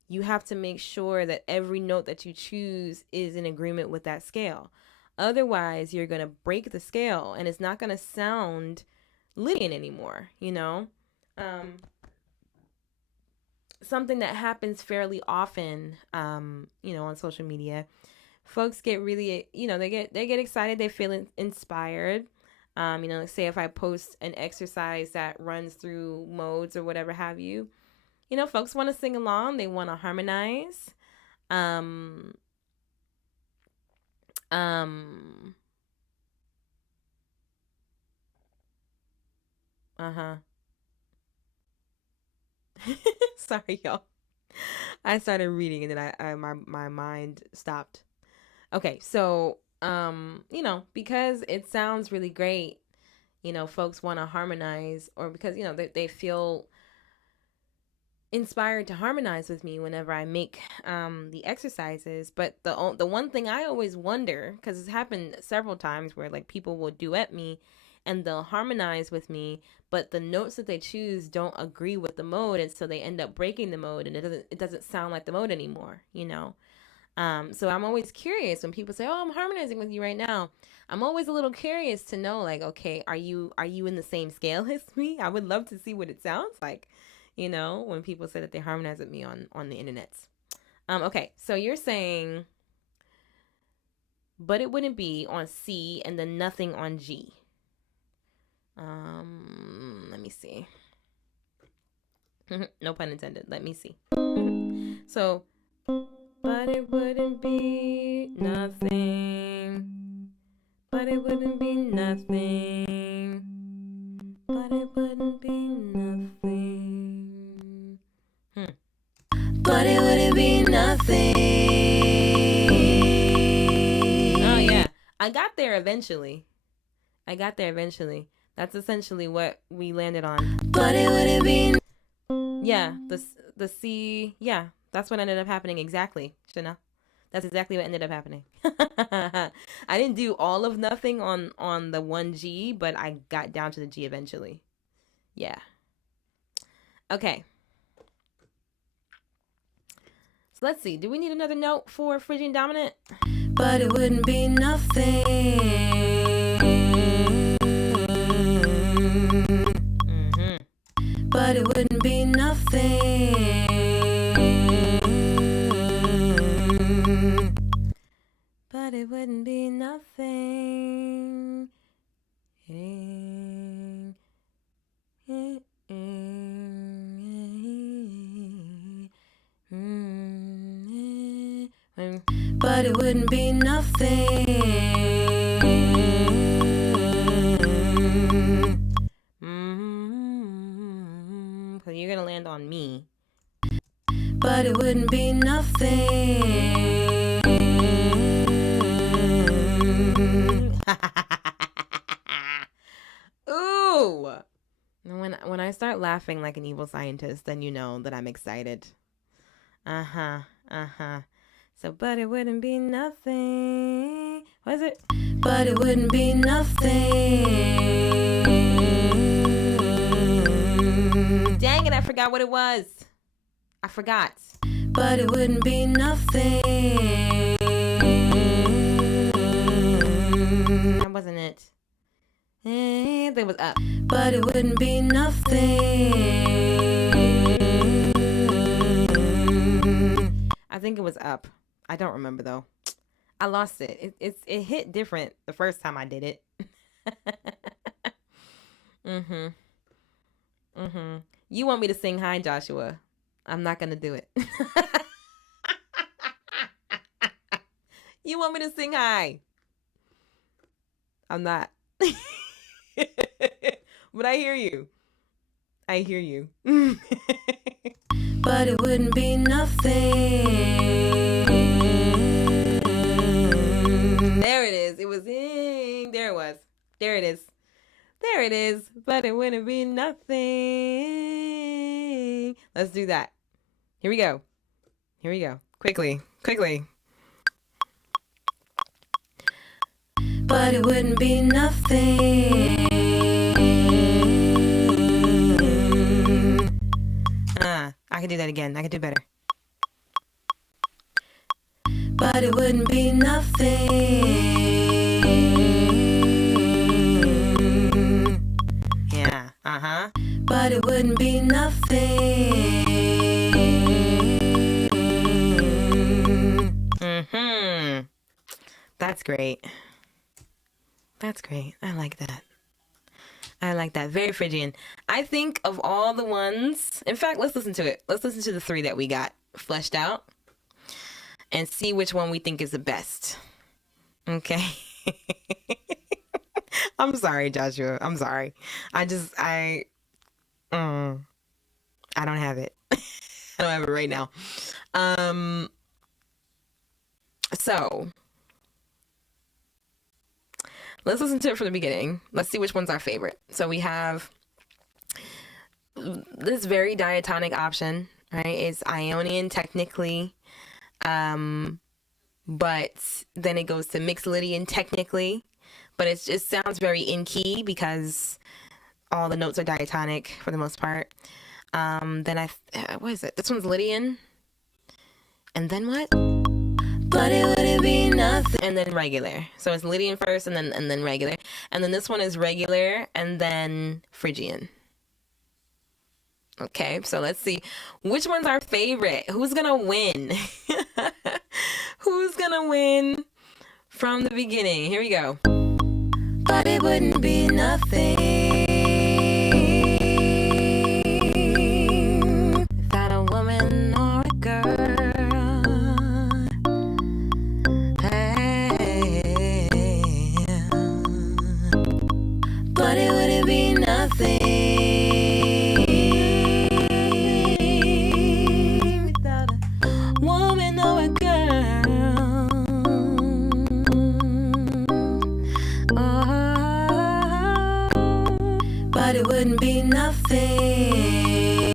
you have to make sure that every note that you choose is in agreement with that scale. Otherwise, you're going to break the scale and it's not going to sound Lydian anymore, you know? Um, Something that happens fairly often, on social media. Folks get really, they get excited, they feel inspired. Say if I post an exercise that runs through modes or whatever have you, folks want to sing along, they want to harmonize. Um, um, uh-huh. Sorry, y'all. I started reading and then my mind stopped. Okay, so because it sounds really great, folks want to harmonize, or because they feel inspired to harmonize with me whenever I make the exercises. But the one thing I always wonder, because it's happened several times where like people will duet me and they'll harmonize with me, but the notes that they choose don't agree with the mode, and so they end up breaking the mode, and it doesn't sound like the mode anymore. So I'm always curious when people say, "Oh, I'm harmonizing with you right now." I'm always a little curious to know, like, okay, are you in the same scale as me? I would love to see what it sounds like, when people say that they harmonize with me on the internet. Okay, so you're saying, but it wouldn't be on C and then nothing on G. Let me see. No pun intended. Let me see. So, but it wouldn't be nothing. But it wouldn't be nothing. But it wouldn't be nothing. But it wouldn't be nothing. Oh, yeah. I got there eventually. That's essentially what we landed on. But it wouldn't be. Yeah, the C. Yeah, that's what ended up happening exactly, Shana. That's exactly what ended up happening. I didn't do all of nothing on the 1G, but I got down to the G eventually. Yeah. Okay. So let's see. Do we need another note for Phrygian dominant? But it wouldn't be nothing. But it wouldn't be nothing. But it wouldn't be nothing. But it wouldn't be nothing. So you're gonna land on me. But it wouldn't be nothing. Ooh. When I start laughing like an evil scientist, then you know that I'm excited. Uh-huh. So, but it wouldn't be nothing. What is it? But it wouldn't be nothing. Dang it, I forgot what it was. I forgot. But it wouldn't be nothing. That wasn't it. That was up. But it wouldn't be nothing. I think it was up. I don't remember though. I lost it. It hit different the first time I did it. mhm. You want me to sing high, Joshua? I'm not gonna do it. You want me to sing high? I'm not. But I hear you. But it wouldn't be nothing. There it is. There it is. But it wouldn't be nothing. Let's do that. Here we go. Here we go. Quickly. Quickly. But it wouldn't be nothing. I can do that again. I can do better. But it wouldn't be nothing. Yeah. But it wouldn't be nothing. That's great. That's great. I like that. I like that. Very Phrygian. I think of all the ones, in fact, let's listen to it. Let's listen to the 3 that we got fleshed out and see which one we think is the best. Okay. I'm sorry, Joshua. I'm sorry. I don't have it. I don't have it right now. So let's listen to it from the beginning. Let's see which one's our favorite. So we have this very diatonic option, right? It's Ionian technically, but then it goes to mixed Lydian technically, but it just sounds very in key because all the notes are diatonic for the most part. Then what is it? This one's Lydian. And then what? But it wouldn't be nothing. And then regular. So it's Lydian first and then regular. And then this one is regular and then Phrygian. Okay, so let's see. Which one's our favorite? Who's gonna win? Who's gonna win from the beginning? Here we go. But it wouldn't be nothing. Without a woman or a girl. But it wouldn't be nothing without a woman or a girl. Oh, but it wouldn't be nothing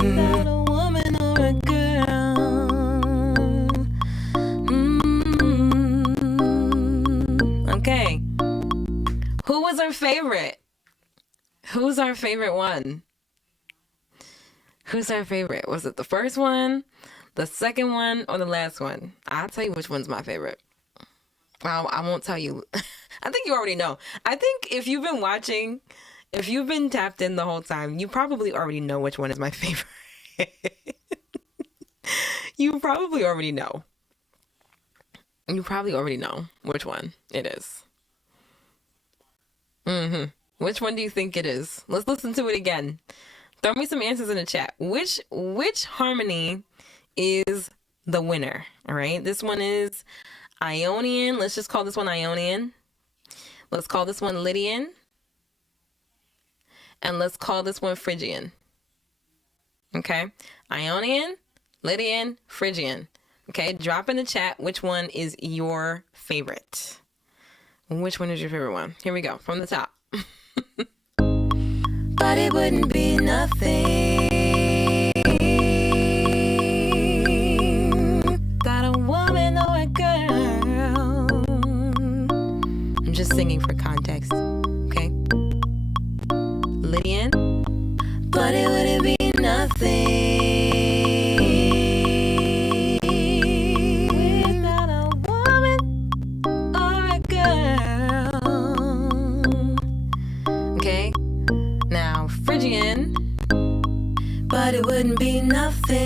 without a woman or a girl. Okay. Who was our favorite? Who's our favorite one? Who's our favorite? Was it the first one, the second one, or the last one? I'll tell you which one's my favorite. Well, I won't tell you. I think you already know. I think if you've been watching, if you've been tapped in the whole time, you probably already know which one is my favorite. You probably already know. You probably already know which one it is. Which one do you think it is? Let's listen to it again. Throw me some answers in the chat. Which harmony is the winner? All right. This one is Ionian. Let's just call this one Ionian. Let's call this one Lydian. And let's call this one Phrygian. Okay. Ionian, Lydian, Phrygian. Okay. Drop in the chat which one is your favorite. Which one is your favorite one? Here we go. From the top. But it wouldn't be nothing without a woman or a girl. I'm just singing for context. Okay. Lydian. But it wouldn't be nothing. But it wouldn't be nothing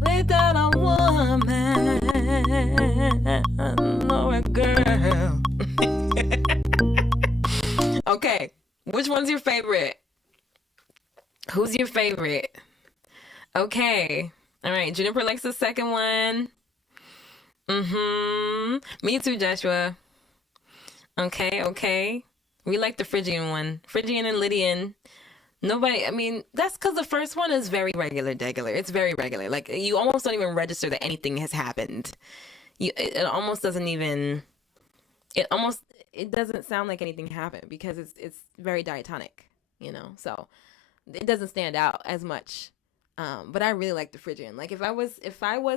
without a woman or a girl. Okay, which one's your favorite? Who's your favorite? Okay, all right. Juniper likes the second one. Me too, Joshua. Okay. We like the Phrygian one. Phrygian and Lydian. Nobody, I mean, that's because the first one is very regular. It's very regular. Like, you almost don't even register that anything has happened. It almost doesn't even, it almost, it doesn't sound like anything happened because it's very diatonic, you know? So it doesn't stand out as much. But I really like the Phrygian. Like, if I was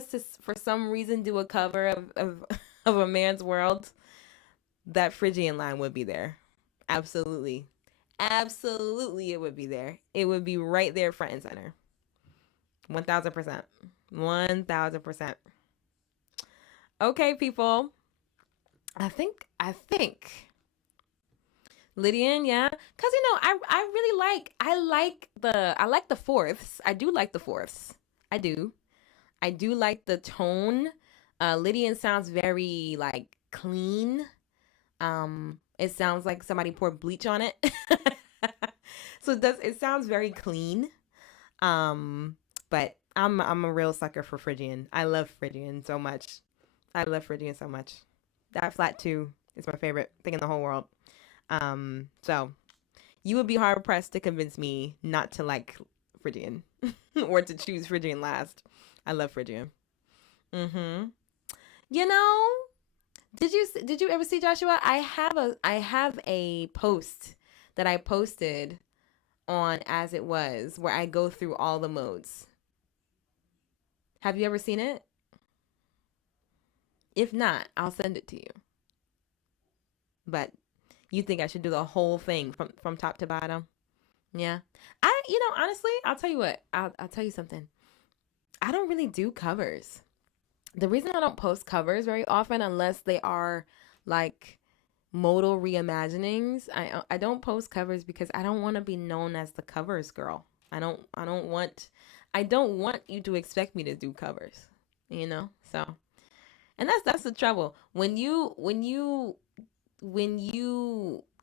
to, for some reason, do a cover of A Man's World, that Phrygian line would be there. Absolutely. Absolutely, it would be there. It would be right there, front and center. 1000%. 1000%. Okay, people. I think Lydian, yeah, because I really I like the fourths. I do like the fourths. I do like the tone. Lydian sounds very like clean. It sounds like somebody poured bleach on it. So it sounds very clean. But I'm a real sucker for Phrygian. I love Phrygian so much. I love Phrygian so much. That flat 2 is my favorite thing in the whole world. So you would be hard pressed to convince me not to like Phrygian or to choose Phrygian last. I love Phrygian. Mm-hmm. You know, did you ever see, Joshua? I have a post that I posted on As It Was where I go through all the modes. Have you ever seen it? If not, I'll send it to you. But you think I should do the whole thing from top to bottom? Yeah. Honestly, I'll tell you what. I'll tell you something. I don't really do covers. The reason I don't post covers very often, unless they are like modal reimaginings, I don't post covers because I don't want to be known as the covers girl. I don't want you to expect me to do covers, So, and that's the trouble. When you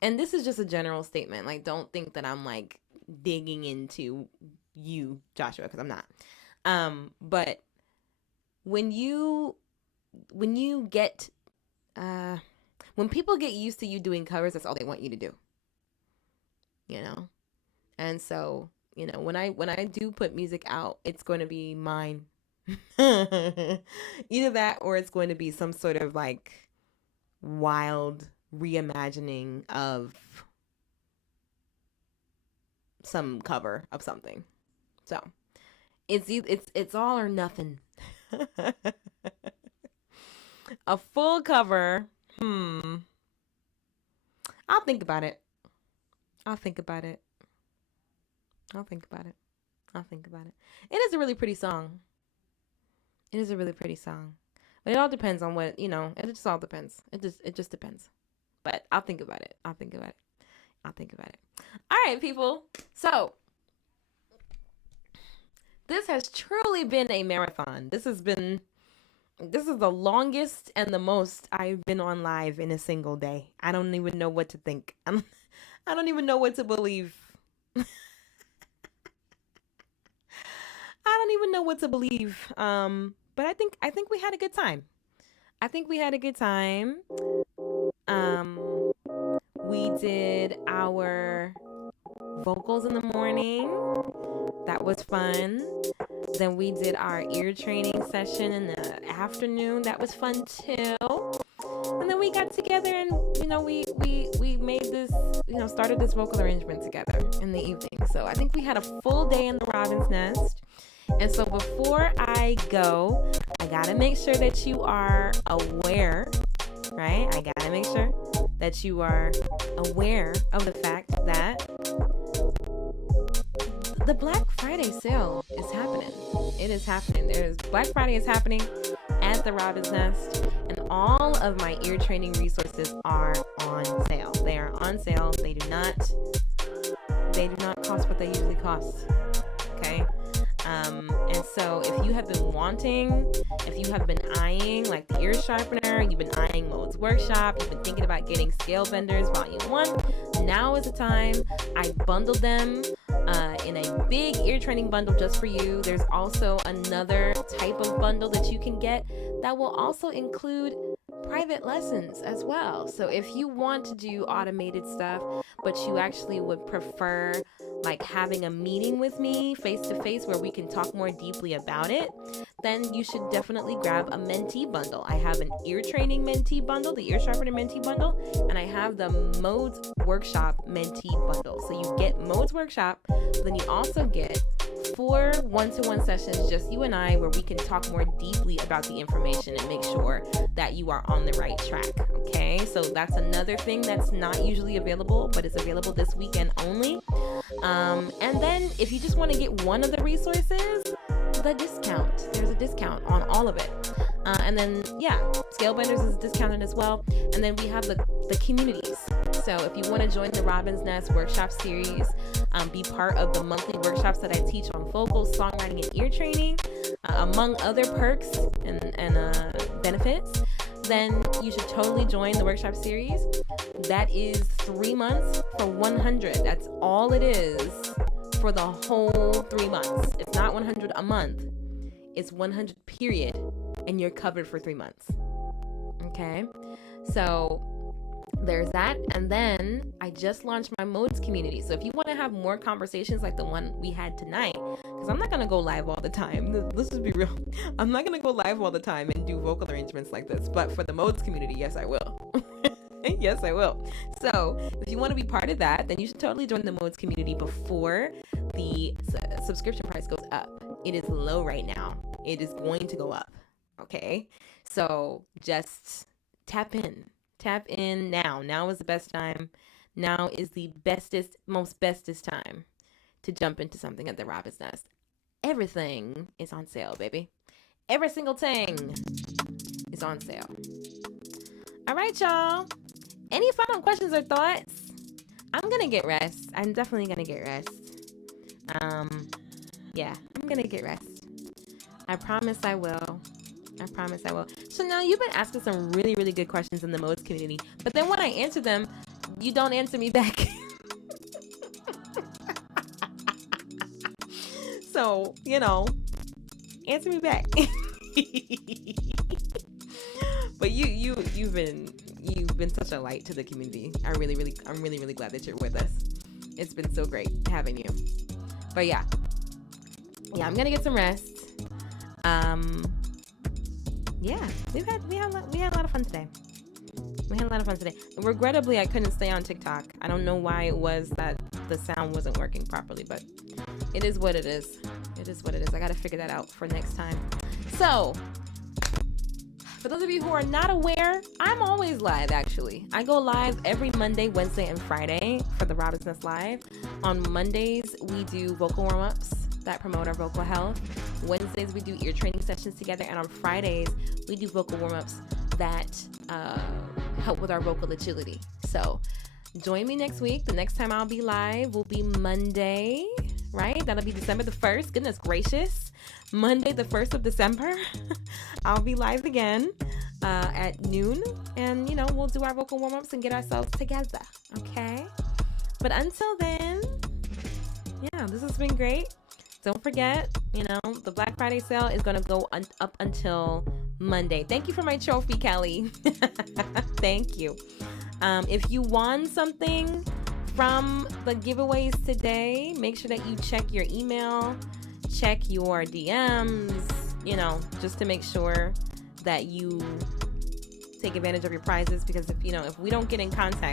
and this is just a general statement, like, don't think that I'm like digging into you, Joshua, because I'm not. But when people get used to you doing covers, that's all they want you to do, and so when I do put music out, it's going to be mine. Either that or it's going to be some sort of like wild reimagining of some cover of something. So it's all or nothing. A full cover. I'll think about it. It is a really pretty song. But it all depends on what, it just all depends. It just depends. But I'll think about it. All right, people. So this has truly been a marathon. This is the longest and the most I've been on live in a single day. I don't even know what to think. I don't even know what to believe. But I think we had a good time. We did our vocals in the morning. That was fun. Then we did our ear training session in the afternoon. That was fun too. And then we got together and we made this, started this vocal arrangement together in the evening. So I think we had a full day in the Robin's Nest. And so before I go, I gotta make sure that you are aware, right? I gotta make sure that you are aware of the fact that the Black Friday sale is happening. It is happening. Black Friday is happening at the Robin's Nest, and all of my ear training resources are on sale. They are on sale. They do not cost what they usually cost. Okay? And so if you have been eyeing like the ear sharpener, you've been eyeing Modes Workshop, you've been thinking about getting Scale Benders Volume 1, now is the time. I bundled them in a big ear training bundle just for you. There's also another type of bundle that you can get that will also include private lessons as well. So if you want to do automated stuff, but you actually would prefer like having a meeting with me face to face where we can talk more deeply about it, then you should definitely grab a mentee bundle. I have an ear training mentee bundle, the ear sharpener mentee bundle, and I have the Modes Workshop mentee bundle. So you get Modes Workshop, but then you also get 4 one-to-one sessions, just you and I, where we can talk more deeply about the information and make sure that you are on the right track. Okay, so that's another thing that's not usually available, but it's available this weekend only. And then if you just want to get one of the resources, the discount. There's a discount on all of it. And then, yeah, Scalebenders is discounted as well. And then we have the communities. So if you want to join the Robin's Nest workshop series, be part of the monthly workshops that I teach on vocal, songwriting, and ear training, among other perks and benefits, then you should totally join the workshop series. That is 3 months for $100. That's all it is for the whole 3 months. It's not $100 a month. It's $100 period, and you're covered for 3 months. Okay, so there's that. And then I just launched my Modes community. So if you want to have more conversations like the one we had tonight, because I'm not going to go live all the time. Let's just be real. I'm not going to go live all the time and do vocal arrangements like this. But for the Modes community, yes, I will. Yes, I will. So if you want to be part of that, then you should totally join the Modes community before the subscription price goes up. It is low right now. It is going to go up. Okay. So just tap in now. Now is the best time. Now is the most bestest time to jump into something at the Robin's Nest. Everything is on sale, baby. Every single thing is on sale. All right, y'all. Any final questions or thoughts? I'm going to get rest. I'm definitely going to get rest. Yeah, I'm going to get rest. I promise I will. So now you've been asking some really, really good questions in the Modes community, but then when I answer them, you don't answer me back. So, answer me back. But you've been such a light to the community. I'm really, really glad that you're with us. It's been so great having you. But yeah, I'm gonna get some rest. Yeah, we had a lot of fun today. Regrettably, I couldn't stay on TikTok. I don't know why it was that the sound wasn't working properly, but it is what it is. I gotta figure that out for next time. So, for those of you who are not aware, I'm always live, actually. I go live every Monday, Wednesday, and Friday for the Robin's Nest Live. On Mondays, we do vocal warm-ups that promote our vocal health. Wednesdays, we do ear training sessions together. And on Fridays, we do vocal warm-ups that help with our vocal agility. So join me next week. The next time I'll be live will be Monday, right? That'll be December the 1st. Goodness gracious. Monday, the 1st of December. I'll be live again at noon. And, we'll do our vocal warm-ups and get ourselves together. Okay? But until then, yeah, this has been great. Don't forget, the Black Friday sale is going to go up until Monday. Thank you for my trophy, Kelly. Thank you. If you won something from the giveaways today, make sure that you check your email, check your DMs, just to make sure that you take advantage of your prizes. Because if we don't get in contact